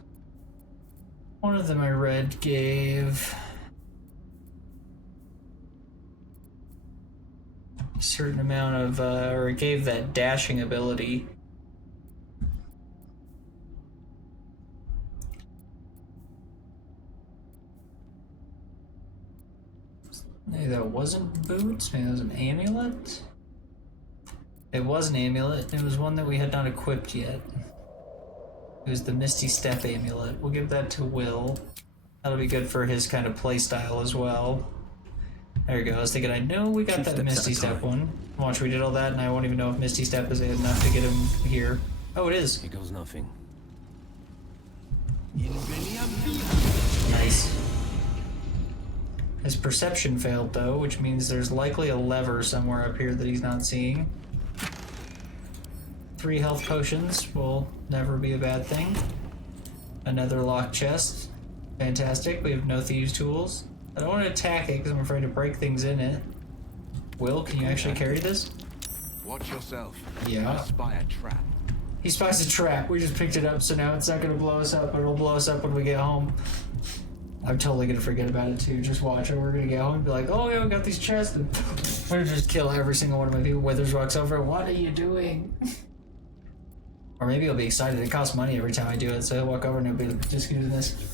One of them I read gave a certain amount of, or it gave that dashing ability. Maybe that wasn't boots, maybe it was an amulet? It was an amulet, it was one that we had not equipped yet. It was the Misty Step amulet. We'll give that to Will. That'll be good for his kind of playstyle as well. There we go. I was thinking, I know we got that Misty Step one. Watch, we did all that, and I won't even know if Misty Step is enough to get him here. Oh, it is. Here goes nothing. Nice. His perception failed, though, which means there's likely a lever somewhere up here that he's not seeing. 3 health potions will never be a bad thing. Another locked chest. Fantastic. We have no thieves' tools. I don't want to attack it because I'm afraid to break things in it. Will, can you actually carry this? Watch yourself. Yeah. I spy a trap. He spies a trap. We just picked it up, so now it's not going to blow us up, but it'll blow us up when we get home. I'm totally going to forget about it too. Just watch it. We're going to get home and be like, oh yeah, we got these chests. And I'm going to just kill every single one of my people. Withers walks over, what are you doing? Or maybe he'll be excited. It costs money every time I do it, so he'll walk over and he'll be like, just do this.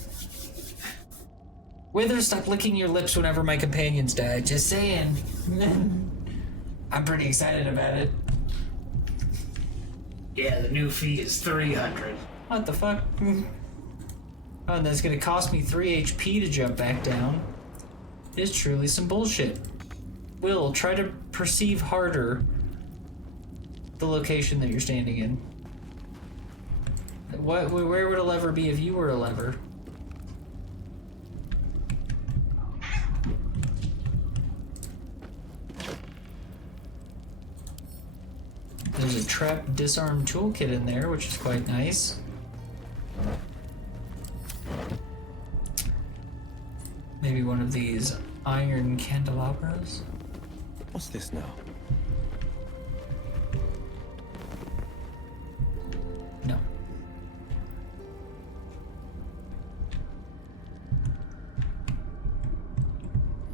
Withers, stop licking your lips whenever my companions die. Just saying. I'm pretty excited about it. Yeah, the new fee is 300. What the fuck? Oh, and that's gonna cost me 3 HP to jump back down. It is truly some bullshit. Will, try to perceive harder the location that you're standing in. Where would a lever be if you were a lever? There's a trap disarm toolkit in there, which is quite nice. Maybe one of these iron candelabras? What's this now? No.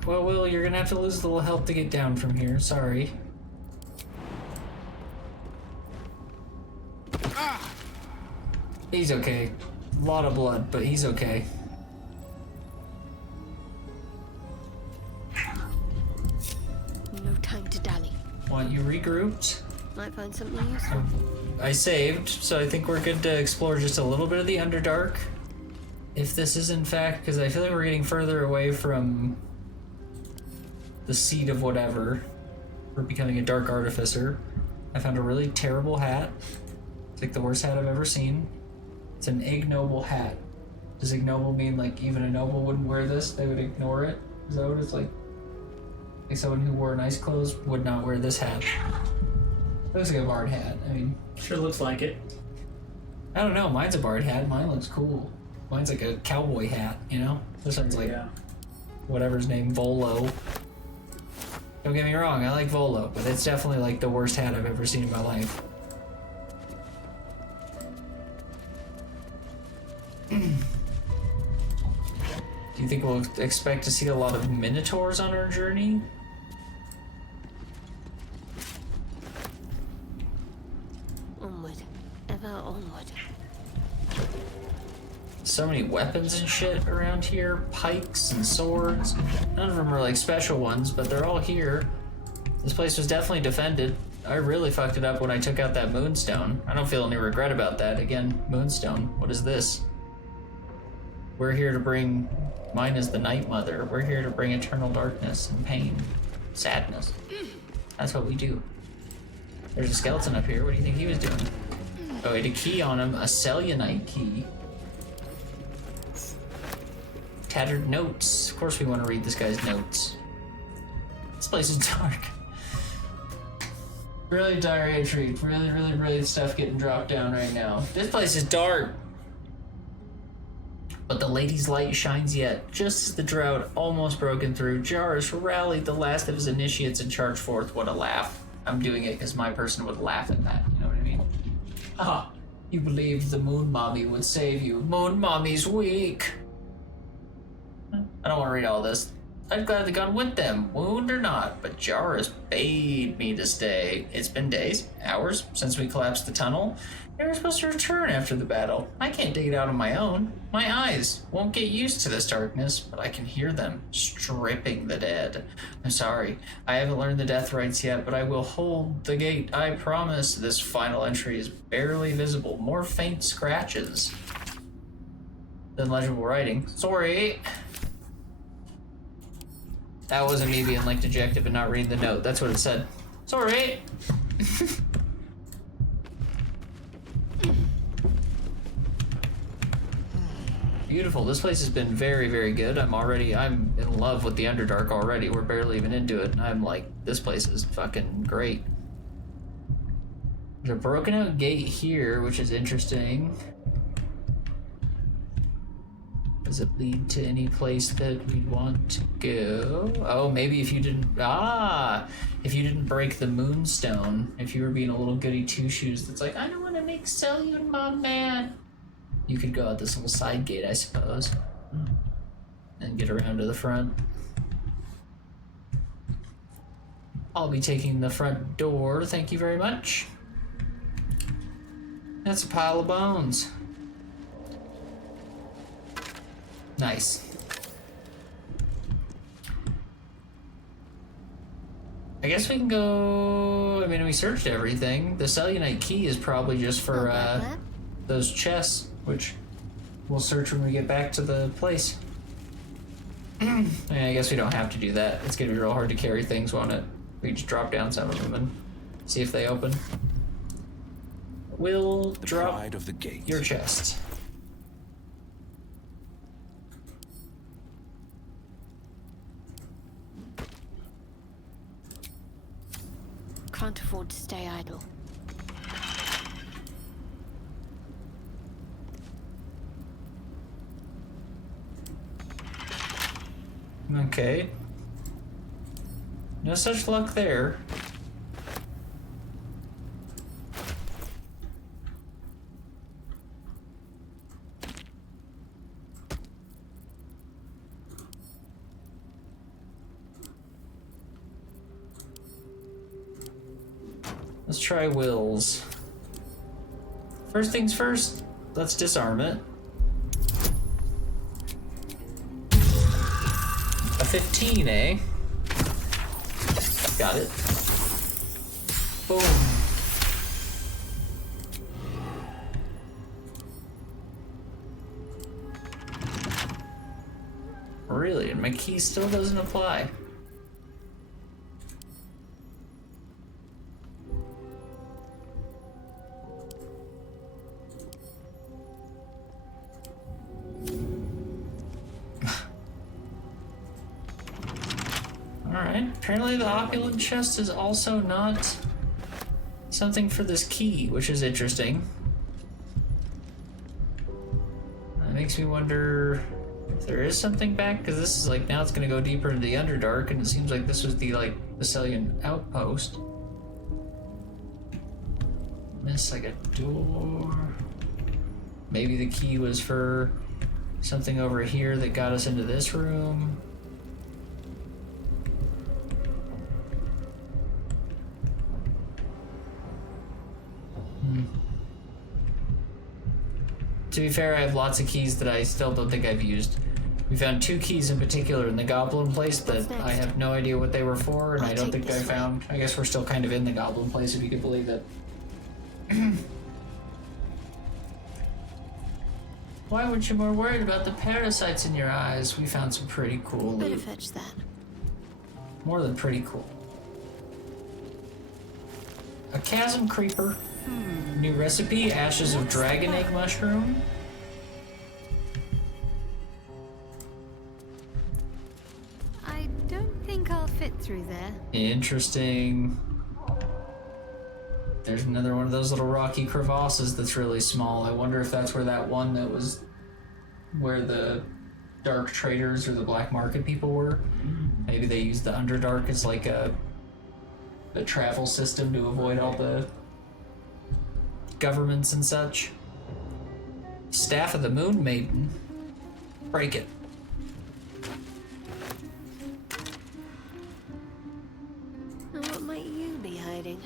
Well, Will, you're gonna have to lose a little help to get down from here. Sorry. He's okay. A lot of blood, but he's okay. No time to dally. Want you regrouped? Might find something useful. I saved, so I think we're good to explore just a little bit of the Underdark. If this is in fact, because I feel like we're getting further away from the seat of whatever. We're becoming a Dark Artificer. I found a really terrible hat. It's like the worst hat I've ever seen. It's an ignoble hat. Does ignoble mean like even a noble wouldn't wear this? They would ignore it? Is that what it's like? Like someone who wore nice clothes would not wear this hat. Looks like a bard hat. I mean, Sure looks like it. I don't know. Mine's a bard hat. Mine looks cool. Mine's like a cowboy hat, you know? This one's like whatever's name, Volo. Don't get me wrong, I like Volo, but it's definitely like the worst hat I've ever seen in my life. Do you think we'll expect to see a lot of minotaurs on our journey? Onward. Ever onward. So many weapons and shit around here. Pikes and swords. None of them are like special ones, but they're all here. This place was definitely defended. I really fucked it up when I took out that moonstone. I don't feel any regret about that. Again, moonstone. What is this? We're here to bring... Mine is the Night Mother. We're here to bring eternal darkness and pain. Sadness. That's what we do. There's a skeleton up here. What do you think he was doing? Oh, he had a key on him. A Selionite key. Tattered notes. Of course we want to read this guy's notes. This place is dark. Really diarrhea treat. Really stuff getting dropped down right now. This place is dark. But the lady's light shines yet. Just as the drought almost broken through, Jarus rallied the last of his initiates and charged forth. What a laugh. I'm doing it because my person would laugh at that. You know what I mean? Ah, you believed the Moon Mommy would save you. Moon Mommy's weak. I don't want to read all this. I'd gladly gone with them, wound or not, but Jarus bade me to stay. It's been days, hours, since we collapsed the tunnel. They were supposed to return after the battle. I can't dig it out on my own. My eyes won't get used to this darkness, but I can hear them stripping the dead. I'm sorry, I haven't learned the death rites yet, but I will hold the gate. I promise. This final entry is barely visible. More faint scratches than legible writing. Sorry. That wasn't me being like dejected and not reading the note. That's what it said. Sorry. Beautiful. This place has been very good. I'm in love with the Underdark already. We're barely even into it. And I'm like, this place is fucking great. There's a broken out gate here, which is interesting. Does it lead to any place that we'd want to go? Oh, maybe if you didn't... if you didn't break the moonstone, if you were being a little goody two-shoes that's like, I don't want to make Selyon Mom mad, you could go out this little side gate, I suppose, and get around to the front. I'll be taking the front door, thank you very much. That's a pile of bones. Nice. I guess we can go... I mean, we searched everything. The Selionite key is probably just for those chests, which we'll search when we get back to the place. I guess we don't have to do that. It's gonna be real hard to carry things, won't it? We just drop down some of them and see if they open. We'll drop Pride of the gate. your chest. Can't afford to stay idle. Okay. No such luck there. Let's try Will's. First things first, let's disarm it. A 15, eh? Got it. Boom. Really? And my key still doesn't apply. Alright, apparently the opulent chest is also not something for this key, which is interesting. That makes me wonder if there is something back, because this is like, now it's going to go deeper into the Underdark, and it seems like this was the, like, Thessalian outpost. Miss, like a door. Maybe the key was for something over here that got us into this room. To be fair, I have lots of keys that I still don't think I've used. We found 2 keys in particular in the goblin place that I have no idea what they were for, and I don't think I found... I guess we're still kind of in the goblin place, if you could believe it. Why weren't you more worried about the parasites in your eyes? We found some pretty cool loot. Better fetch that. More than pretty cool. A chasm creeper. New recipe, ashes of dragon egg mushroom. I don't think I'll fit through there. Interesting. There's another one of those little rocky crevasses that's really small. I wonder if that's where that one that was where the dark traders or the black market people were. Maybe they used the Underdark as like a travel system to avoid all the governments and such. Staff of the Moon Maiden. Break it. Now what might you be hiding?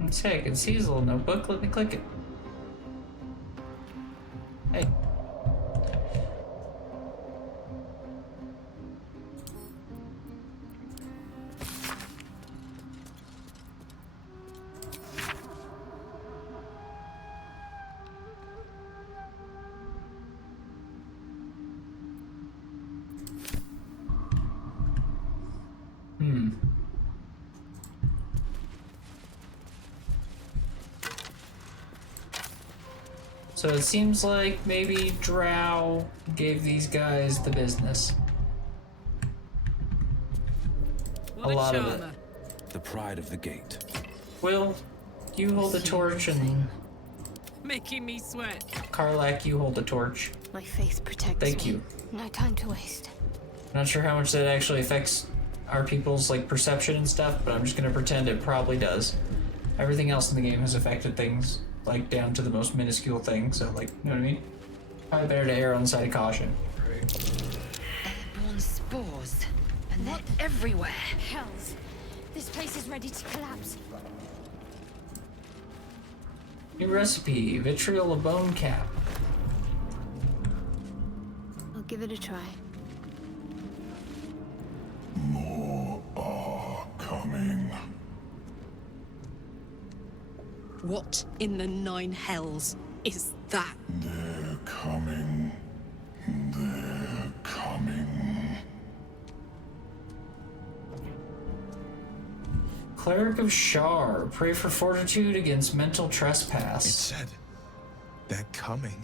Let's see, I can see his little notebook. Let me click it. Hey. So it seems like maybe Drow gave these guys the business. A lot of it. The pride of the gate. Will, you hold the torch, and Making me sweat. Karlak, you hold the torch. My faith protects Thank me. you. No time to waste. Not sure how much that actually affects our people's like perception and stuff, but I'm just gonna pretend it probably does. Everything else in the game has affected things like down to the most minuscule thing, so like, you know what I mean? Probably better to err on the side of caution. Airborne spores. And they're everywhere. Hells. This place is ready to collapse. New recipe, vitriol of bone cap. I'll give it a try. More are coming. What in the 9 hells is that? They're coming. They're coming. Cleric of Shar, pray for fortitude against mental trespass. It said, they're coming.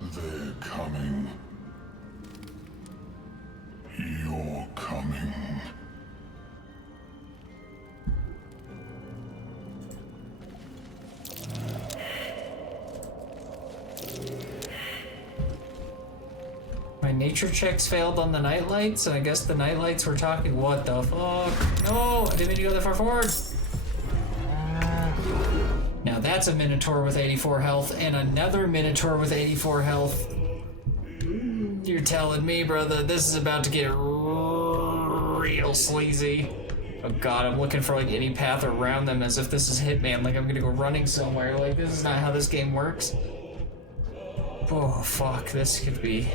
They're coming. You're coming. My nature checks failed on the nightlights, and I guess the nightlights were talking. What the fuck? No, I didn't mean to go that far forward. Now that's a Minotaur with 84 health, and another Minotaur with 84 health. You're telling me, brother, this is about to get real sleazy. Oh god, I'm looking for like any path around them as if this is Hitman, like I'm gonna go running somewhere. Like, this is not how this game works. Oh fuck, this could be...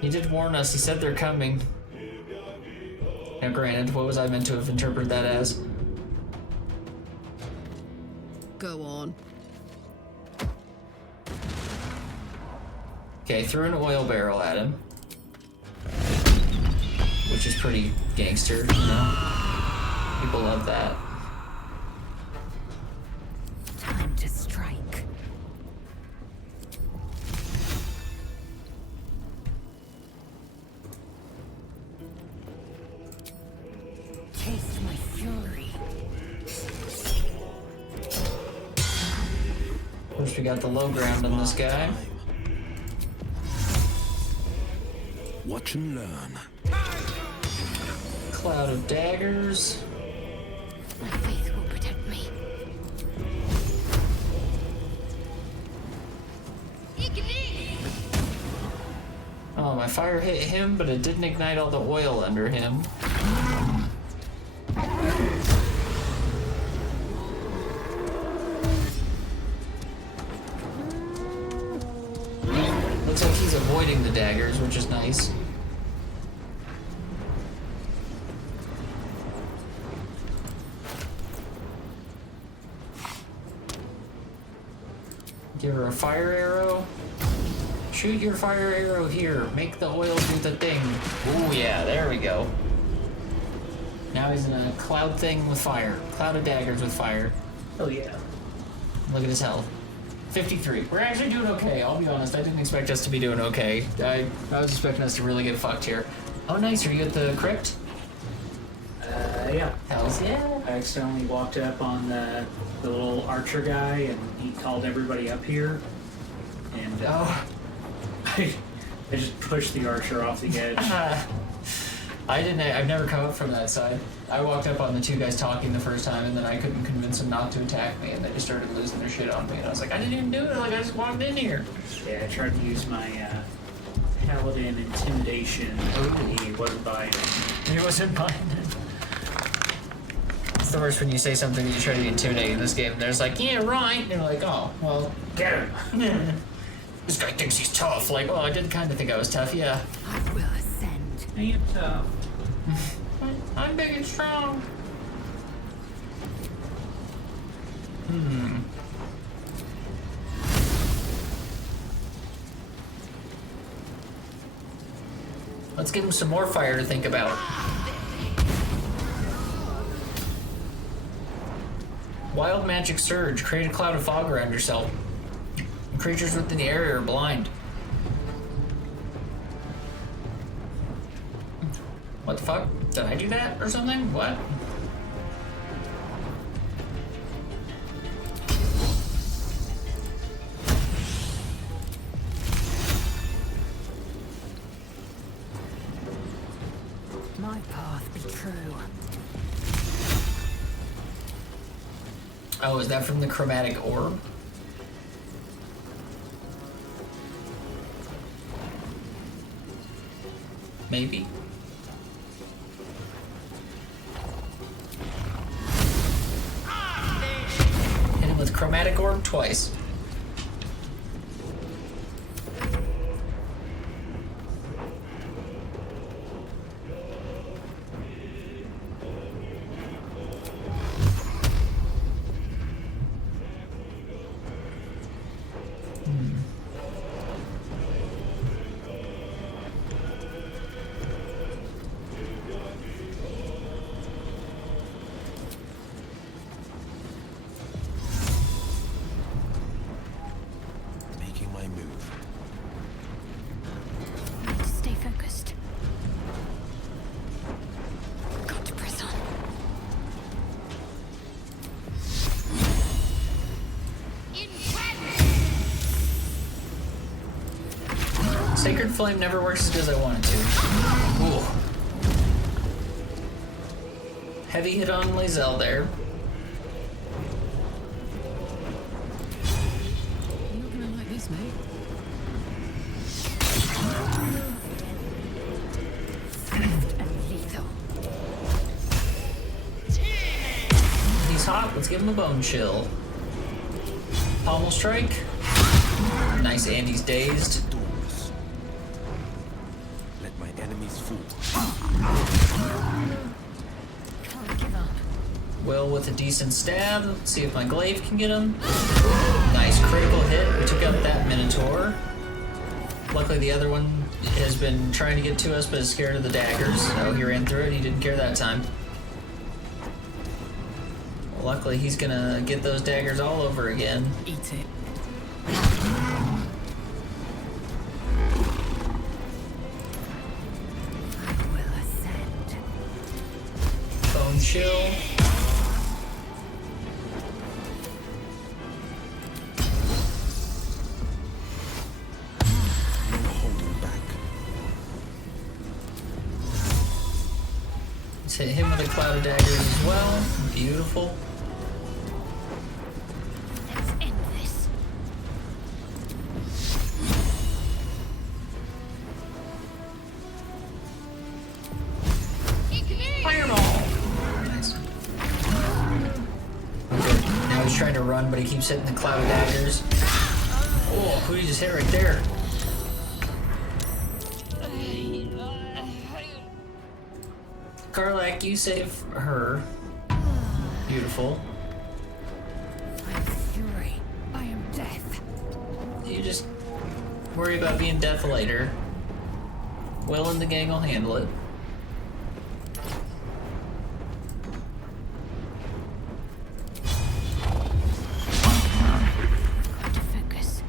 He did warn us, he said they're coming. Now granted, what was I meant to have interpreted that as? Go on. Okay, threw an oil barrel at him. Which is pretty gangster, you know? People love that. Time to strike. Taste my fury. Of course, we got the low ground on this guy. Watch and learn. Cloud of daggers. My faith will protect me. Oh, my fire hit him, but it didn't ignite all the oil under him. Looks like he's avoiding the daggers, which is nice. Give her a fire arrow. Shoot your fire arrow here. Make the oil do the thing. Ooh, yeah, there we go. Now he's in a cloud thing with fire. Cloud of daggers with fire. Oh, yeah. Look at his health. 53. We're actually doing okay, I'll be honest. I didn't expect us to be doing okay. I was expecting us to really get fucked here. Oh, nice. Are you at the crypt? Yeah. Hells yeah. I accidentally walked up on the little archer guy, and he called everybody up here. And I just pushed the archer off the edge. I've never come up from that side. I walked up on the two guys talking the first time, and then I couldn't convince them not to attack me, and they just started losing their shit on me. And I was like, I didn't even do it. Like, I just walked in here. Yeah, I tried to use my paladin intimidation. He wasn't buying it. He wasn't buying it. It's the worst when you say something that you try to be intimidating in this game, and they're just like, yeah, right. And you're like, oh, well, get him. This guy thinks he's tough. Like, well, I did kind of think I was tough, yeah. I will ascend. I am tough. I'm big and strong. Let's give him some more fire to think about. Wild magic surge. Create a cloud of fog around yourself. Creatures within the area are blind. What the fuck? Did I do that or something? What? My path be true. Oh, is that from the chromatic orb? Maybe. Hit him with chromatic orb twice. Making my move. Need to stay focused. Got to press on. Sacred Flame never works as good as I want it to. Ooh. Heavy hit on Lae'zel there. You're not gonna like this, mate. Swift and lethal. He's hot, let's give him a bone chill. Pommel strike. Nice, Andy's dazed. Let my enemies fall. Can't give up. Will with a decent stab. Let's see if my glaive can get him. Nice critical hit. We took out that Minotaur. Luckily the other one has been trying to get to us but is scared of the daggers. So he ran through it and he didn't care that time. Well, luckily he's gonna get those daggers all over again. Eat it. I will ascend. Bone chill. Holding back. Let's hit him with a cloud of daggers as well. Beautiful. Let's end this. Fireball! Nice. Okay, now he's trying to run, but he keeps hitting the cloud of daggers. Oh, who did he just hit right there? Karlak, you save her. Beautiful. I'm fury. I am death. You just worry about being death later. Will and the gang will handle it. Got to focus.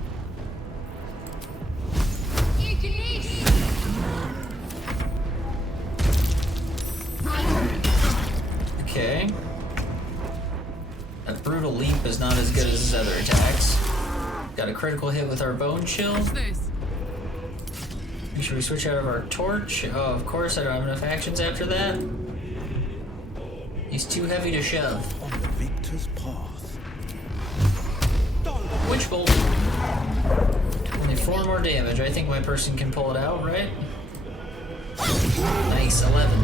Okay. That brutal leap is not as good as his other attacks. Got a critical hit with our bone chill. What's this? Should we switch out of our torch? Oh, of course, I don't have enough actions after that. He's too heavy to shove. On the victor's path. Witch bolt. Only 4 more damage. I think my person can pull it out, right? Nice, 11.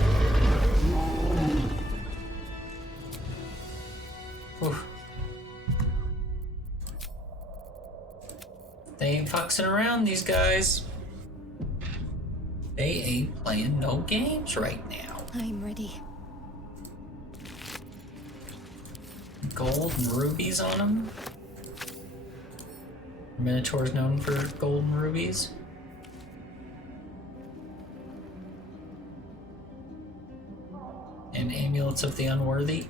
Whew. They ain't fucking around, these guys. They ain't playing no games right now. I'm ready. Gold and rubies on them. Minotaur's known for gold and rubies. And amulets of the unworthy.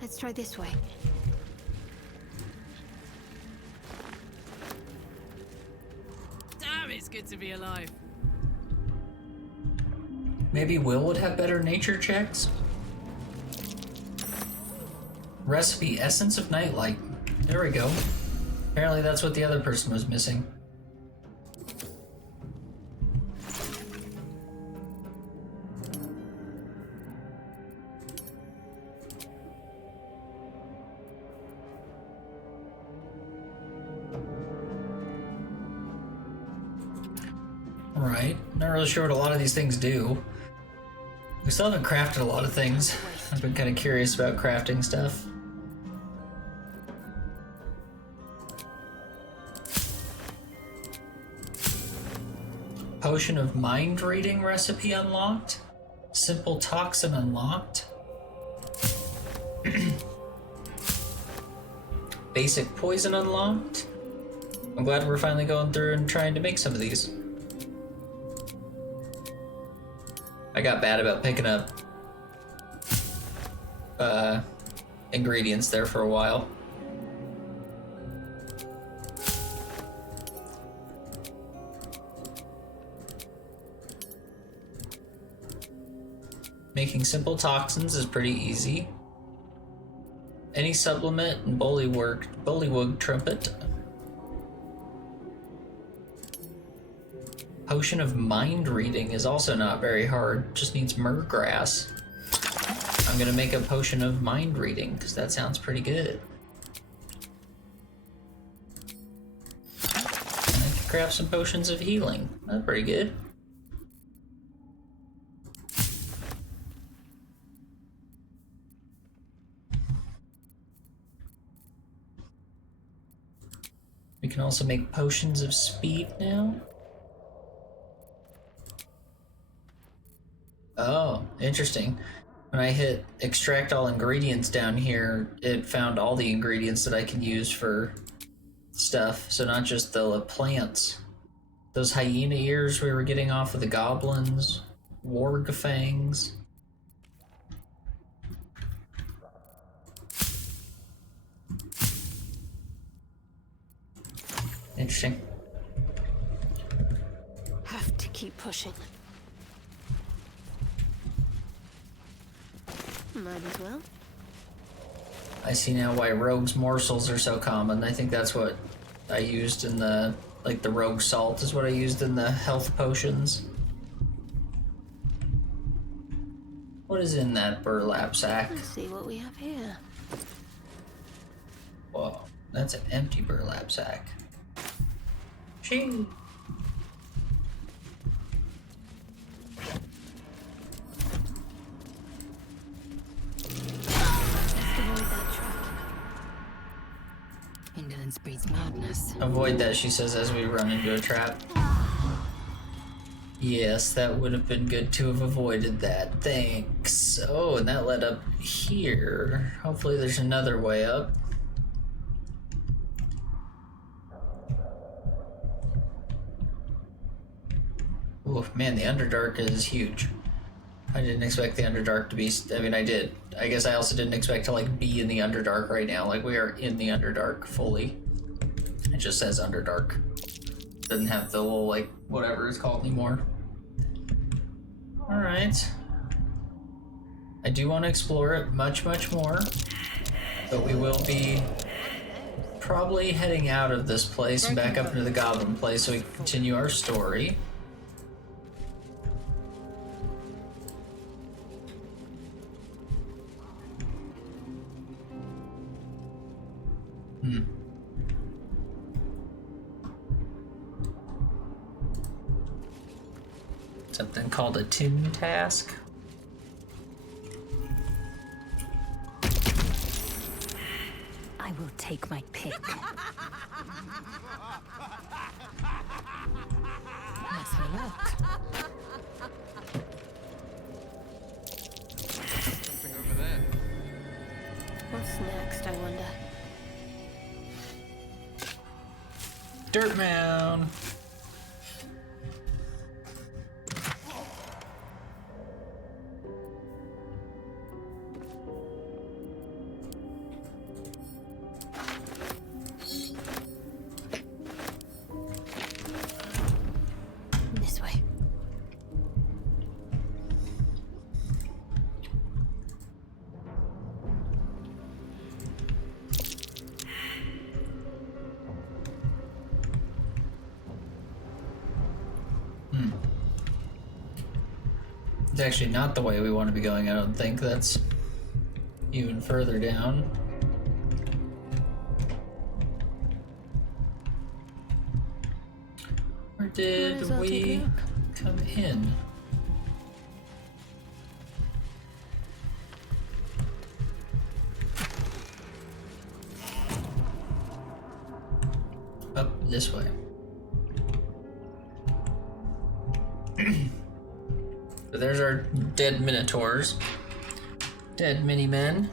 Let's try this way. Damn, it's good to be alive. Maybe Will would have better nature checks? Recipe, Essence of Nightlight. There we go. Apparently that's what the other person was missing. Alright, not really sure what a lot of these things do. We still haven't crafted a lot of things. I've been kind of curious about crafting stuff. Potion of Mind Reading recipe unlocked. Simple Toxin unlocked. Basic Poison unlocked. I'm glad we're finally going through and trying to make some of these. I got bad about picking up ingredients there for a while. Making simple toxins is pretty easy. Any supplement and bullywug trumpet. Potion of Mind Reading is also not very hard, just needs myrgrass. I'm gonna make a potion of mind reading, because that sounds pretty good. And I can craft some potions of healing. That's pretty good. We can also make potions of speed now. Oh, interesting. When I hit extract all ingredients down here, it found all the ingredients that I can use for stuff. So not just the plants. Those hyena ears we were getting off of the goblins. Warg fangs. Interesting. Have to keep pushing. Might as well. I see now why rogue's morsels are so common. I think that's what I used in the, like the rogue salt is what I used in the health potions. What is in that burlap sack? Let's see what we have here. Whoa, that's an empty burlap sack. Ching! Indolence breeds madness. Avoid that, she says, as we run into a trap. Yes, that would have been good to have avoided that. Thanks. Oh, and that led up here. Hopefully there's another way up. Oh man, the Underdark is huge. I didn't expect the Underdark to be... I mean, I did. I guess I also didn't expect to, like, be in the Underdark right now. Like, we are in the Underdark fully. It just says Underdark. Doesn't have the little, like, whatever it's called anymore. Alright. I do want to explore it much, much more. But we will be probably heading out of this place and back up into the Goblin place so we can continue our story. Something called a tin task. I will take my pick. Let's have a look. Something over there. What's next, I wonder? Dirt mound. This way. It's actually not the way we want to be going, I don't think. That's even further down. Where did we come in? Up this way. So there's our dead minotaurs. Dead mini-men.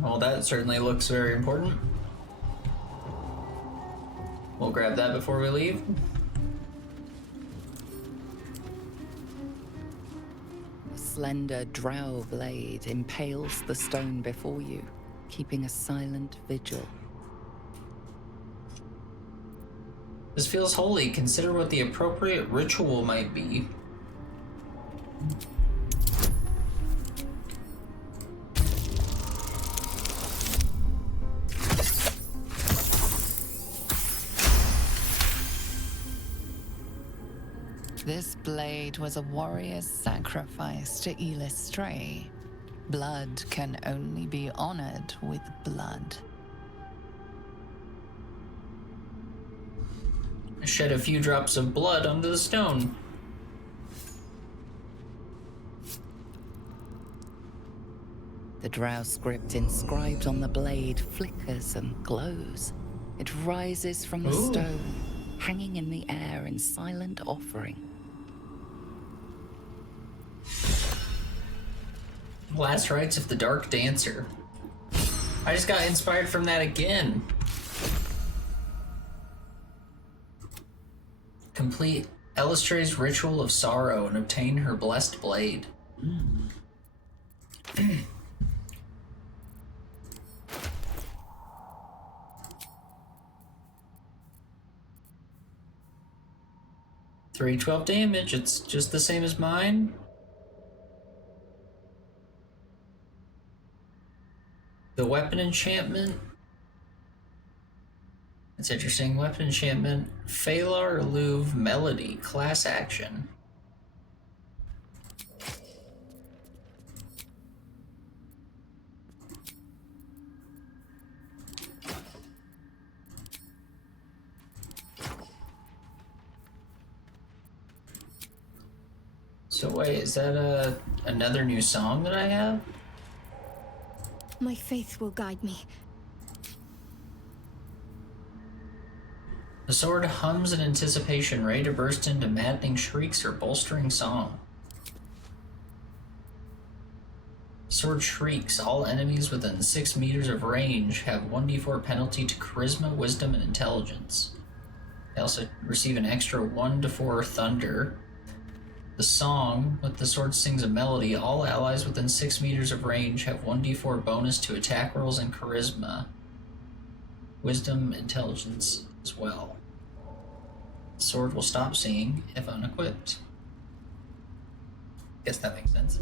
Well, that certainly looks very important. We'll grab that before we leave. A slender drow blade impales the stone before you, keeping a silent vigil. This feels holy. Consider what the appropriate ritual might be. This blade was a warrior's sacrifice to Elistray. Blood can only be honored with blood. Shed a few drops of blood onto the stone. The drow script inscribed on the blade flickers and glows. It rises from the stone, hanging in the air in silent offering. Last rites of the Dark Dancer. I just got inspired from that again. Complete Elistray's ritual of sorrow and obtain her blessed blade. $312 damage, it's just the same as mine. The weapon enchantment. That's interesting. Weapon enchantment. Phalar Louvre Melody. Class action. So wait, is that another new song that I have? My faith will guide me. The sword hums in anticipation, ready to burst into maddening shrieks or bolstering song. Sword shrieks. All enemies within 6 meters of range have 1d4 penalty to charisma, wisdom, and intelligence. They also receive an extra 1 to 4 thunder. The song, with the sword sings a melody. All allies within 6 meters of range have 1d4 bonus to attack rolls and charisma. Wisdom, intelligence as well. The sword will stop singing if unequipped. Guess that makes sense.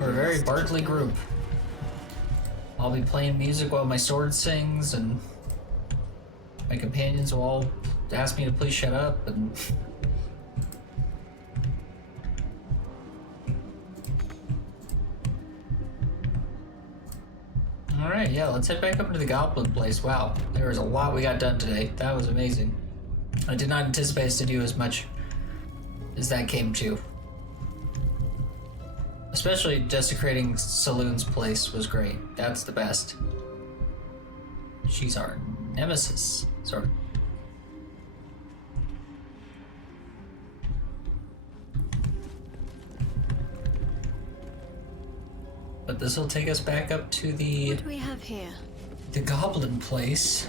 We're a very Bartley group. I'll be playing music while my sword sings, and my companions will all ask me to please shut up, and alright, yeah, let's head back up to the goblin place. Wow, there was a lot we got done today. That was amazing. I did not anticipate us to do as much as that came to. Especially desecrating Saloon's place was great. That's the best. She's our nemesis. Sorry. But this will take us back up to the What do we have here? goblin place.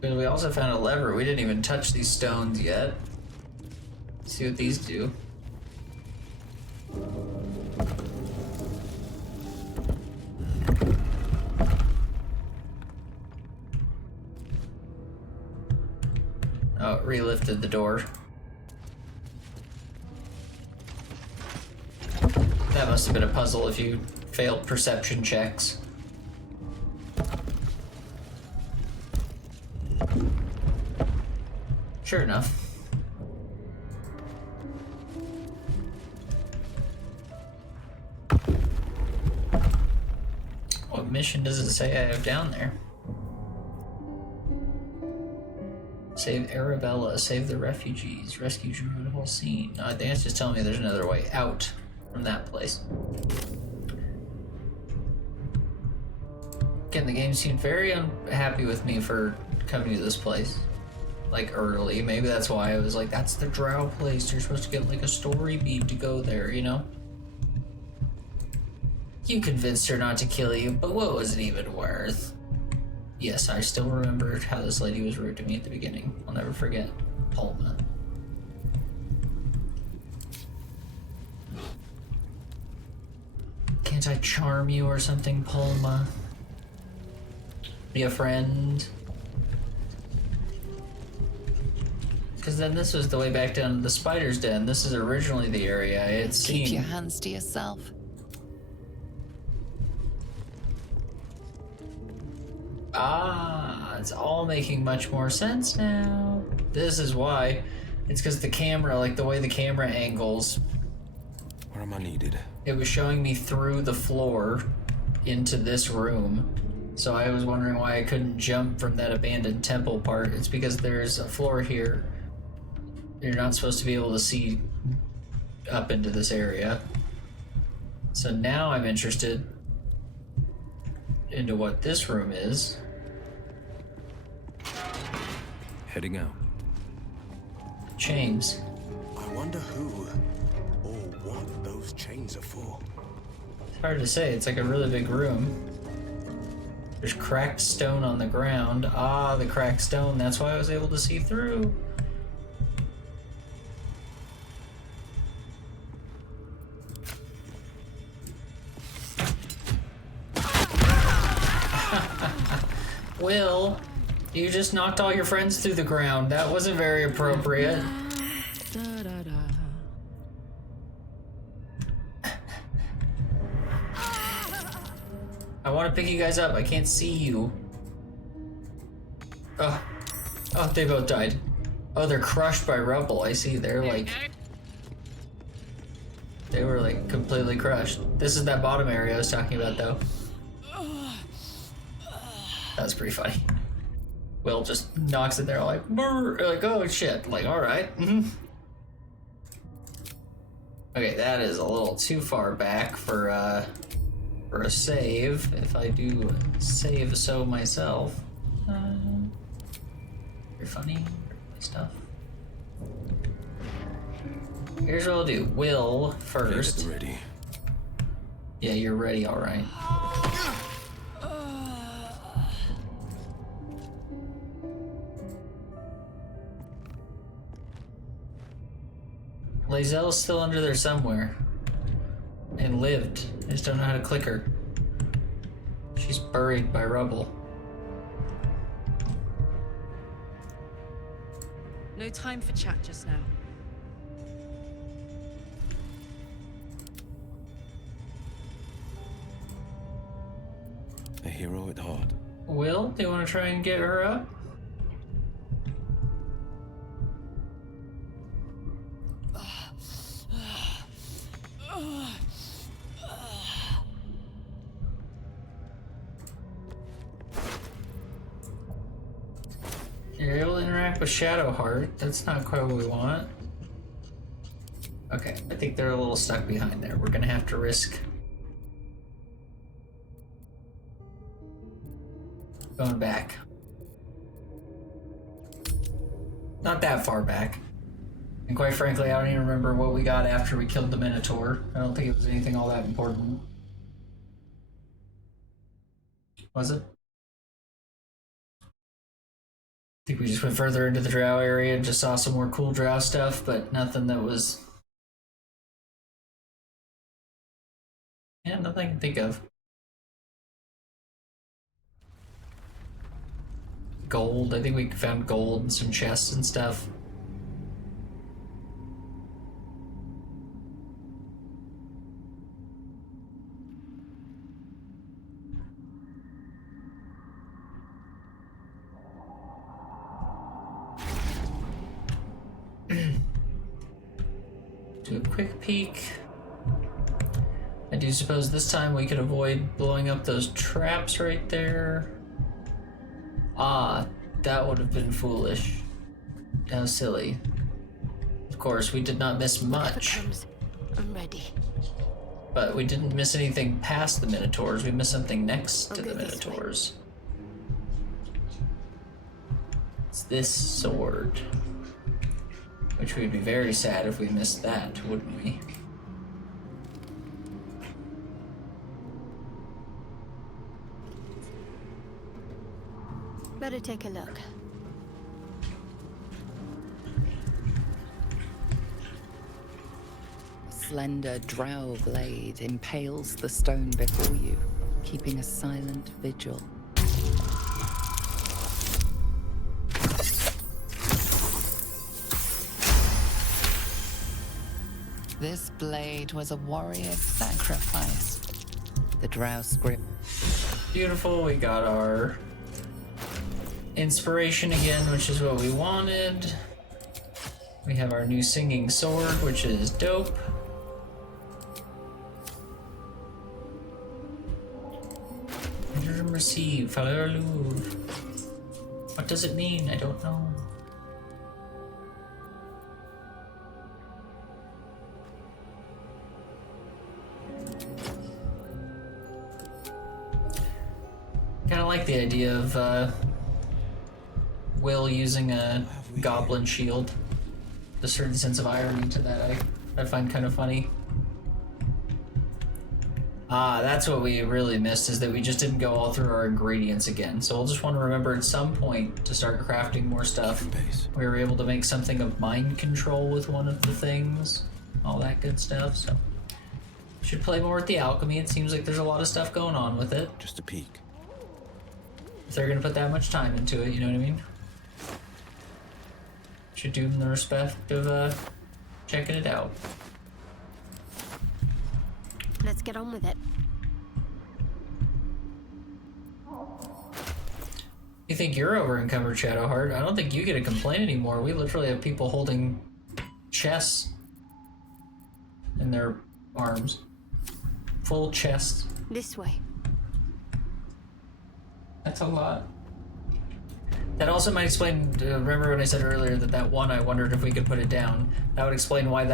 Because we also found a lever. We didn't even touch these stones yet. Let's see what these do. Oh, it relifted the door. That must have been a puzzle if you failed perception checks. Sure enough. What mission does it say I have down there? Save Arabella, save the refugees, rescue druid, whole scene. No, I think it's just telling me there's another way out from that place. Again, the game seemed very unhappy with me for coming to this place. Like early. Maybe that's why I was like, that's the drow place. You're supposed to get like a story beat to go there, you know? You convinced her not to kill you, but what was it even worth? Yes, I still remember how this lady was rude to me at the beginning. I'll never forget. Palma. Can't I charm you or something, Palma? Be a friend? Because then this was the way back down to the spider's den. This is originally the area I had seen. Keep your hands to yourself. Ah, it's all making much more sense now. This is why. It's because the camera, like the way the camera angles. Where am I needed? It was showing me through the floor into this room. So I was wondering why I couldn't jump from that abandoned temple part. It's because there's a floor here. You're not supposed to be able to see up into this area. So now I'm interested into what this room is. Heading out. Chains. I wonder who or what those chains are for. It's hard to say. It's like a really big room. There's cracked stone on the ground. Ah, the cracked stone. That's why I was able to see through. Will, you just knocked all your friends through the ground. That wasn't very appropriate. I want to pick you guys up. I can't see you. Oh, they both died. Oh, they're crushed by rubble. I see. They're like... They were like completely crushed. This is that bottom area I was talking about though. That was pretty funny. Will just knocks it there like, brr, like, oh shit, like, all right. Okay, that is a little too far back for a save. If I do save so myself. You're funny stuff. Here's what I'll do. Will first. Ready. Yeah, you're ready, all right. Lae'zel's still under there somewhere. And lived. I just don't know how to click her. She's buried by rubble. No time for chat just now. A hero at heart. Will, do you want to try and get her up? You're able to interact with Shadowheart. That's not quite what we want. Okay, I think they're a little stuck behind there. We're gonna have to risk Going back. Not that far back. And quite frankly, I don't even remember what we got after we killed the Minotaur. I don't think it was anything all that important. Was it? I think we just went further into the drow area and just saw some more cool drow stuff, but nothing that was... Yeah, nothing I can think of. Gold, I think we found gold and some chests and stuff. Do a quick peek. I do suppose this time we could avoid blowing up those traps right there. Ah, that would have been foolish. How silly. Of course, we did not miss much. I'm ready. But we didn't miss anything past the Minotaurs. We missed something next to the Minotaurs. It's this sword. Which we'd be very sad if we missed that, wouldn't we? Better take a look. A slender drow blade impales the stone before you, keeping a silent vigil. This blade was a warrior's sacrifice. The drow script. Beautiful, we got our inspiration again, which is what we wanted. We have our new singing sword, which is dope. Receive, what does it mean? I don't know. Kind of like the idea of Will using a goblin shield. A certain sense of irony to that I find kind of funny. Ah, that's what we really missed, is that we just didn't go all through our ingredients again. So we'll just want to remember at some point to start crafting more stuff. We were able to make something of mind control with one of the things. All that good stuff, so. Should play more with the alchemy. It seems like there's a lot of stuff going on with it. Just a peek. If they're gonna put that much time into it, you know what I mean? Should do them the respect of checking it out. Let's get on with it. You think you're over encumbered, Shadowheart? I don't think you get a complaint anymore. We literally have people holding chests in their arms. Full chests. This way. That's a lot. That also might explain, remember when I said earlier that one, I wondered if we could put it down. That would explain why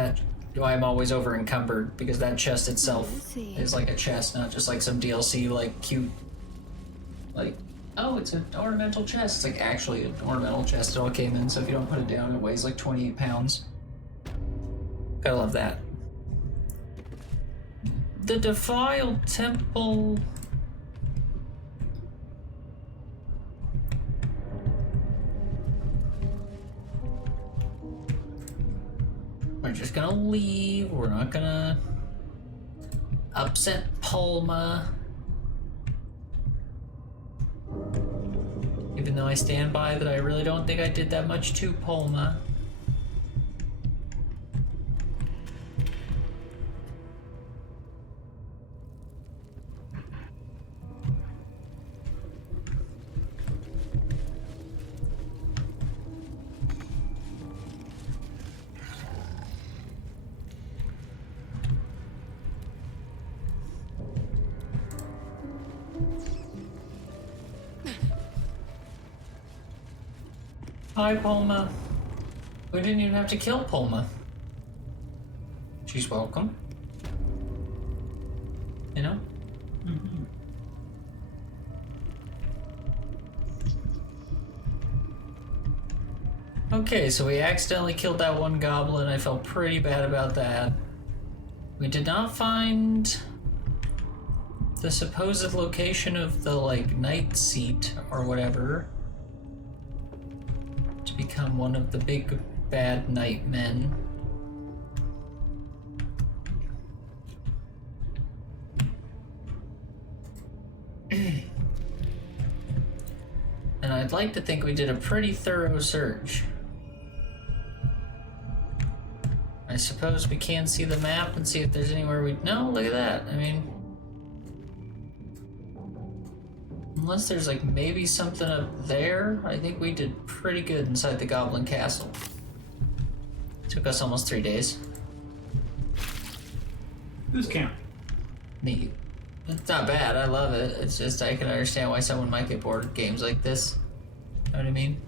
I'm always over encumbered, because that chest itself is like a chest, not just like some DLC like cute, like, oh, it's an ornamental chest. It's like actually an ornamental chest. It all came in, so if you don't put it down, it weighs like 28 pounds. Gotta love that. The Defiled Temple. We're just gonna leave. We're not gonna upset Palma. Even though I stand by that I really don't think I did that much to Palma. Hi, Palma. We didn't even have to kill Palma. She's welcome. You know? Mm-hmm. Okay, so we accidentally killed that one goblin. I felt pretty bad about that. We did not find the supposed location of the, like, night seat or whatever to become one of the big bad night men. And I'd like to think we did a pretty thorough search. I suppose we can see the map and see if there's anywhere we... No, look at that. I mean... Unless there's like maybe something up there, I think we did pretty good inside the Goblin Castle. Took us almost 3 days. Who's camp? Neat. It's not bad, I love it. It's just I can understand why someone might get bored of games like this. Know what I mean?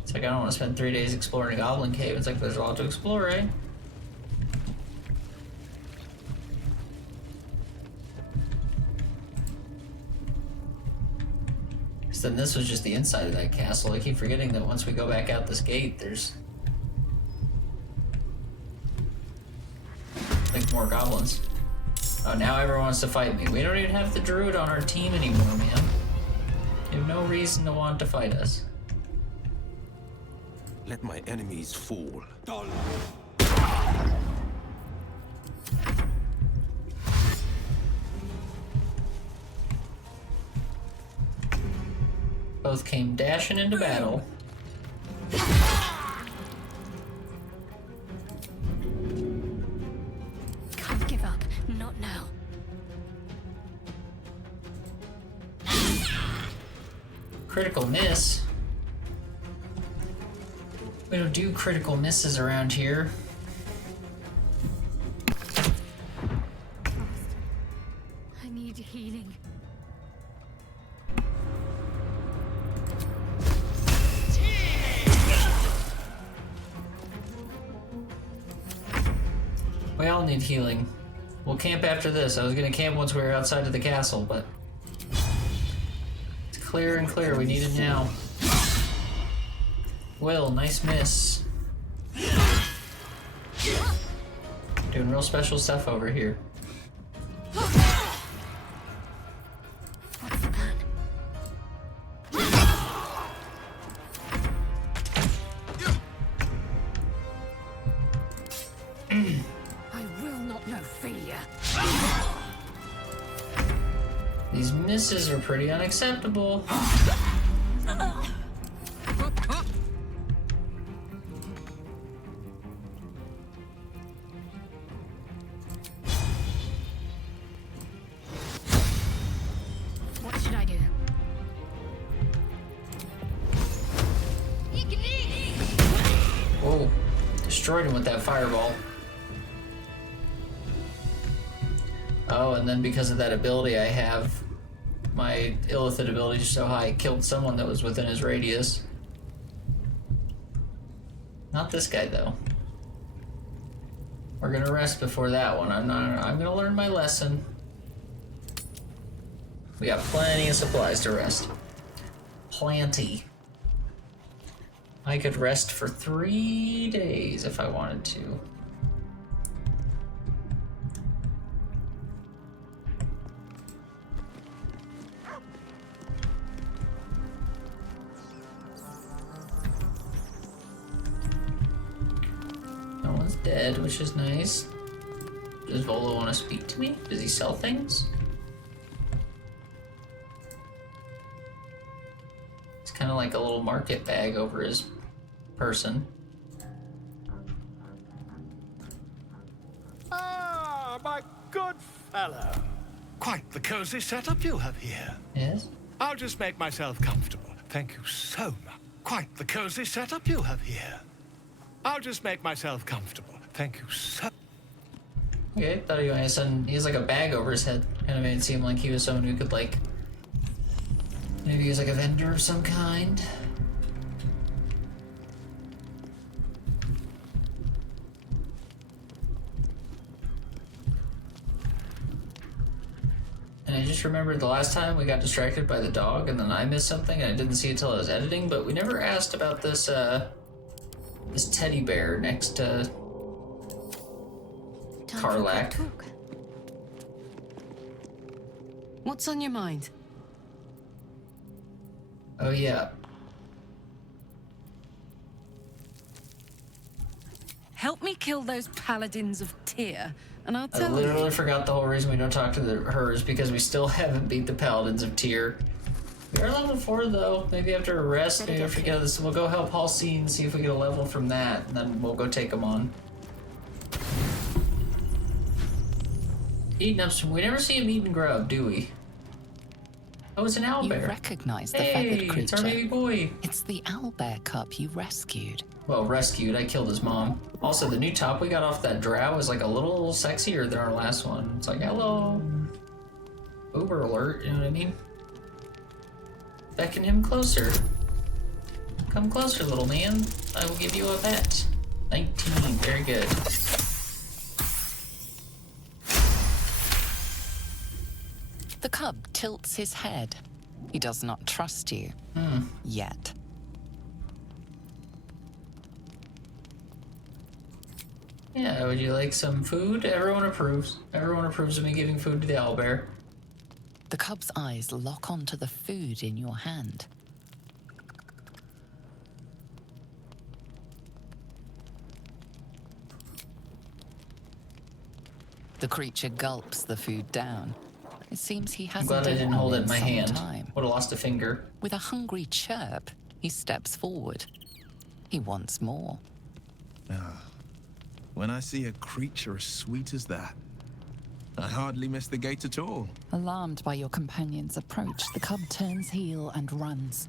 It's like I don't want to spend 3 days exploring a Goblin Cave. It's like there's a lot to explore, right? Then this was just the inside of that castle. I keep forgetting that once we go back out this gate, there's like more goblins. Oh, now everyone wants to fight me. We don't even have the druid on our team anymore, man. You have no reason to want to fight us. Let my enemies fall. Both came dashing into battle. Can't give up. Not now. Critical miss? We don't do critical misses around here. I need healing. We all need healing. We'll camp after this. I was gonna camp once we were outside of the castle, but it's clear and clear. We need it now. Will, nice miss. Doing real special stuff over here. These misses are pretty unacceptable. What should I do? Whoa, destroyed him with that fireball. Oh, and then because of that ability I have, my illithid ability is so high, it killed someone that was within his radius. Not this guy, though. We're gonna rest before that one. I'm gonna learn my lesson. We got plenty of supplies to rest. Plenty. I could rest for 3 days if I wanted to. No one's dead, which is nice. Does Volo want to speak to me? Does he sell things? It's kind of like a little market bag over his person. Ah, my good fellow. Quite the cozy setup you have here. Yes? I'll just make myself comfortable. Thank you so much. Quite the cozy setup you have here. I'll just make myself comfortable. Thank you so... Okay, thought he has like a bag over his head. Kind of made it seem like he was someone who could like... Maybe he was like a vendor of some kind. And I just just remembered the last time we got distracted by the dog and then I missed something and I didn't see it till I was editing, but we never asked about this, this teddy bear next to Karlak. What's on your mind? Oh yeah. Help me kill those paladins of Tyr, and I'll I tell literally you. forgot the whole reason we don't talk to her is because we still haven't beat the paladins of Tyr. We are level 4 though. Maybe after a rest, maybe after we get this, we'll go help Halcyon, see if we get a level from that, and then we'll go take them on. Eating up some. We never see him eating grub, do we? Oh, it's an owlbear. You recognize the hey, feathered creature. It's our baby boy. It's the owlbear cub you rescued. Well, rescued. I killed his mom. Also, the new top we got off that drow is like a little sexier than our last one. It's like, hello. Uber alert, you know what I mean? Beckon him closer. Come closer, little man. I will give you a pet. 19. Very good. The cub tilts his head. He does not trust you. Yet. Yeah, would you like some food? Everyone approves. Everyone approves of me giving food to the owlbear. The cub's eyes lock onto the food in your hand. The creature gulps the food down. It seems he I'm hasn't glad I didn't hold it in my some hand. time. Would have lost a finger. With a hungry chirp, he steps forward. He wants more. When I see a creature as sweet as that, I hardly miss the gate at all. Alarmed by your companion's approach, the cub turns heel and runs.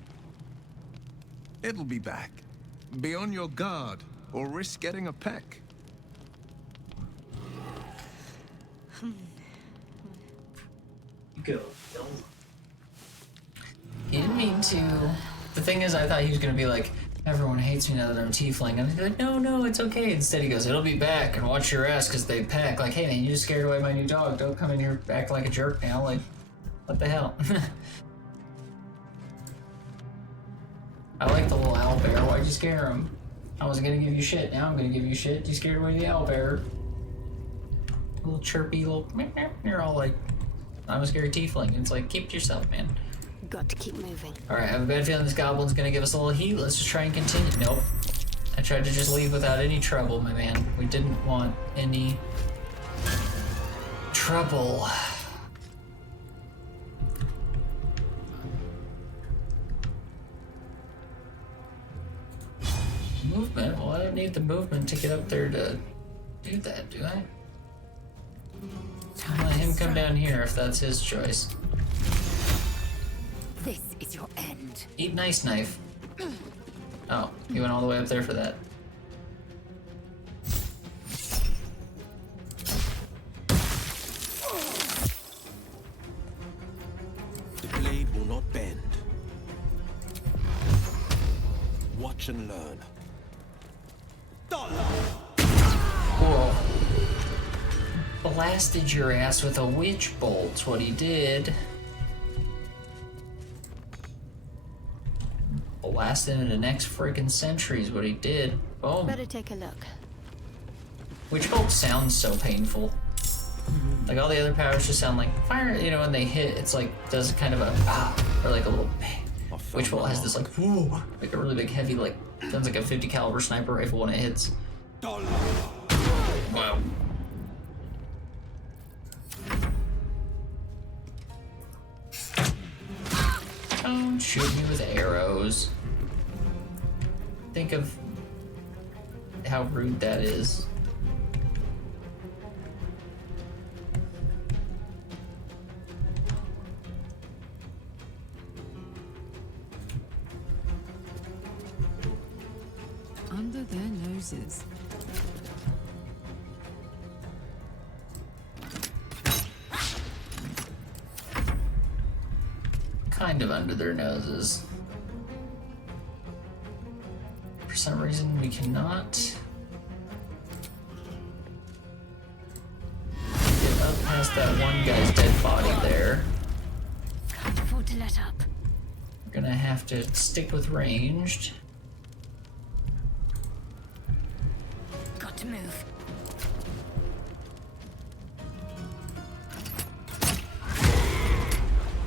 It'll be back. Be on your guard, or risk getting a peck. Go. He didn't mean to. The thing is, I thought he was gonna be like, everyone hates me now that I'm tiefling. And he's like, no, it's okay. Instead he goes, it'll be back, and watch your ass, because they pack. Like, hey man, you just scared away my new dog. Don't come in here acting like a jerk now. Like, what the hell? I like the little owlbear. Why'd you scare him? I wasn't gonna give you shit. Now I'm gonna give you shit. You scared away the owlbear. Little chirpy little. You're all like, I'm a scary tiefling. And it's like, keep it to yourself, man. Got to keep moving. Alright, I have a bad feeling this goblin's gonna give us a little heat. Let's just try and continue. Nope. I tried to just leave without any trouble, my man. We didn't want any trouble. Movement? Well, I don't need the movement to get up there to do that, do I? I'll let him come down here if that's his choice. This is your end. Eat nice knife. Oh, he went all the way up there for that. The blade will not bend. Watch and learn. Whoa. Blasted your ass with a witch bolt's what he did. Blasted into the next friggin' century is what he did. Boom. Better take a look. Witch bolt sounds so painful. Like all the other powers just sound like fire, you know, when they hit, it's like, does kind of a or like a little bang. Witch bolt has this like, whoa, like a really big heavy, like, sounds like a 50 caliber sniper rifle when it hits. Wow. Don't shoot me with arrows. Think of how rude that is. Under their noses. Kind of under their noses. For some reason, we cannot get up past that one guy's dead body there. to let up. We're gonna have to stick with ranged. Got to move.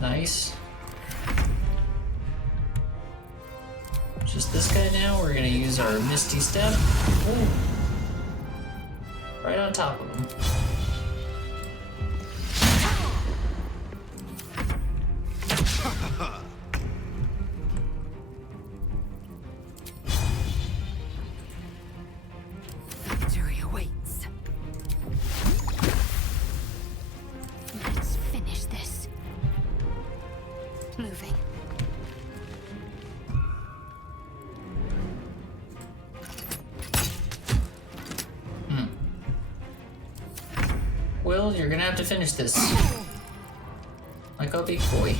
Nice. Just this guy now. We're gonna use our Misty Step. Ooh. Right on top of him. Victory awaits. Let's finish this. Moving. Will, you're gonna have to finish this. Like a big boy.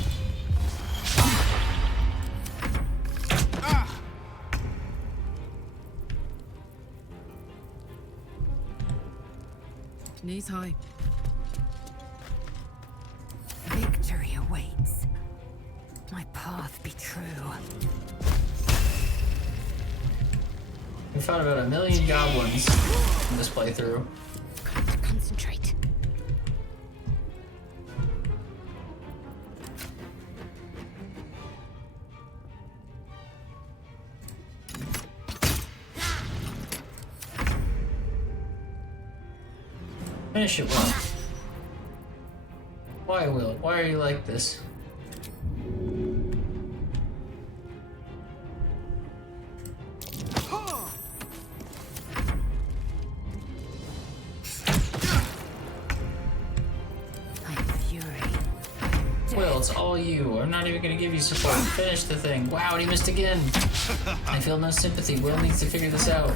Knees high. Victory awaits. My path be true. We fought about 1 million goblins in this playthrough. Got to concentrate. Finish it, Will. Why, Will? Why are you like this? Will, it's all you. I'm not even gonna give you support. Finish the thing. Wow, and he missed again. I feel no sympathy. Will needs to figure this out.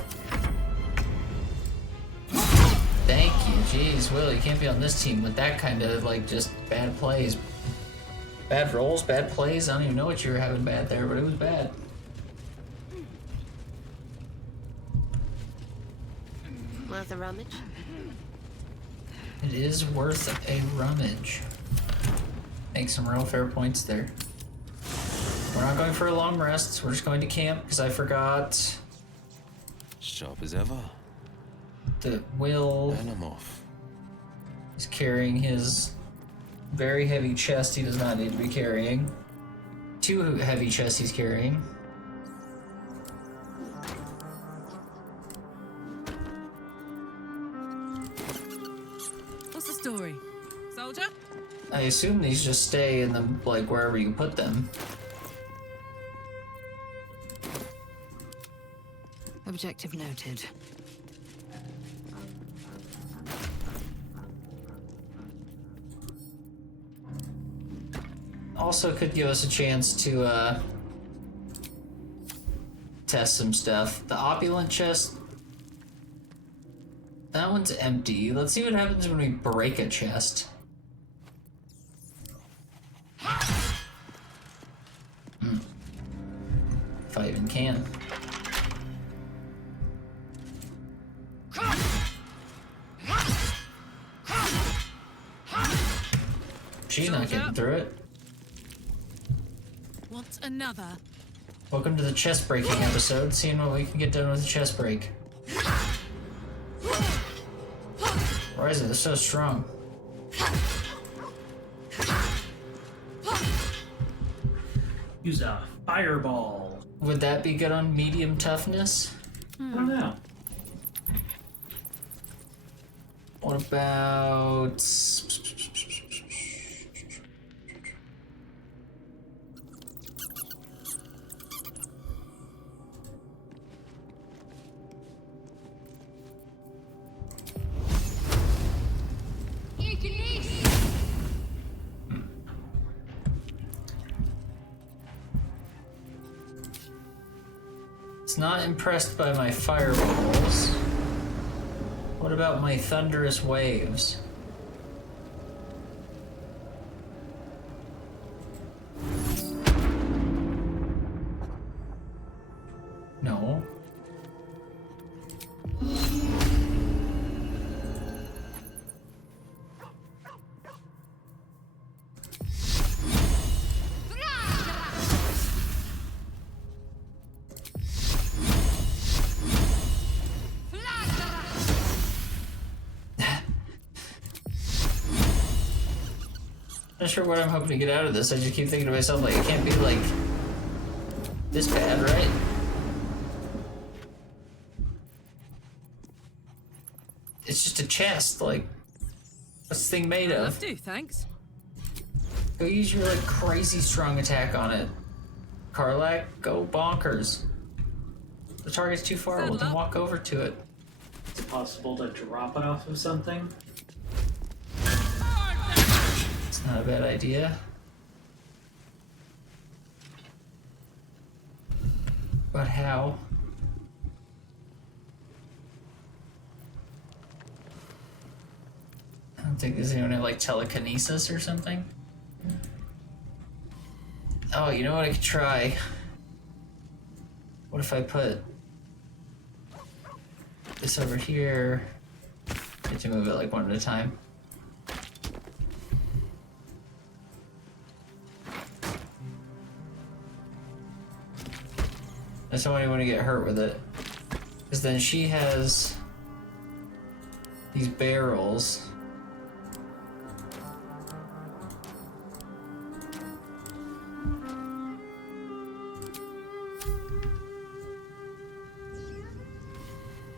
Thank you. Jeez, Will, you can't be on this team with that kind of, like, just bad plays. Bad rolls, bad plays. I don't even know what you were having bad there, but it was bad. Worth a rummage? It is worth a rummage. Make some real fair points there. We're not going for a long rest. We're just going to camp because I forgot. Sharp as ever. That Will And I'm off. is carrying his very heavy chest he does not need to be carrying. 2 heavy chests he's carrying. What's the story? Soldier? I assume these just stay in them, like, wherever you put them. Objective noted. Also could give us a chance to, test some stuff. The opulent chest, that one's empty. Let's see what happens when we break a chest. If I even can. She's not getting through it. Want another? Welcome to the chest breaking episode, seeing what we can get done with the chest break. Why is it so strong? Use a fireball. Would that be good on medium toughness? I don't know. What about... It's not impressed by my fireballs. What about my thunderous waves? No. Not sure what I'm hoping to get out of this. I just keep thinking to myself, like, it can't be, like, this bad, right? It's just a chest, like, what's this thing made of? Do, thanks. Go use your, like, crazy strong attack on it. Karlak, go bonkers. The target's too far, we'll then walk over to it. Is it possible to drop it off of something? It's not a bad idea. But how? I don't think there's anyone have like telekinesis or something. Oh, you know what I could try? What if I put this over here? Get to move it like one at a time. I just don't want anyone to get hurt with it. Because then she has these barrels.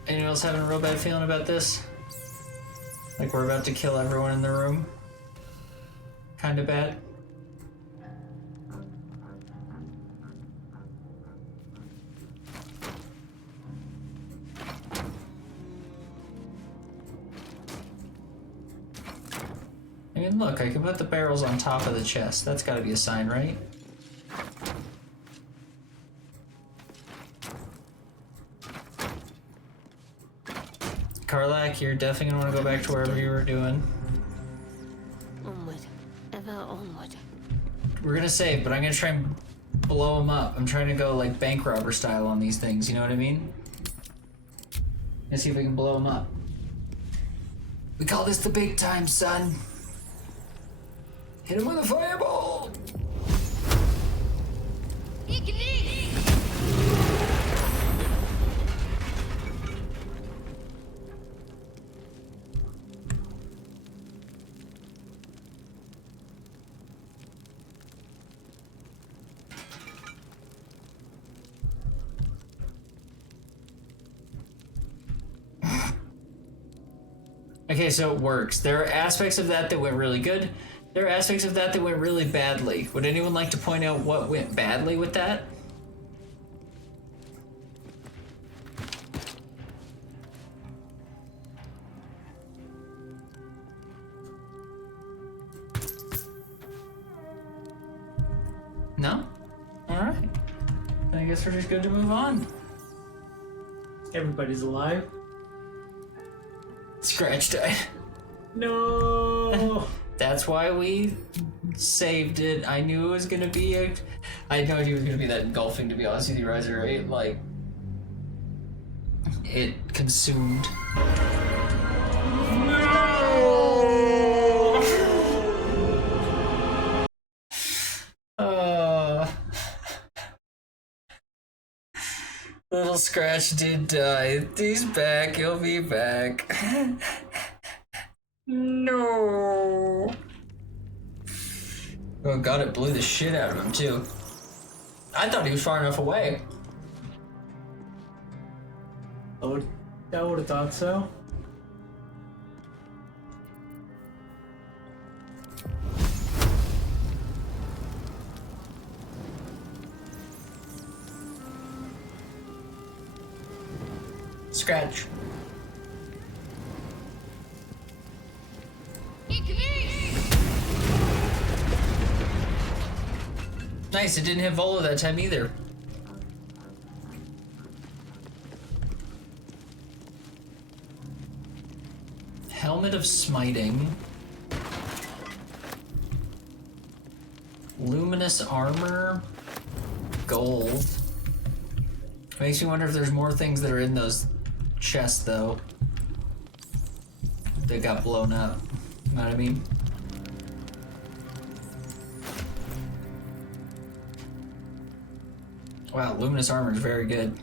Anyone else having a real bad feeling about this? Like we're about to kill everyone in the room? Kinda bad? I mean, look, I can put the barrels on top of the chest. That's gotta be a sign, right? Karlak, you're definitely gonna want to go back to wherever you were doing. Onward. Ever onward. We're gonna save, but I'm gonna try and blow them up. I'm trying to go like bank robber style on these things, you know what I mean? Let's see if we can blow them up. We call this the big time, son. Hit him with a fireball! Okay, so it works. There are aspects of that that went really good. There are aspects of that that went really badly. Would anyone like to point out what went badly with that? No? Alright. Then I guess we're just good to move on. Everybody's alive. Scratch died. No. That's why we saved it. I knew it was gonna be I had no idea it was gonna be that engulfing, to be honest with you, Riser, right? Like, it consumed. Little Scratch did die. He's back. He'll be back. No. Oh god, it blew the shit out of him too. I thought he was far enough away. I would have thought so. Scratch. Nice, it didn't hit Volo that time either. Helmet of Smiting. Luminous Armor. Gold. Makes me wonder if there's more things that are in those chests, though. That got blown up. You know what I mean? Wow, luminous armor is very good.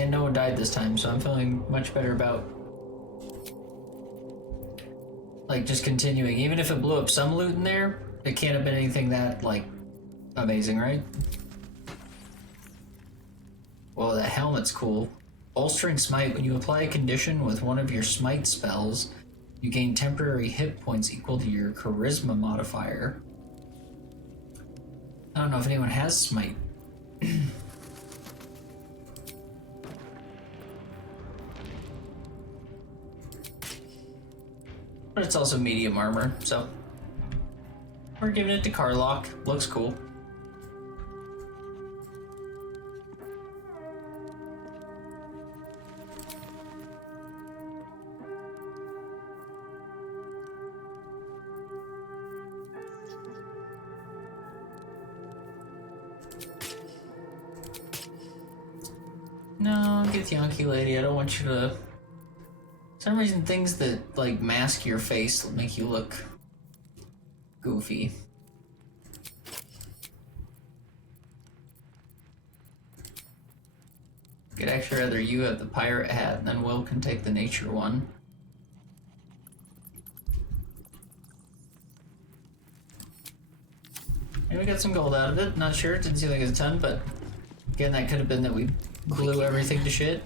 And no one died this time, so I'm feeling much better about like just continuing. Even if it blew up some loot in there, it can't have been anything that like amazing, right? Well, that helmet's cool. Bolstering Smite. When you apply a condition with one of your Smite spells, you gain temporary hit points equal to your Charisma modifier. I don't know if anyone has Smite. But it's also medium armor, so we're giving it to Carlock. Looks cool. No, get the Yankee lady. I don't want you to... For some reason, things that, like, mask your face make you look goofy. I'd actually rather you have the pirate hat, and then Will can take the nature one. And we got some gold out of it. Not sure. It didn't seem like it was a ton, but again, that could have been that we blew everything to shit.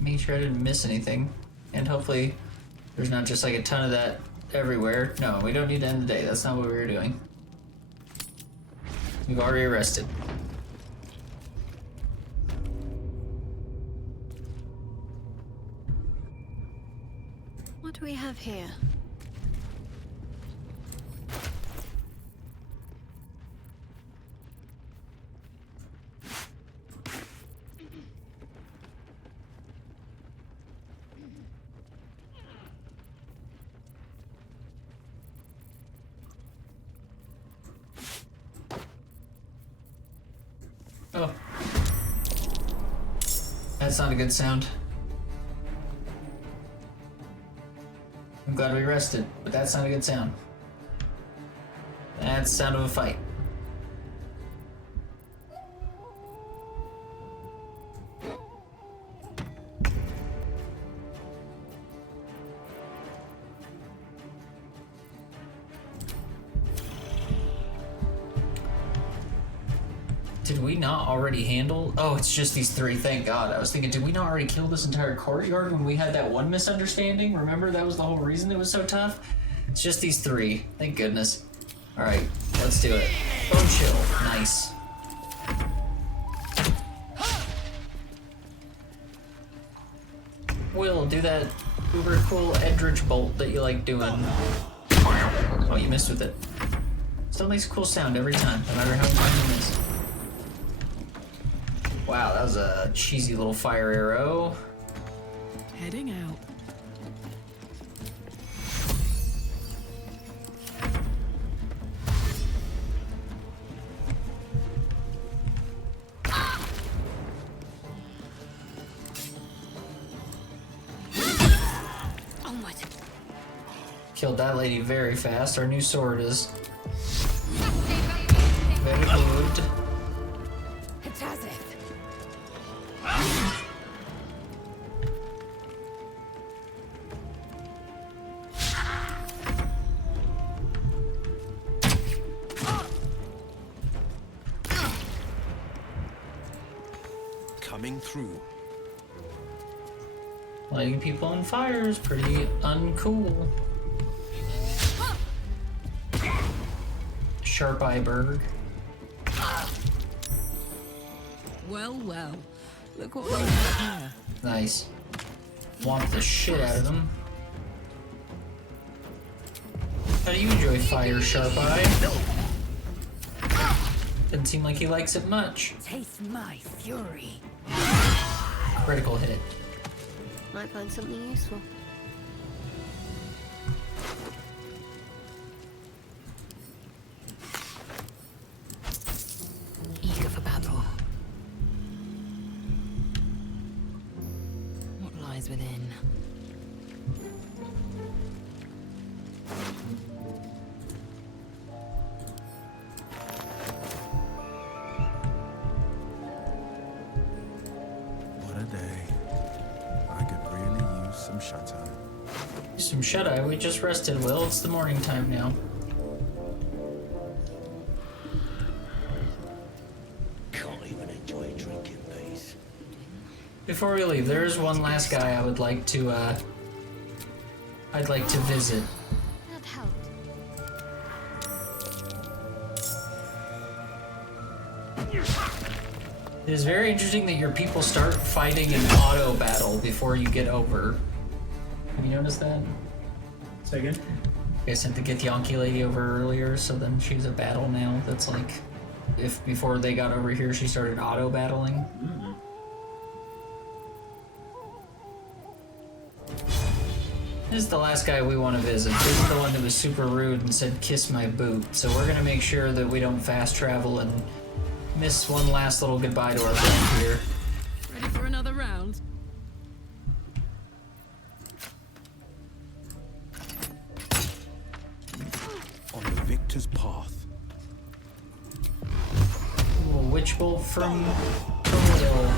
Make sure I didn't miss anything. And hopefully there's not just like a ton of that everywhere. No, we don't need to end the day. That's not what we were doing. We've already arrested. What do we have here? Oh. That's not a good sound. I'm glad we rested, but that's not a good sound. That's the sound of a fight. Did we not already handle? Oh, it's just these three, thank God. I was thinking, did we not already kill this entire courtyard when we had that one misunderstanding? Remember, that was the whole reason it was so tough? It's just these three, thank goodness. Alright, let's do it. Bone chill, nice. Will, do that uber cool Edridge bolt that you like doing. Oh, you missed with it. Still makes a cool sound every time, no matter how many you miss. Wow, that was a cheesy little fire arrow. Heading out. Killed that lady very fast. Our new sword is very good. Coming through. Lighting people on fire is pretty uncool. Sharp Eye Berg. Well, well. Look what we have here. Nice. Womp the shit out of them. How do you enjoy fire, Sharp Eye? Doesn't seem like he likes it much. Taste my fury. Critical hit. Might find something useful. Eager for battle. What Some shut-eye. We just rested, Will. It's the morning time now. Can't even enjoy a drink in peace. Before we leave, there is one last guy I would like to, I'd like to visit. That helped. It is very interesting that your people start fighting in auto battle before you get over. Have you noticed that? Say again? I sent the Githyanki lady over earlier, so then she's a battle now. That's like, if before they got over here, she started auto battling. Mm-hmm. This is the last guy we want to visit. This is the one that was super rude and said, "Kiss my boot." So we're gonna make sure that we don't fast travel and miss one last little goodbye to our friend here. Ready for another round? On the victor's path. Little witch bolt from Will.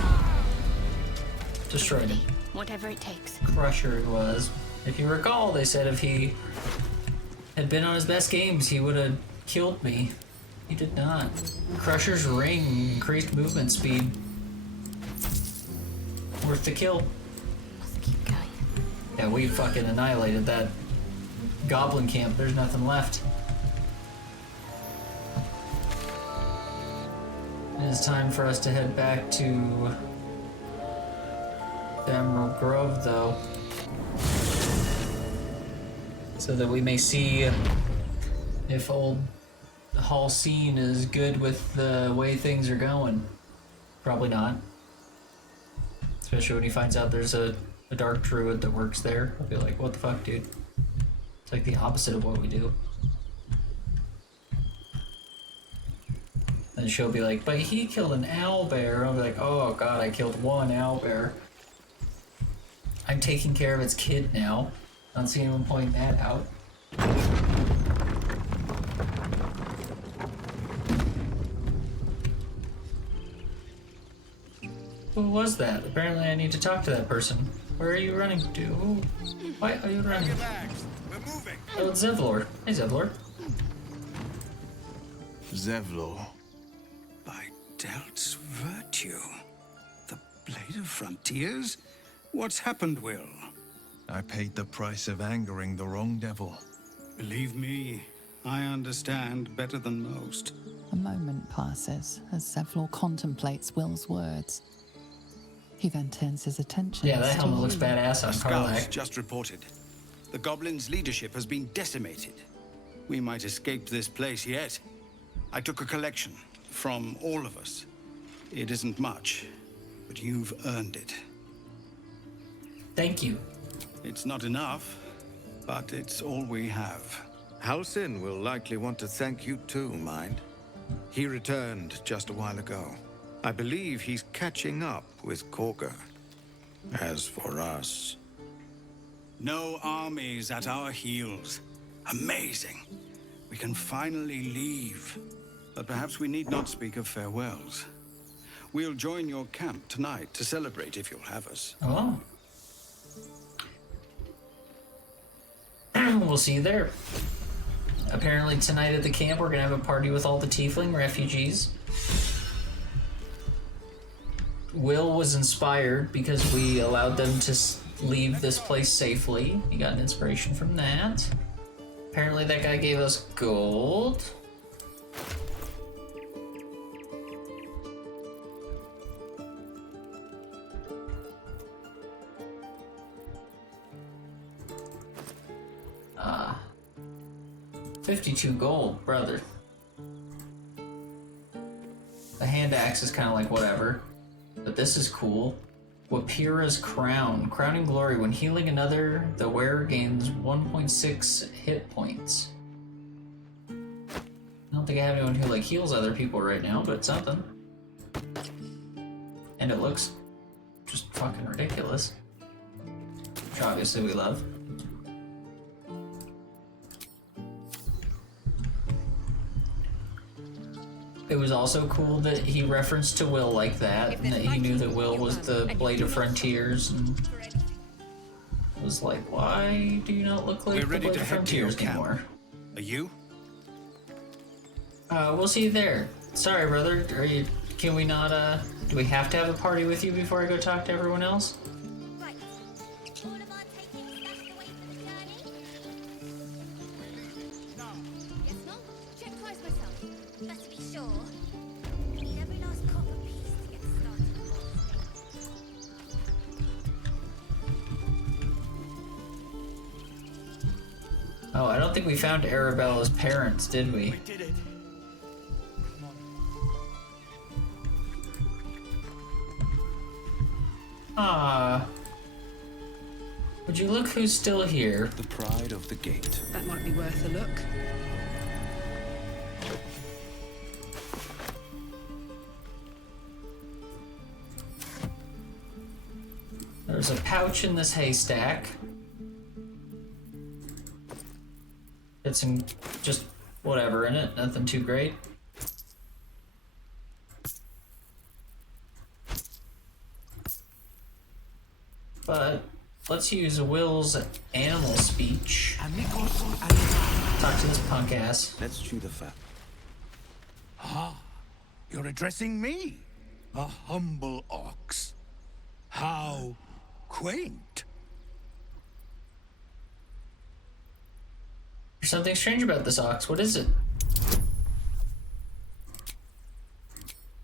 Destroyed him. Whatever it takes. Crusher it was. If you recall, they said if he had been on his best games, he would have killed me. He did not. Crusher's ring increased movement speed. Worth the kill. Let's keep going. Yeah, we fucking annihilated that goblin camp. There's nothing left. It is time for us to head back to the Emerald Grove, though, so that we may see if old Halcyon is good with the way things are going. Probably not. Especially when he finds out there's a dark druid that works there. I'll be like, what the fuck, dude? It's like the opposite of what we do. And she'll be like, but he killed an owlbear. I'll be like, oh god, I killed one owlbear. I'm taking care of its kid now. Not seeing anyone point that out. Who was that? Apparently I need to talk to that person. Where are you running to? Why are you running? We're moving. Oh, it's Zevlor. Hey, Zevlor. Zevlor. By Delt's virtue. The Blade of Frontiers? What's happened, Will? I paid the price of angering the wrong devil. Believe me, I understand better than most. A moment passes as Zevlor contemplates Will's words. He then turns his attention. Yeah, that helmet looks you. badass on Scouts Karlak. just reported. The Goblin's leadership has been decimated. We might escape this place yet. I took a collection from all of us. It isn't much, but you've earned it. Thank you. It's not enough, but it's all we have. Halcyon will likely want to thank you too, mind. He returned just a while ago. I believe he's catching up with Korga. As for us... No armies at our heels. Amazing. We can finally leave. But perhaps we need not speak of farewells. We'll join your camp tonight to celebrate if you'll have us. Oh. We'll see you there. Apparently tonight at the camp we're gonna have a party with all the tiefling refugees. Will was inspired because we allowed them to leave this place safely. He got an inspiration from that. Apparently that guy gave us gold. Ah. 52 gold, brother. The hand axe is kind of like whatever. But this is cool. Wapira's Crown. Crowning Glory. When healing another, the wearer gains 1.6 hit points. I don't think I have anyone who like heals other people right now, but it's something. And it looks just fucking ridiculous. Which obviously we love. It was also cool that he referenced to Will like that, and that he knew that Will was the Blade of Frontiers, and it was like, why do you not look like We're ready the to Blade head to your Frontiers camp. anymore? Are you? We'll see you there. Sorry, brother. Can we not, do we have to have a party with you before I go talk to everyone else? Right. All of our takings stashed away for the journey? Yes, no? Check twice myself. But to be sure, we need every last copper piece to get started. Oh, I don't think we found Arabella's parents, did we? We did it. Ah. Would you look who's still here? The pride of the gate. That might be worth a look. There's a pouch in this haystack. Got some just whatever in it, nothing too great. But let's use Will's animal speech. Talk to this punk ass. Let's chew the fat. Ah, you're addressing me, a humble ox. How quaint. There's something strange about this ox. What is it?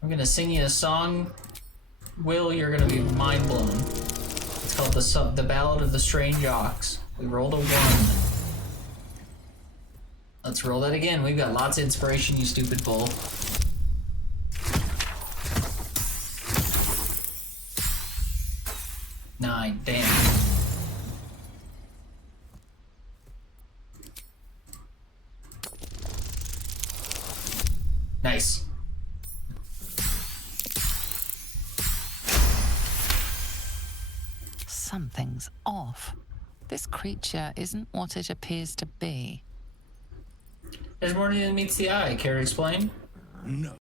I'm gonna sing you a song. Will, you're gonna be mind blown. It's called the Ballad of the Strange Ox. We rolled a 1. Let's roll that again. We've got lots of inspiration, you stupid bull. Nine. Damn. Nice. Something's off. This creature isn't what it appears to be. There's more than meets the eye. Care to explain? No.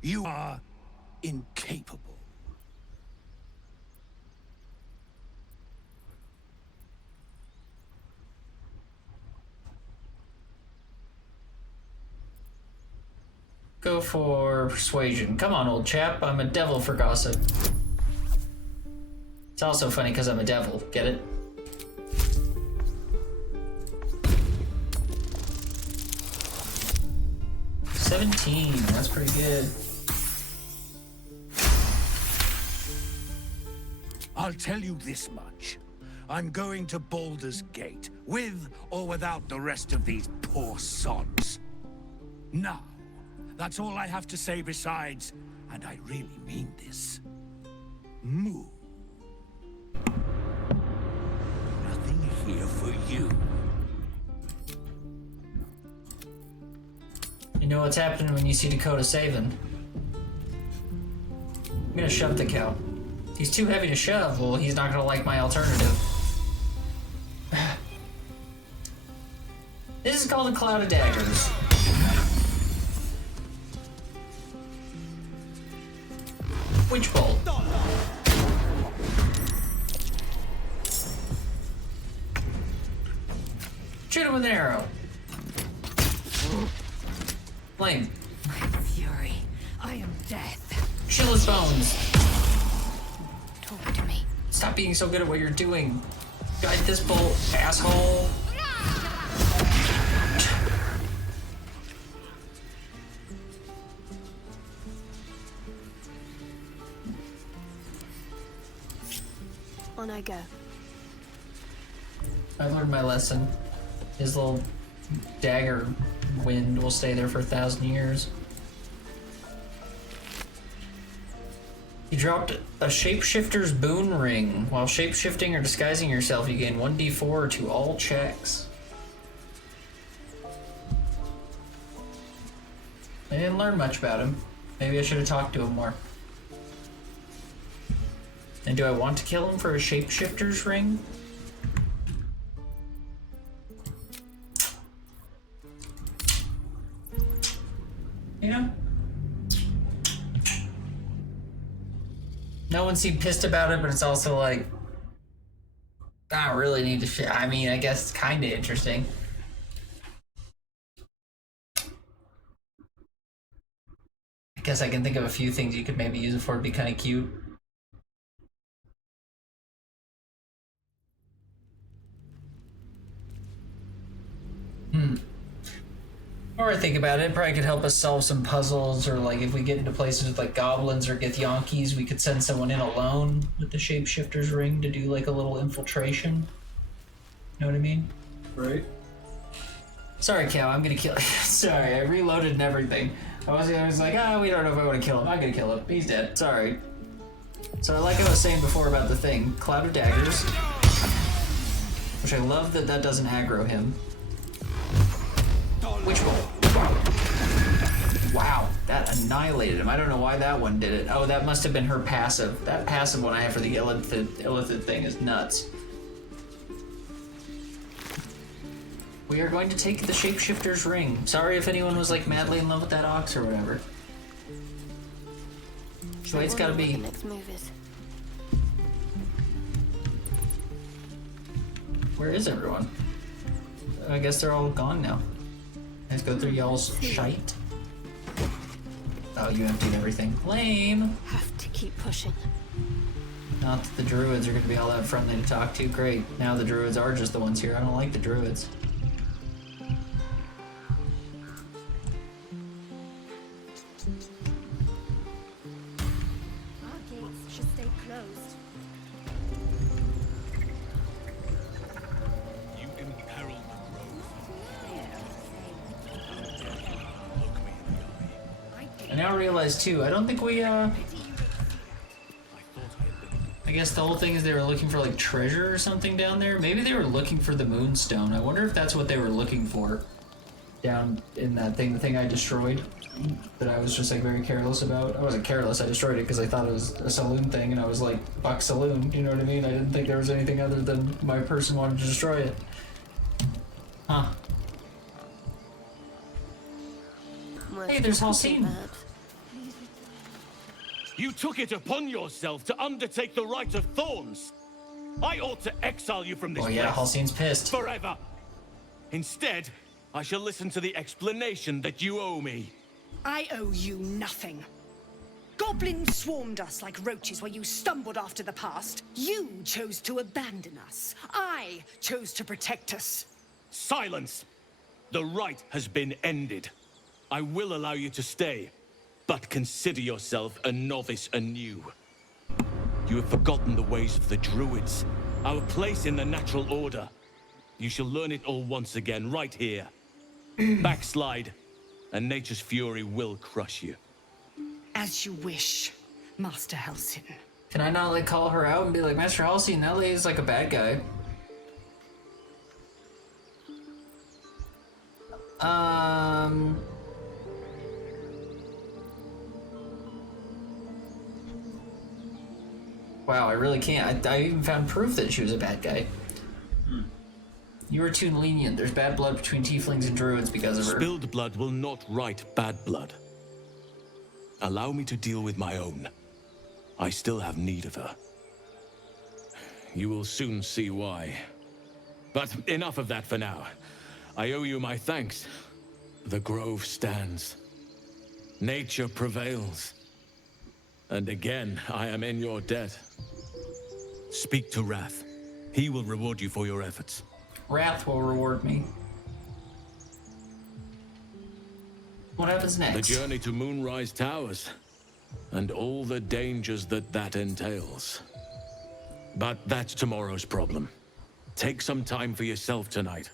You are incapable. Go for persuasion. Come on, old chap. I'm a devil for gossip. It's also funny because I'm a devil. Get it? $17. That's pretty good. I'll tell you this much. I'm going to Baldur's Gate, with or without the rest of these poor sods. Now, that's all I have to say besides, and I really mean this, move. Nothing here for you. You know what's happening when you see Dakota saving. I'm gonna shove the cow. He's too heavy to shove. Well, he's not gonna like my alternative. This is called a cloud of daggers. Witch bolt. Shoot him with an arrow. Flame. My fury. I am death. Chill his bones. Talk to me. Stop being so good at what you're doing. Guide this bolt, asshole. On I go. I learned my lesson. His little dagger wind will stay there for 1,000 years. You dropped a shapeshifter's boon ring. While shapeshifting or disguising yourself, you gain 1d4 to all checks. I didn't learn much about him. Maybe I should have talked to him more. And do I want to kill him for a shapeshifter's ring? You know? No one seemed pissed about it, but it's also like, I don't really need to I mean, I guess it's kind of interesting. I guess I can think of a few things you could maybe use it for. It'd be kind of cute. Or I think about it, probably could help us solve some puzzles, or like if we get into places with like goblins or Githyanki's, we could send someone in alone with the shapeshifter's ring to do like a little infiltration. Know what I mean? Right. Sorry, Cal, I'm gonna kill you. Sorry, I reloaded and everything. I was like, we don't know if I want to kill him. I'm gonna kill him. He's dead. Sorry. So like I was saying before about the thing, Cloud of Daggers, which I love that doesn't aggro him. Which one? Wow, that annihilated him. I don't know why that one did it. Oh, that must have been her passive. That passive one I have for the illithid thing is nuts. We are going to take the shapeshifter's ring. Sorry if anyone was like madly in love with that ox or whatever. So it's gotta be. Where is everyone? I guess they're all gone now. Let's go through y'all's shite. Oh, you emptied everything. Lame. Have to keep pushing. Not that the druids are gonna be all that friendly to talk to. Great. Now the druids are just the ones here. I don't like the druids. Our gates should stay closed. You imperil the grove. I now realize too, I don't think we, I guess the whole thing is they were looking for like treasure or something down there. Maybe they were looking for the moonstone. I wonder if that's what they were looking for down in that thing, the thing I destroyed, that I was just like very careless about. I wasn't careless, I destroyed it because I thought it was a saloon thing and I was like, fuck saloon, you know what I mean? I didn't think there was anything other than my person wanted to destroy it. Huh. Hey, there's Halcyon. You took it upon yourself to undertake the rite of thorns. I ought to exile you from this place. Oh yeah, Halcyon's pissed. Forever. Instead, I shall listen to the explanation that you owe me. I owe you nothing. Goblins swarmed us like roaches while you stumbled after the past. You chose to abandon us. I chose to protect us. Silence! The rite has been ended. I will allow you to stay, but consider yourself a novice anew. You have forgotten the ways of the druids, our place in the natural order. You shall learn it all once again, right here. Backslide, and nature's fury will crush you. As you wish, Master Halcyon. Can I not like call her out and be like, Master Halcyon, that lady's like a bad guy. Wow, I really can't. I even found proof that she was a bad guy. You were too lenient. There's bad blood between tieflings and druids because of her. Spilled blood will not right bad blood. Allow me to deal with my own. I still have need of her. You will soon see why. But enough of that for now. I owe you my thanks. The grove stands. Nature prevails. And again, I am in your debt. Speak to Wrath. He will reward you for your efforts. Wrath will reward me. What happens next? The journey to Moonrise Towers, and all the dangers that entails. But that's tomorrow's problem. Take some time for yourself tonight.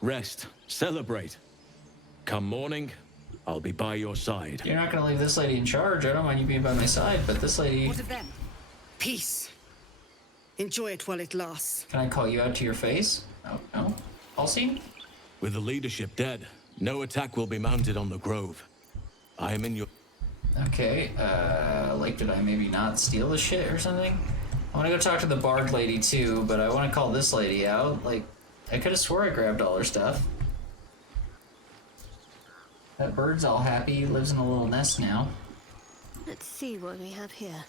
Rest, celebrate. Come morning, I'll be by your side. You're not gonna leave this lady in charge. I don't mind you being by my side, but this lady... What of them? Peace. Enjoy it while it lasts. Can I call you out to your face? Oh, no? Halcyon? With the leadership dead, no attack will be mounted on the grove. I am in your... Okay, like did I maybe not steal the shit or something? I wanna go talk to the bard lady too, but I wanna call this lady out. Like, I could've swore I grabbed all her stuff. That bird's all happy, he lives in a little nest now. Let's see what we have here.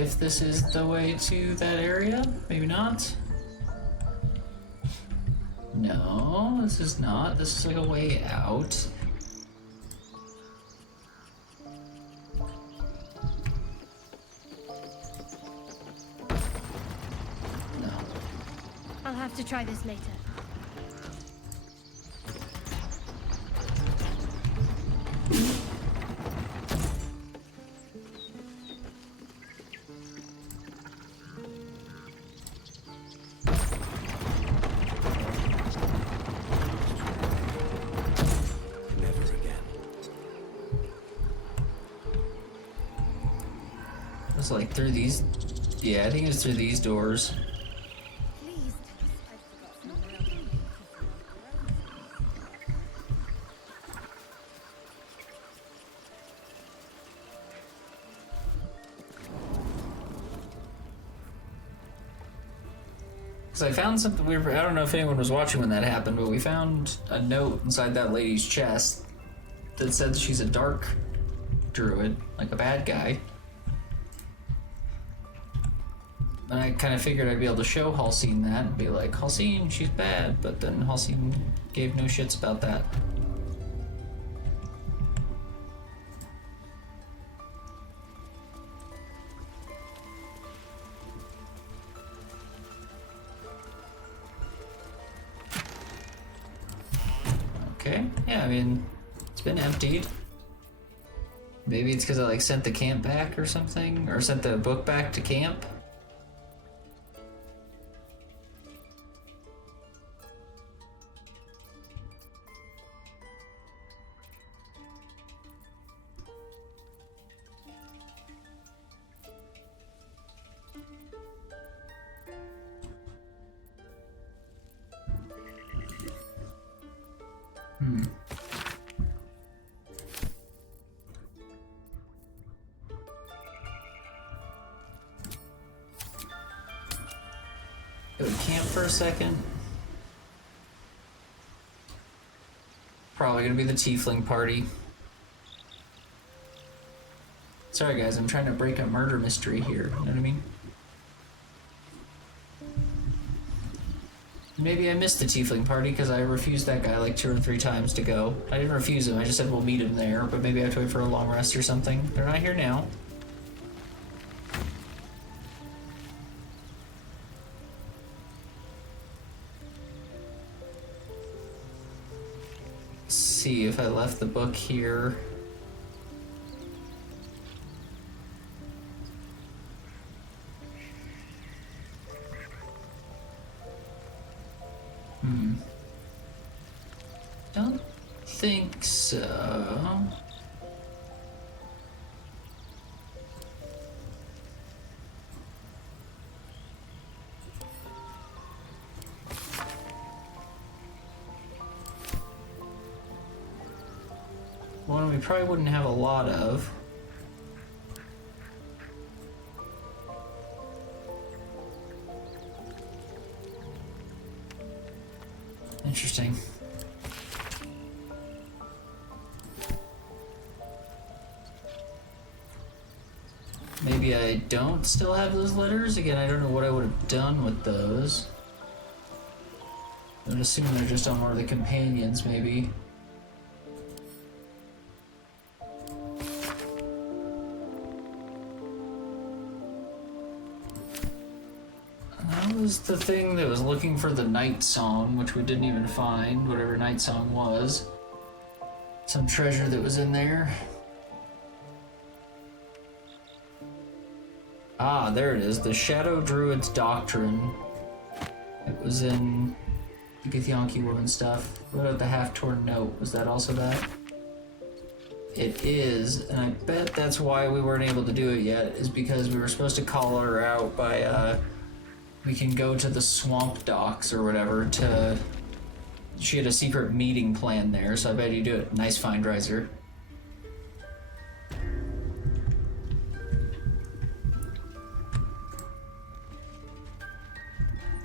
if this is the way to that area. Maybe not. No, this is not. This is like a way out. No. I'll have to try this later. It's like through these. Yeah, I think it's through these doors. Because I found something weird. I don't know if anyone was watching when that happened, but we found a note inside that lady's chest that said she's a dark druid, like a bad guy. And I kind of figured I'd be able to show Halcyon that and be like, Halcyon, she's bad, but then Halcyon gave no shits about that. Okay, yeah, I mean, it's been emptied. Maybe it's because I like sent the camp back or something, or sent the book back to camp. Go to camp for a second. Probably gonna be the tiefling party. Sorry guys, I'm trying to break a murder mystery here, you know what I mean? Maybe I missed the tiefling party because I refused that guy like 2 or 3 times to go. I didn't refuse him, I just said we'll meet him there, but maybe I have to wait for a long rest or something. They're not here now. Let's see if I left the book here. Don't think so. One we probably wouldn't have a lot of. Interesting. Maybe I don't still have those letters? Again, I don't know what I would have done with those. I'm assuming they're just on one of the companions, maybe. That was the thing that was looking for the night song, which we didn't even find, whatever night song was. Some treasure that was in there. Ah, there it is. The Shadow Druid's Doctrine. It was in the Githyanki woman stuff. What about the half-torn note? Was that also that? It is, and I bet that's why we weren't able to do it yet, is because we were supposed to call her out by, we can go to the swamp docks or whatever to... She had a secret meeting planned there, so I bet you do it. Nice find, Riser.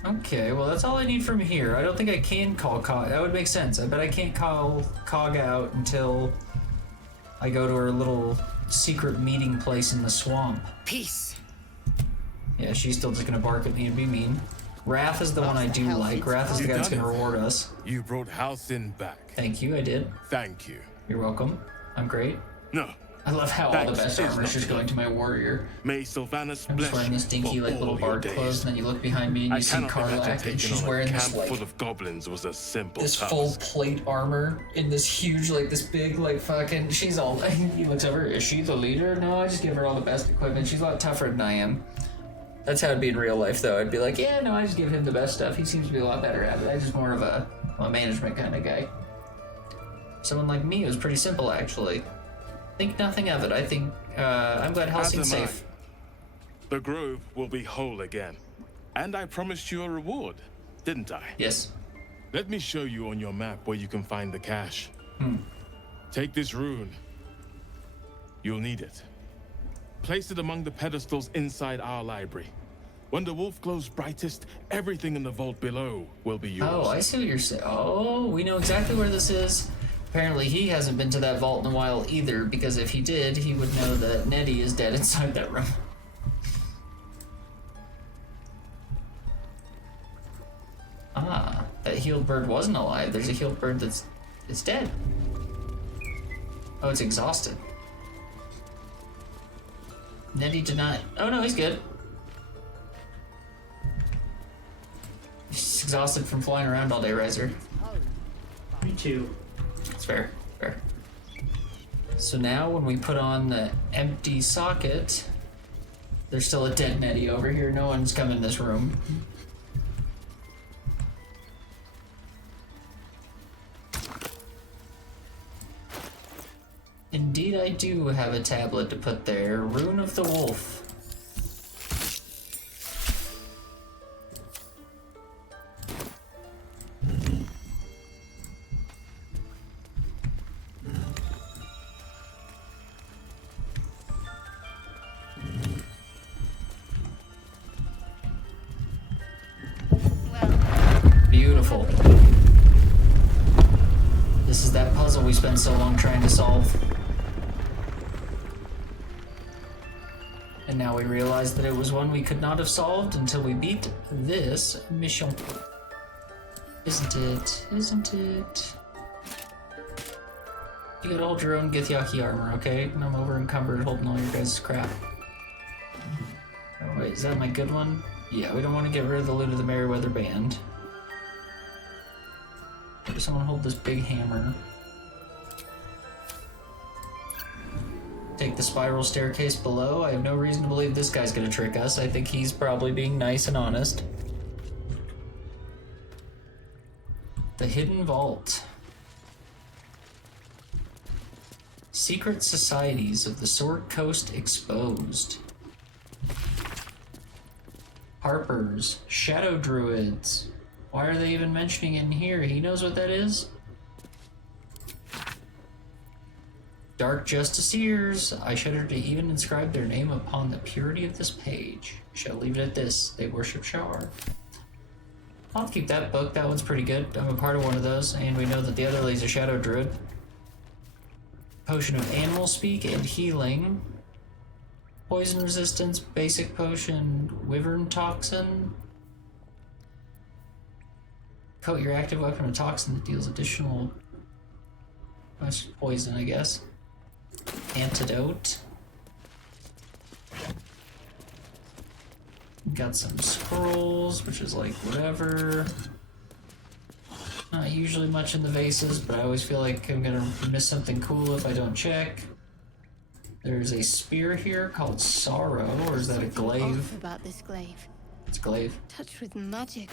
Okay, well that's all I need from here. I don't think I can call Cog. That would make sense. I bet I can't call Cog out until I go to her little secret meeting place in the swamp. Peace. Yeah, she's still just gonna bark at me and be mean. Wrath is the one I do like. Wrath is the guy that's gonna reward us. You brought Halcyon back. Thank you, I did. Thank you. You're welcome. I'm great. No. I love how all the best armor is just going to my warrior. May Sylvanas I'm just wearing this dinky like little bard clothes, and then you look behind me and you see Karlak, and she's wearing this like full of goblins was a simple this task. full plate armor in this huge like this big like fucking. She's all. He looks over. Is she the leader? No, I just give her all the best equipment. She's a lot tougher than I am. That's how it'd be in real life, though. I'd be like, yeah, no, I just give him the best stuff. He seems to be a lot better at it. I'm just more of a management kind of guy. Someone like me was pretty simple, actually. Think nothing of it. I think, I'm glad Halcyon's safe. The grove will be whole again. And I promised you a reward, didn't I? Yes. Let me show you on your map where you can find the cache. Take this rune. You'll need it. Place it among the pedestals inside our library. When the wolf glows brightest, everything in the vault below will be yours. Oh, I see what you're saying. Oh, we know exactly where this is. Apparently he hasn't been to that vault in a while either, because if he did, he would know that Nettie is dead inside that room. Ah, that healed bird wasn't alive. There's a healed bird that's dead. Oh, it's exhausted. Nettie did not. Oh no, he's good. He's exhausted from flying around all day, Riser. Me too. It's fair. Fair. So now when we put on the empty socket, there's still a dead Nettie over here. No one's come in this room. Indeed, I do have a tablet to put there. Rune of the Wolf. Beautiful. This is that puzzle we spent so long trying to solve. And now we realize that it was one we could not have solved until we beat this mission. Isn't it? Isn't it? You gotta hold your own Githyanki armor, okay? And I'm over encumbered holding all your guys' crap. Oh wait, is that my good one? Yeah, we don't want to get rid of the loot of the Merryweather Band. Maybe someone hold this big hammer. Take the spiral staircase below. I have no reason to believe this guy's gonna trick us. I think he's probably being nice and honest. The Hidden Vault. Secret Societies of the Sword Coast exposed. Harpers. Shadow Druids. Why are they even mentioning it in here? He knows what that is? Dark Justiciars. I shudder to even inscribe their name upon the purity of this page. Shall leave it at this. They worship Shar. I'll keep that book. That one's pretty good. I'm a part of one of those, and we know that the other lady's a Shadow Druid. Potion of Animal Speak and Healing. Poison Resistance, Basic Potion, Wyvern Toxin. Coat your active weapon with toxin that deals additional poison, I guess. Antidote. Got some scrolls, which is like whatever. Not usually much in the vases, but I always feel like I'm gonna miss something cool if I don't check. There's a spear here called Sorrow, or is that a glaive? Off about this glaive. It's glaive. Touched with magic.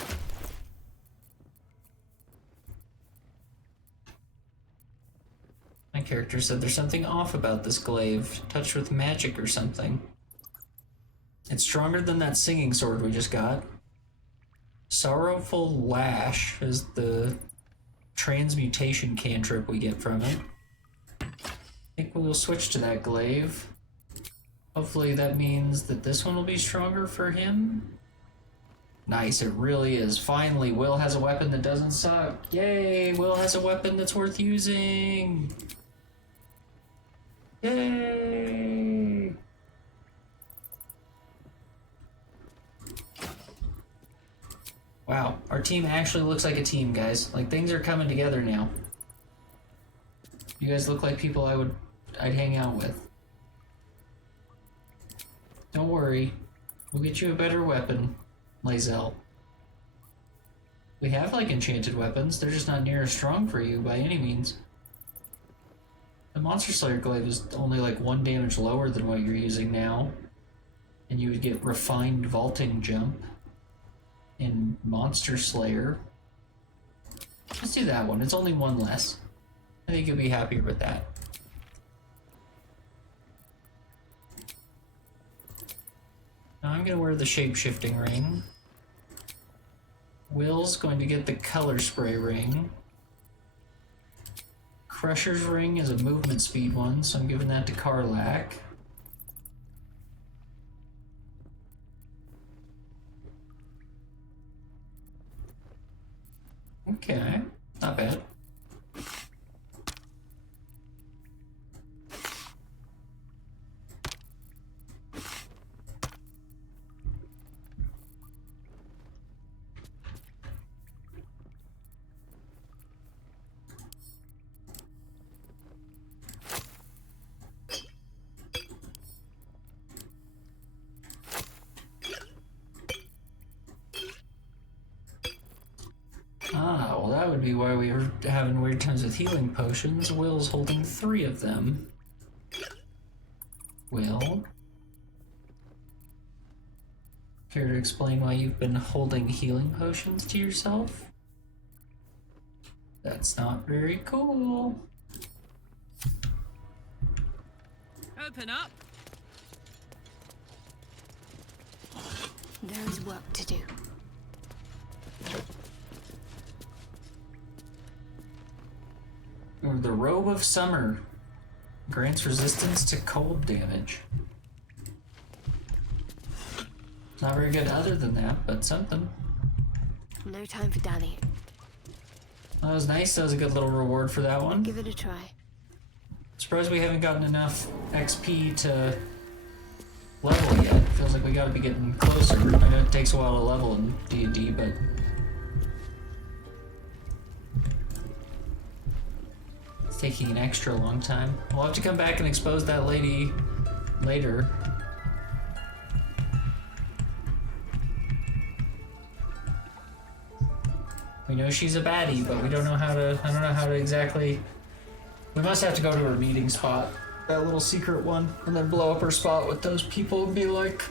My character said there's something off about this glaive, touched with magic or something. It's stronger than that singing sword we just got. Sorrowful Lash is the transmutation cantrip we get from it. I think we'll switch to that glaive. Hopefully that means that this one will be stronger for him. Nice, it really is. Finally, Will has a weapon that doesn't suck. Yay, Will has a weapon that's worth using. Yay! Wow, our team actually looks like a team, guys. Like, things are coming together now. You guys look like people I'd hang out with. Don't worry. We'll get you a better weapon, Lae'zel. We have, like, enchanted weapons. They're just not near as strong for you by any means. The Monster Slayer Glaive is only, like, 1 damage lower than what you're using now. And you would get Refined Vaulting Jump in Monster Slayer. Let's do that one. It's only 1 less. I think you'll be happier with that. Now I'm going to wear the shape-shifting ring. Will's going to get the color spray ring. Crusher's ring is a movement speed one, so I'm giving that to Karlach. Okay, not bad. Ah, well that would be why we were having weird times with healing potions. Will's holding 3 of them. Will? Care to explain why you've been holding healing potions to yourself? That's not very cool. Open up. There is work to do. The Robe of Summer grants resistance to cold damage. Not very good other than that, but something. No time for Danny. That was nice. That was a good little reward for that one. Give it a try. Surprised we haven't gotten enough XP to level yet. Feels like we gotta be getting closer. I know it takes a while to level in D&D, but... it's taking an extra long time. We'll have to come back and expose that lady later. We know she's a baddie, but we don't know how to, I don't know how to exactly... We must have to go to her meeting spot, that little secret one, and then blow up her spot with those people and be like,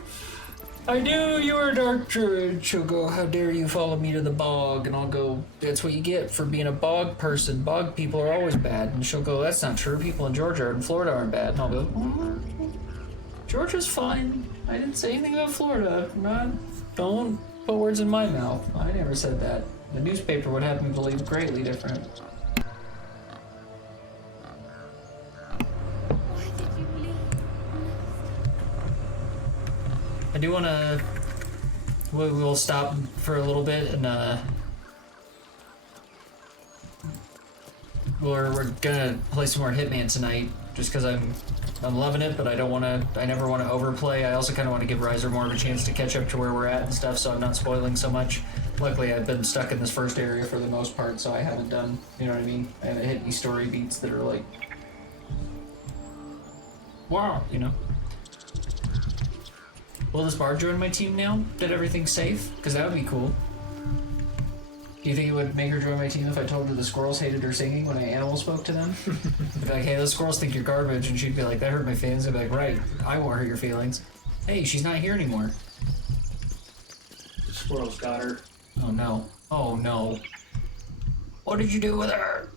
I knew you were a dark druid. She'll go, how dare you follow me to the bog? And I'll go, that's what you get for being a bog person. Bog people are always bad. And she'll go, that's not true. People in Georgia and Florida aren't bad. And I'll go, Georgia's fine. I didn't say anything about Florida. Man, don't put words in my mouth. I never said that. The newspaper would have me believe greatly different. I do want to... We'll stop for a little bit and we're gonna play some more Hitman tonight, just because I'm loving it, but I never want to overplay. I also kind of want to give Riser more of a chance to catch up to where we're at and stuff, so I'm not spoiling so much. Luckily, I've been stuck in this first area for the most part, so I haven't done, you know what I mean? I haven't hit any story beats that are like, wow, you know? Will this bard join my team now that everything's safe? Because that would be cool. Do you think it would make her join my team if I told her the squirrels hated her singing when I animal spoke to them? I'd be like, hey, those squirrels think you're garbage, and she'd be like, that hurt my feelings. I'd be like, right, I won't hurt your feelings. Hey, she's not here anymore. The squirrels got her. Oh no. Oh no. What did you do with her?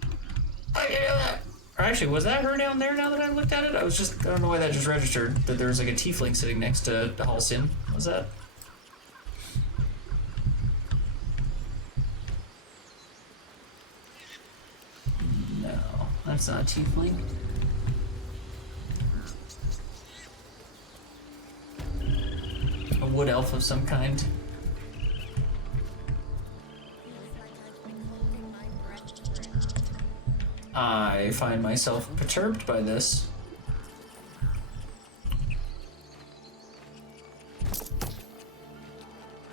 Why did you do that? Or actually, was that her down there now that I looked at it? I don't know why that just registered, that there was like a tiefling sitting next to Halcyon. Was that? No, that's not a tiefling. A wood elf of some kind. I find myself perturbed by this.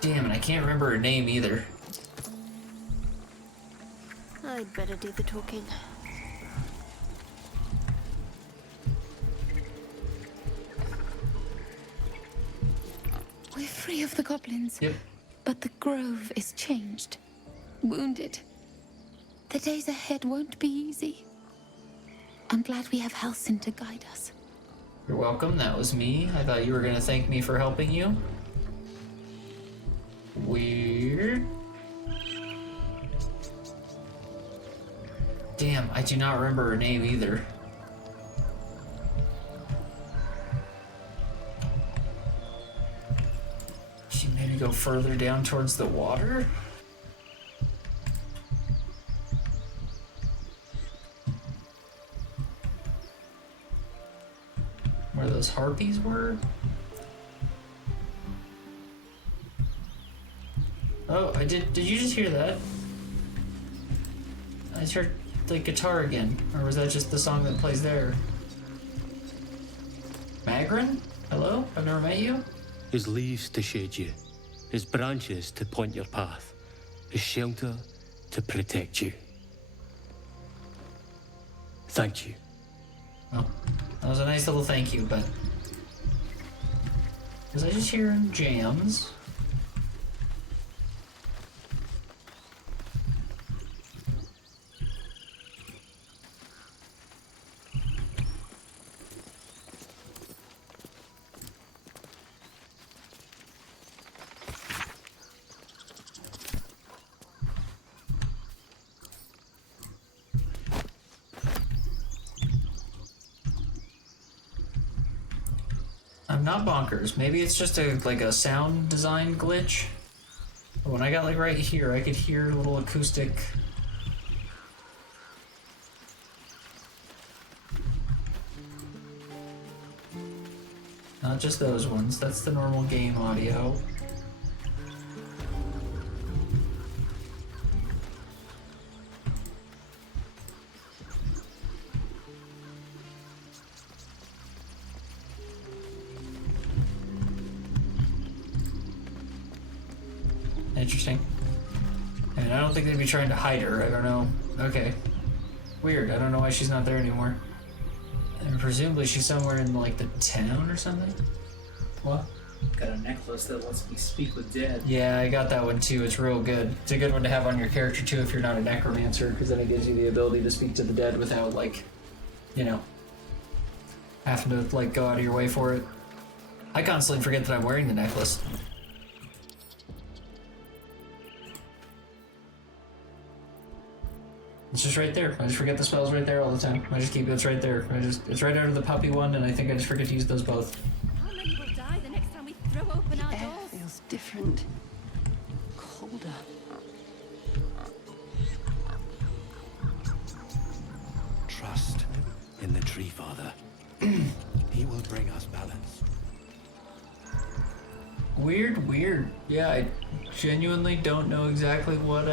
Damn it, I can't remember her name either. I'd better do the talking. We're free of the goblins. Yep. But the grove is changed. Wounded. The days ahead won't be easy. I'm glad we have Halsin to guide us. You're welcome, that was me. I thought you were gonna thank me for helping you. Weird. Damn, I do not remember her name either. She maybe go further down towards the water? Where those harpies were? Oh, did you just hear that? I just heard the guitar again. Or was that just the song that plays there? Magrin? Hello? I've never met you? His leaves to shade you, his branches to point your path, his shelter to protect you. Thank you. Oh, that was a nice little thank you, but... Was I just hearing jams? I'm not bonkers. Maybe it's just like a sound design glitch. But when I got like right here, I could hear a little acoustic. Not just those ones. That's the normal game audio. Interesting. And I don't think they'd be trying to hide her. I don't know. Okay. Weird. I don't know why she's not there anymore. And presumably she's somewhere in like the town or something. What? Got a necklace that lets me speak with dead. Yeah, I got that one too. It's real good. It's a good one to have on your character too if you're not a necromancer, because then it gives you the ability to speak to the dead without like, you know, having to like go out of your way for it. I constantly forget that I'm wearing the necklace. It's just right there. I just forget the spells right there all the time. I just keep it's right there. It's right under the puppy one, and I think I just forget to use those both. How many will die the next time we throw open our Air doors? feels different. Colder. Trust in the Tree Father. He will bring us balance. Weird. Yeah, I genuinely don't know exactly what,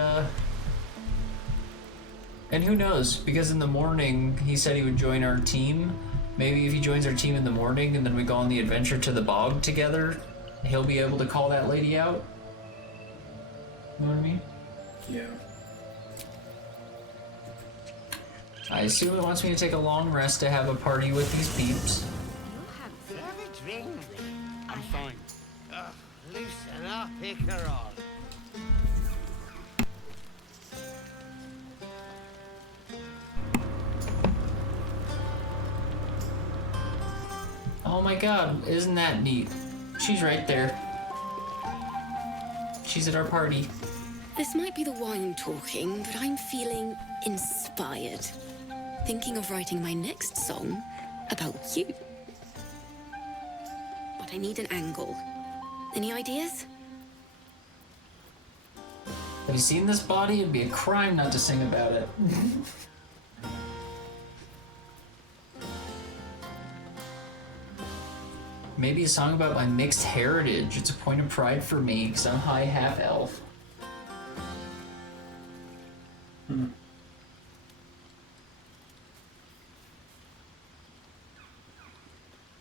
And who knows, because in the morning, he said he would join our team. Maybe if he joins our team in the morning and then we go on the adventure to the bog together, he'll be able to call that lady out. You know what I mean? Yeah. I assume it wants me to take a long rest to have a party with these peeps. I'm fine. Loosen up, Icaron. Oh my god, isn't that neat? She's right there. She's at our party. This might be the wine talking, but I'm feeling inspired. Thinking of writing my next song about you. But I need an angle. Any ideas? Have you seen this body? It'd be a crime not to sing about it. Maybe a song about my mixed heritage. It's a point of pride for me, because I'm high half-elf.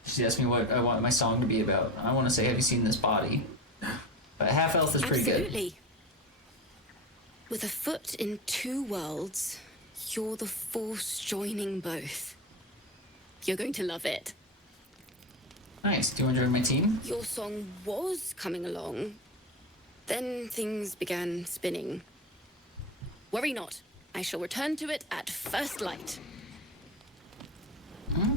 She asked me what I want my song to be about. I want to say, have you seen this body? But half-elf is pretty good. Absolutely. With a foot in two worlds, you're the force joining both. You're going to love it. Nice. Do you want to join my team? Your song was coming along. Then things began spinning. Worry not. I shall return to it at first light.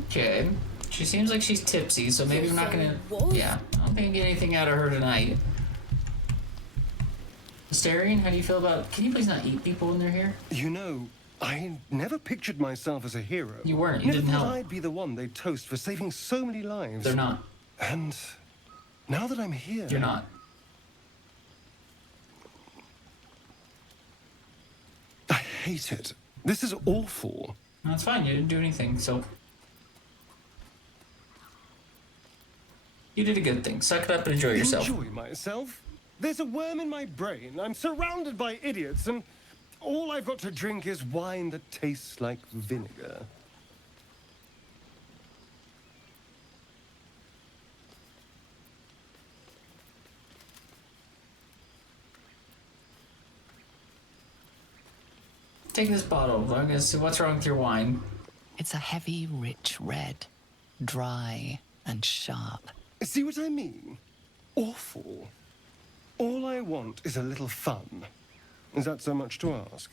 Okay. She seems like she's tipsy, so maybe I'm not gonna... Yeah, I don't think I get anything out of her tonight. Astarion, how do you feel about... Can you please not eat people when they're here? You know, I never pictured myself as a hero. You weren't. You never didn't thought help. I'd be the one they'd toast for saving so many lives. They're not. And now that I'm here... You're not. I hate it. This is awful. That's fine. You didn't do anything, so... You did a good thing. Suck it up and enjoy yourself. Enjoy myself? There's a worm in my brain. I'm surrounded by idiots, and all I've got to drink is wine that tastes like vinegar. Take this bottle. I'm gonna see what's wrong with your wine. It's a heavy, rich red. Dry and sharp. See what I mean? Awful. All I want is a little fun. Is that so much to ask?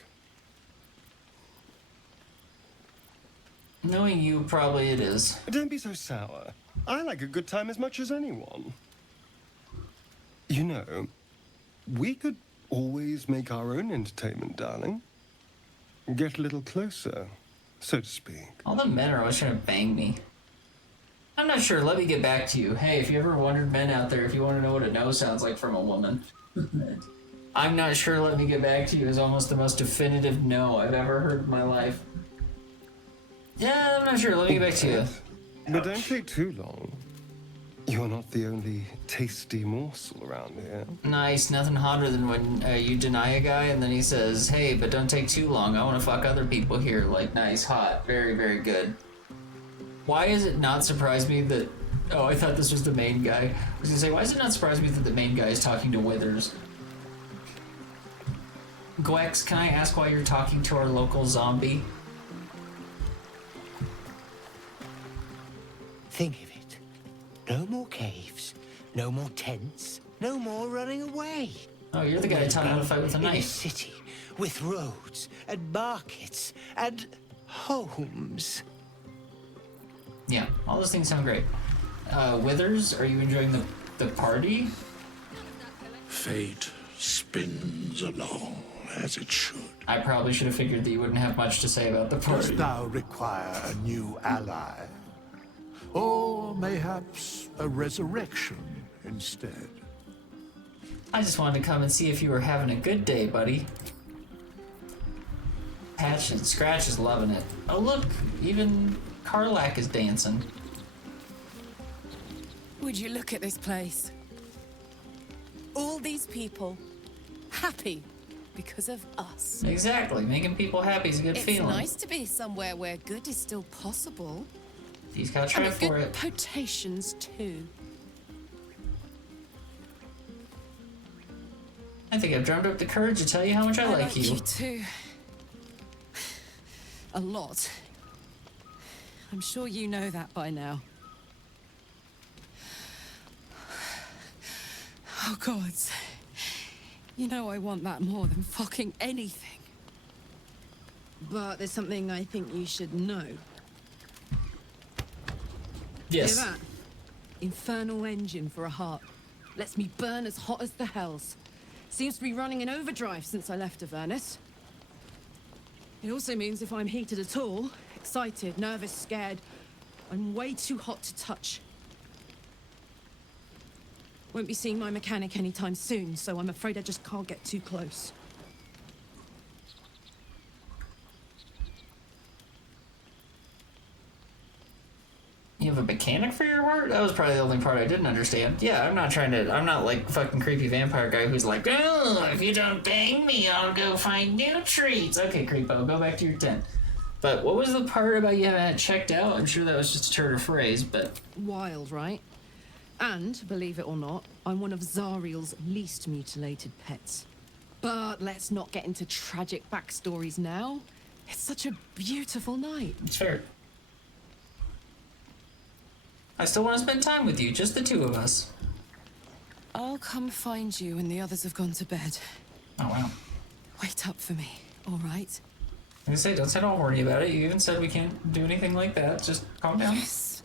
Knowing you, probably it is. Don't be so sour. I like a good time as much as anyone. You know, we could always make our own entertainment, darling. Get a little closer, so to speak. All the men are always trying to bang me. I'm not sure. Let me get back to you. Hey, if you ever wondered, men out there, if you want to know what a no sounds like from a woman. I'm not sure. Let me get back to you is almost the most definitive no I've ever heard in my life. Yeah, I'm not sure. Let me get back to you. But don't take too long. You're not the only tasty morsel around here. Nice. Nothing hotter than when you deny a guy and then he says, hey, but don't take too long. I want to fuck other people here. Like, nice, hot. Very, very good. Why does it not surprise me that... Oh, I thought this was the main guy. I was gonna say, why does it not surprise me that the main guy is talking to Withers? Gwex, can I ask why you're talking to our local zombie? Think of it. No more caves, no more tents, no more running away. Oh, you're the guy taught how to fight with a In a knife. city with roads and markets and homes. Yeah, all those things sound great. Withers, are you enjoying the party? Fate spins along as it should. I probably should have figured that you wouldn't have much to say about the party. Dost thou require a new ally? Or mayhaps a resurrection instead? I just wanted to come and see if you were having a good day, buddy. Patch and Scratch is loving it. Oh look, even Karlak is dancing. Would you look at this place? All these people happy because of us. Exactly, making people happy is a good feeling. It's nice to be somewhere where good is still possible. He's gotta try and for good it. potations too. I think I've drummed up the courage to tell you how much I like you. You too. A lot. I'm sure you know that by now. Oh, gods. You know I want that more than fucking anything. But there's something I think you should know. Yes. Hear that? Infernal engine for a heart. Lets me burn as hot as the hells. Seems to be running in overdrive since I left Avernus. It also means if I'm heated at all, excited, nervous, scared, I'm way too hot to touch. Won't be seeing my mechanic anytime soon, so I'm afraid I just can't get too close. You have a mechanic for your heart? That was probably the only part I didn't understand. Yeah, I'm not like fucking creepy vampire guy who's like, oh, if you don't bang me, I'll go find new treats. Okay, creepo, go back to your tent. But what was the part about you having it checked out? I'm sure that was just a turn of phrase, but... Wild, right? And, believe it or not, I'm one of Zariel's least mutilated pets. But let's not get into tragic backstories now. It's such a beautiful night. It's fair. I still want to spend time with you, just the two of us. I'll come find you when the others have gone to bed. Oh, wow. Wait up for me, all right? Like I say, don't say don't worry about it. You even said we can't do anything like that. Just calm down. Yes.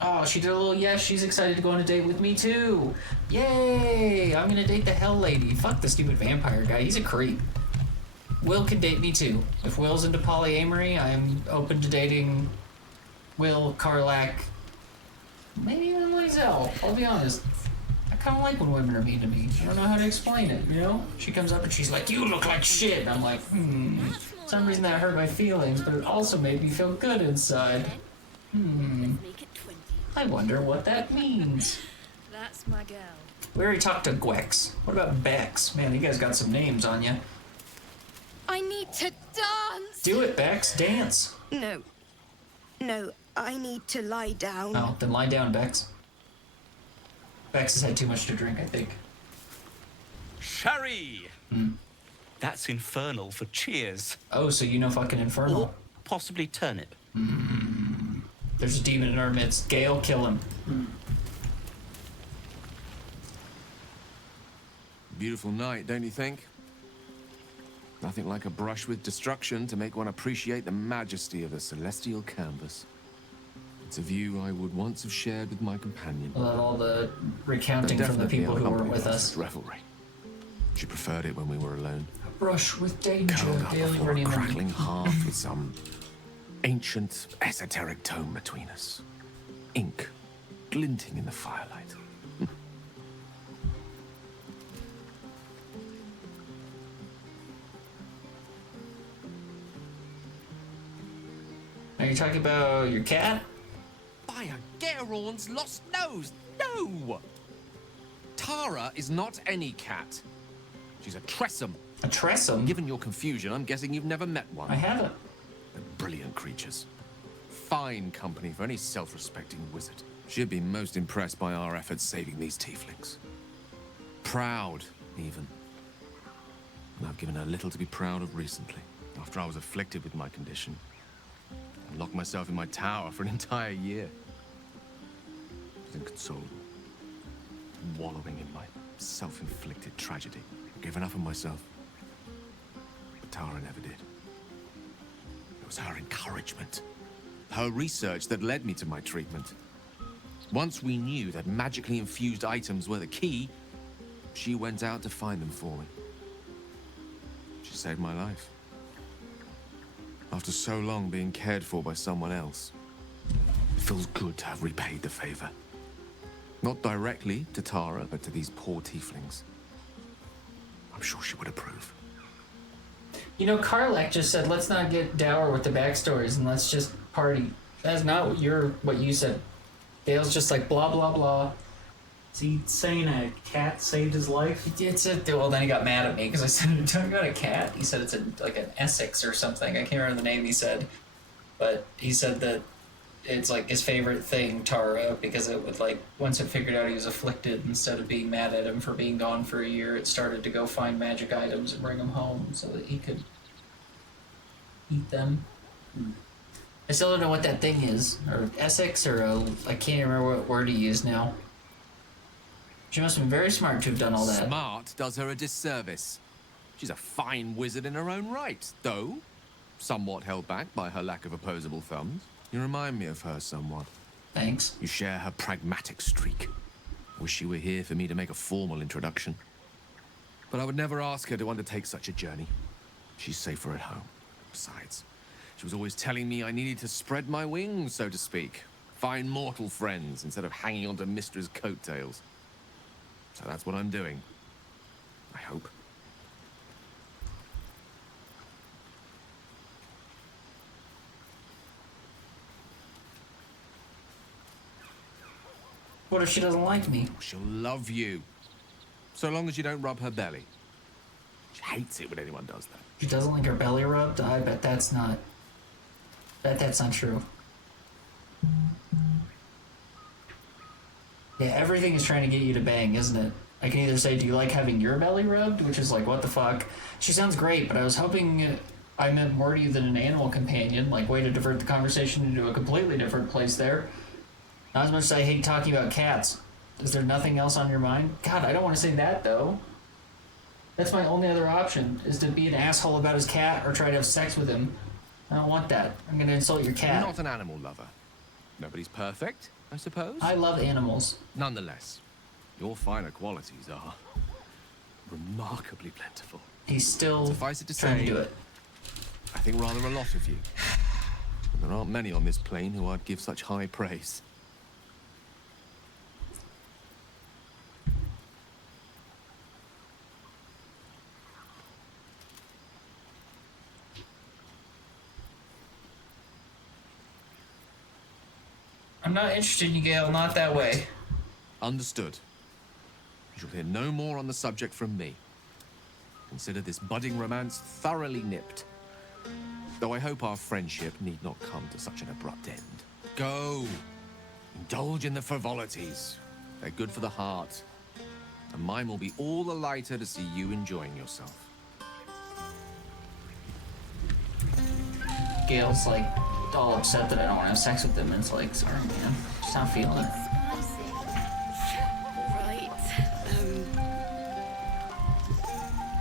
Oh, she did a little yes. She's excited to go on a date with me, too. Yay! I'm gonna date the Hell Lady. Fuck the stupid vampire guy. He's a creep. Will can date me, too. If Will's into polyamory, I'm open to dating Will, Karlak, maybe even Lizelle. I'll be honest. I kind of like when women are mean to me. I don't know how to explain it, you know? She comes up and she's like, you look like shit. And I'm like, For some reason that hurt my feelings, but it also made me feel good inside. I wonder what that means. That's my girl. We already talked to Gwex. What about Bex? Man, you guys got some names on you. I need to dance. Do it, Bex. Dance. No. No, I need to lie down. Oh, then lie down, Bex. Bex has had too much to drink, I think. Sherry! That's infernal for cheers. Oh, so you know fucking infernal. Or possibly turnip. There's a demon in our midst. Gale, kill him. Beautiful night, don't you think? Nothing like a brush with destruction to make one appreciate the majesty of the celestial canvas. It's a view I would once have shared with my companion. Without all the recounting from the people who weren't with us. Revelry. She preferred it when we were alone. A brush with danger. Curled up Gale, before a ready crackling hearth with some ancient, esoteric tome between us. Ink glinting in the firelight. Are you talking about your cat? By a Gerorn's lost nose! No! Tara is not any cat. She's a Tressum. A Tressum? Given your confusion, I'm guessing you've never met one. I haven't. They're brilliant creatures. Fine company for any self-respecting wizard. She'd be most impressed by our efforts saving these tieflings. Proud, even. And I've given her little to be proud of recently. After I was afflicted with my condition, I locked myself in my tower for an entire year. I was inconsolable, wallowing in my self-inflicted tragedy. Given up on myself. But Tara never did. It was her encouragement, her research that led me to my treatment. Once we knew that magically infused items were the key, she went out to find them for me. She saved my life. After so long being cared for by someone else, it feels good to have repaid the favor. Not directly to Tara, but to these poor tieflings. I'm sure she would approve. You know, Karlak just said, let's not get dour with the backstories and let's just party. That's not what you said. Dale's just like, blah, blah, blah. Is he saying a cat saved his life? Well, then he got mad at me because I said, talking about a cat? He said it's like an Essex or something. I can't remember the name he said. But he said that it's like his favorite thing, Tara, because it would like, once it figured out he was afflicted, instead of being mad at him for being gone for a year, it started to go find magic items and bring them home so that he could eat them. I still don't know what that thing is, or Essex, or I can't remember what word he used now. She must have been very smart to have done all that. Smart does her a disservice. She's a fine wizard in her own right, though somewhat held back by her lack of opposable thumbs. You remind me of her somewhat. Thanks. You share her pragmatic streak. Wish you were here for me to make a formal introduction. But I would never ask her to undertake such a journey. She's safer at home. Besides, she was always telling me I needed to spread my wings, so to speak. Find mortal friends instead of hanging onto Mistra's coattails. So that's what I'm doing. I hope. What if she doesn't like me? She'll love you. So long as you don't rub her belly. She hates it when anyone does that. She doesn't like her belly rubbed? I bet that's not true. Yeah, everything is trying to get you to bang, isn't it? I can either say, do you like having your belly rubbed? Which is like, what the fuck? She sounds great, but I was hoping I meant more to you than an animal companion. Like, way to divert the conversation into a completely different place there. Not as much as I hate talking about cats. Is there nothing else on your mind? God, I don't want to say that, though. That's my only other option, is to be an asshole about his cat or try to have sex with him. I don't want that. I'm gonna insult your cat. You're not an animal lover. Nobody's perfect, I suppose? I love animals. Nonetheless, your finer qualities are remarkably plentiful. He's still Suffice it to trying say, to do it. I think rather a lot of you. And there aren't many on this plane who I'd give such high praise. I'm not interested in you, Gale. Not that way. Understood. You shall hear no more on the subject from me. Consider this budding romance thoroughly nipped. Though I hope our friendship need not come to such an abrupt end. Go. Indulge in the frivolities. They're good for the heart. And mine will be all the lighter to see you enjoying yourself. Gale's like all upset that I don't want to have sex with him, and it's like, sorry, man. Just not feeling it. Right.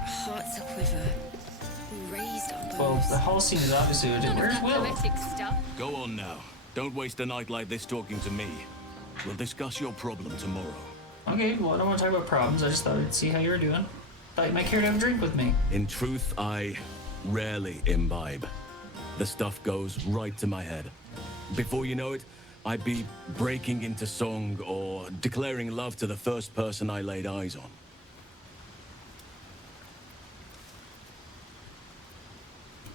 Hearts a quiver. Raised our bows. Well, the whole scene is obviously where's Will? Go on now. Don't waste a night like this talking to me. We'll discuss your problem tomorrow. Okay, well, I don't want to talk about problems. I just thought I'd see how you were doing. Thought you might care to have a drink with me. In truth, I rarely imbibe. The stuff goes right to my head. Before you know it, I'd be breaking into song or declaring love to the first person I laid eyes on.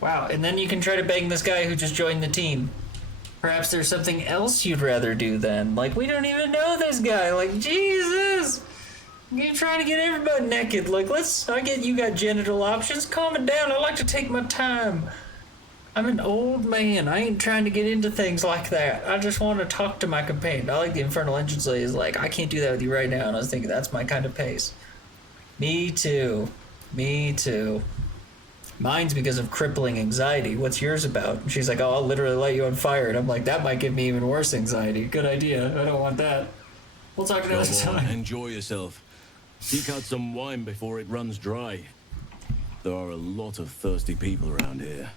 Wow, and then you can try to bang this guy who just joined the team. Perhaps there's something else you'd rather do then. Like, we don't even know this guy. Like, Jesus! You're trying to get everybody naked. Like, I get you got genital options. Calm it down. I like to take my time. I'm an old man. I ain't trying to get into things like that. I just want to talk to my companion. I like the Infernal Engines lady is like, I can't do that with you right now. And I was thinking, that's my kind of pace. Me too. Me too. Mine's because of crippling anxiety. What's yours about? And she's like, oh, I'll literally light you on fire. And I'm like, that might give me even worse anxiety. Good idea. I don't want that. We'll talk another time. Enjoy yourself. Seek out some wine before it runs dry. There are a lot of thirsty people around here.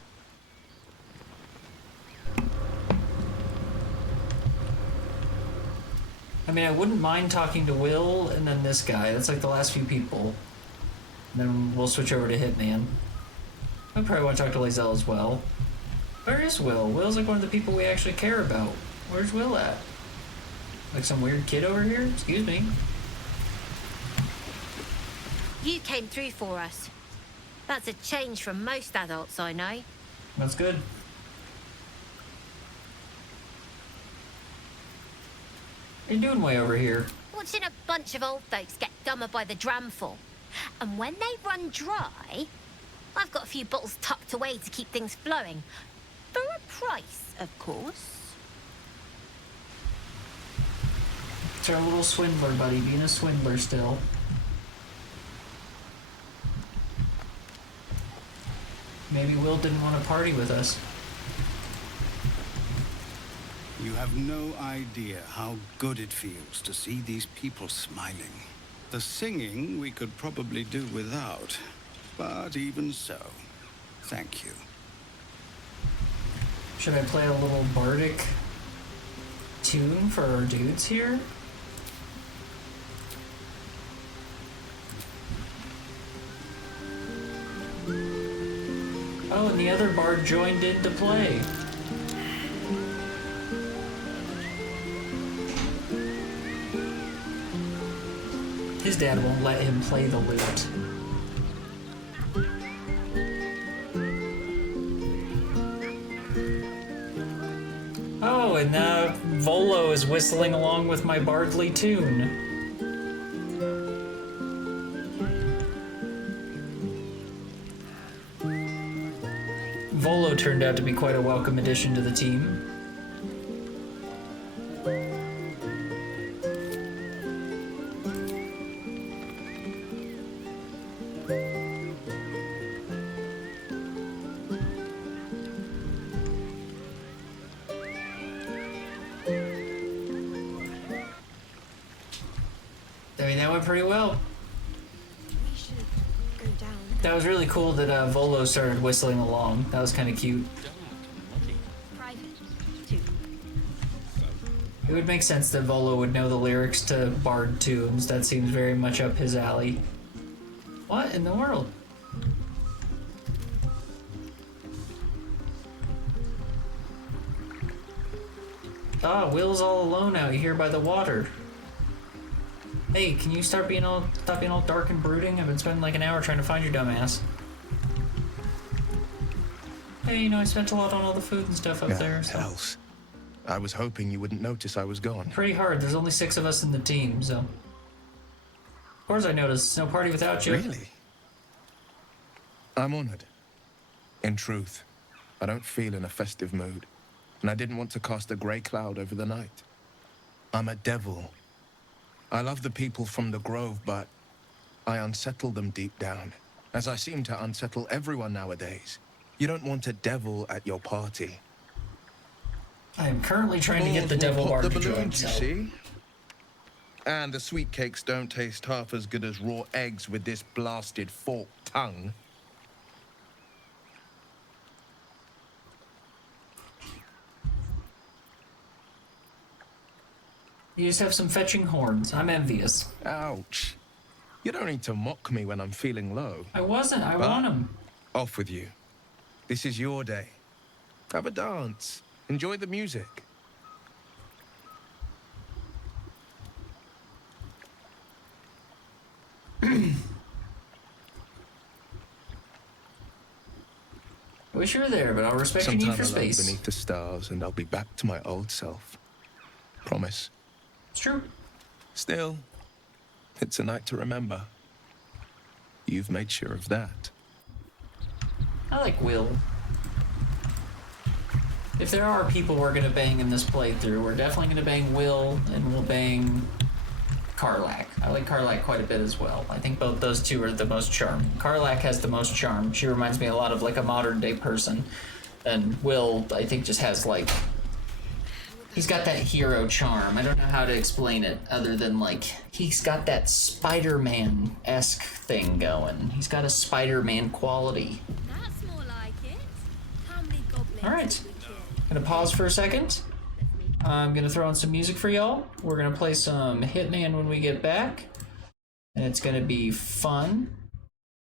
I mean, I wouldn't mind talking to Will and then this guy. That's like the last few people. And then we'll switch over to Hitman. I probably want to talk to Lae'zel as well. Where is Will? Will's like one of the people we actually care about. Where's Will at? Like some weird kid over here? Excuse me. You came through for us. That's a change from most adults I know. That's good. What are you doing way over here? Watching a bunch of old folks get dumber by the dramful. And when they run dry, I've got a few bottles tucked away to keep things flowing. For a price, of course. It's our little swindler buddy, being a swindler still. Maybe Will didn't want to party with us. You have no idea how good it feels to see these people smiling. The singing we could probably do without, but even so, thank you. Should I play a little bardic tune for our dudes here? Oh, and the other bard joined in to play. His dad won't let him play the lute. Oh, and Volo is whistling along with my bardly tune. Volo turned out to be quite a welcome addition to the team. mean, that went pretty well. We should go down. That was really cool that Volo started whistling along. That was kind of cute. It would make sense that Volo would know the lyrics to Bard tunes. That seems very much up his alley. What in the world? Ah, Will's all alone out here by the water. Hey, can you stop being all dark and brooding? I've been spending like an hour trying to find your dumb ass. Hey, you know, I spent a lot on all the food and stuff up there. So. Hells. I was hoping you wouldn't notice I was gone. Pretty hard. There's only 6 of us in the team, so. Of course I noticed. No party without you. Really? I'm honored. In truth, I don't feel in a festive mood, and I didn't want to cast a grey cloud over the night. I'm a devil. I love the people from the Grove, but I unsettle them deep down, as I seem to unsettle everyone nowadays. You don't want a devil at your party. I am currently trying to get the devil bar to join, you see? And the sweet cakes don't taste half as good as raw eggs with this blasted forked tongue. You just have some fetching horns. I'm envious. Ouch. You don't need to mock me when I'm feeling low. I wasn't. I want him. Off with you. This is your day. Have a dance. Enjoy the music. I wish you were there, but I'll respect your need for space. Beneath the stars, and I'll be back to my old self. Promise. It's true. Still, it's a night to remember. You've made sure of that. I like Will. If there are people we're gonna bang in this playthrough, we're definitely gonna bang Will, and we'll bang Karlach. I like Karlach quite a bit as well. I think both those two are the most charming. Karlach has the most charm. She reminds me a lot of like a modern day person. And Will, I think, just has like... He's got that hero charm. I don't know how to explain it other than like... He's got that Spider-Man-esque thing going. He's got a Spider-Man quality. That's more like it. How many goblins? Alright. Gonna pause for a second. I'm gonna throw on some music for y'all. We're gonna play some Hitman when we get back. And it's gonna be fun.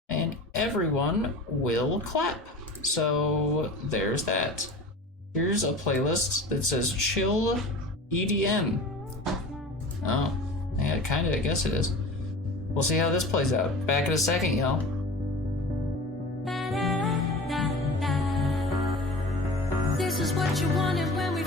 And everyone will clap. So there's that. Here's a playlist that says Chill EDM. Oh, yeah, kinda, I guess it is. We'll see how this plays out. Back in a second, y'all. This is what you wanted when we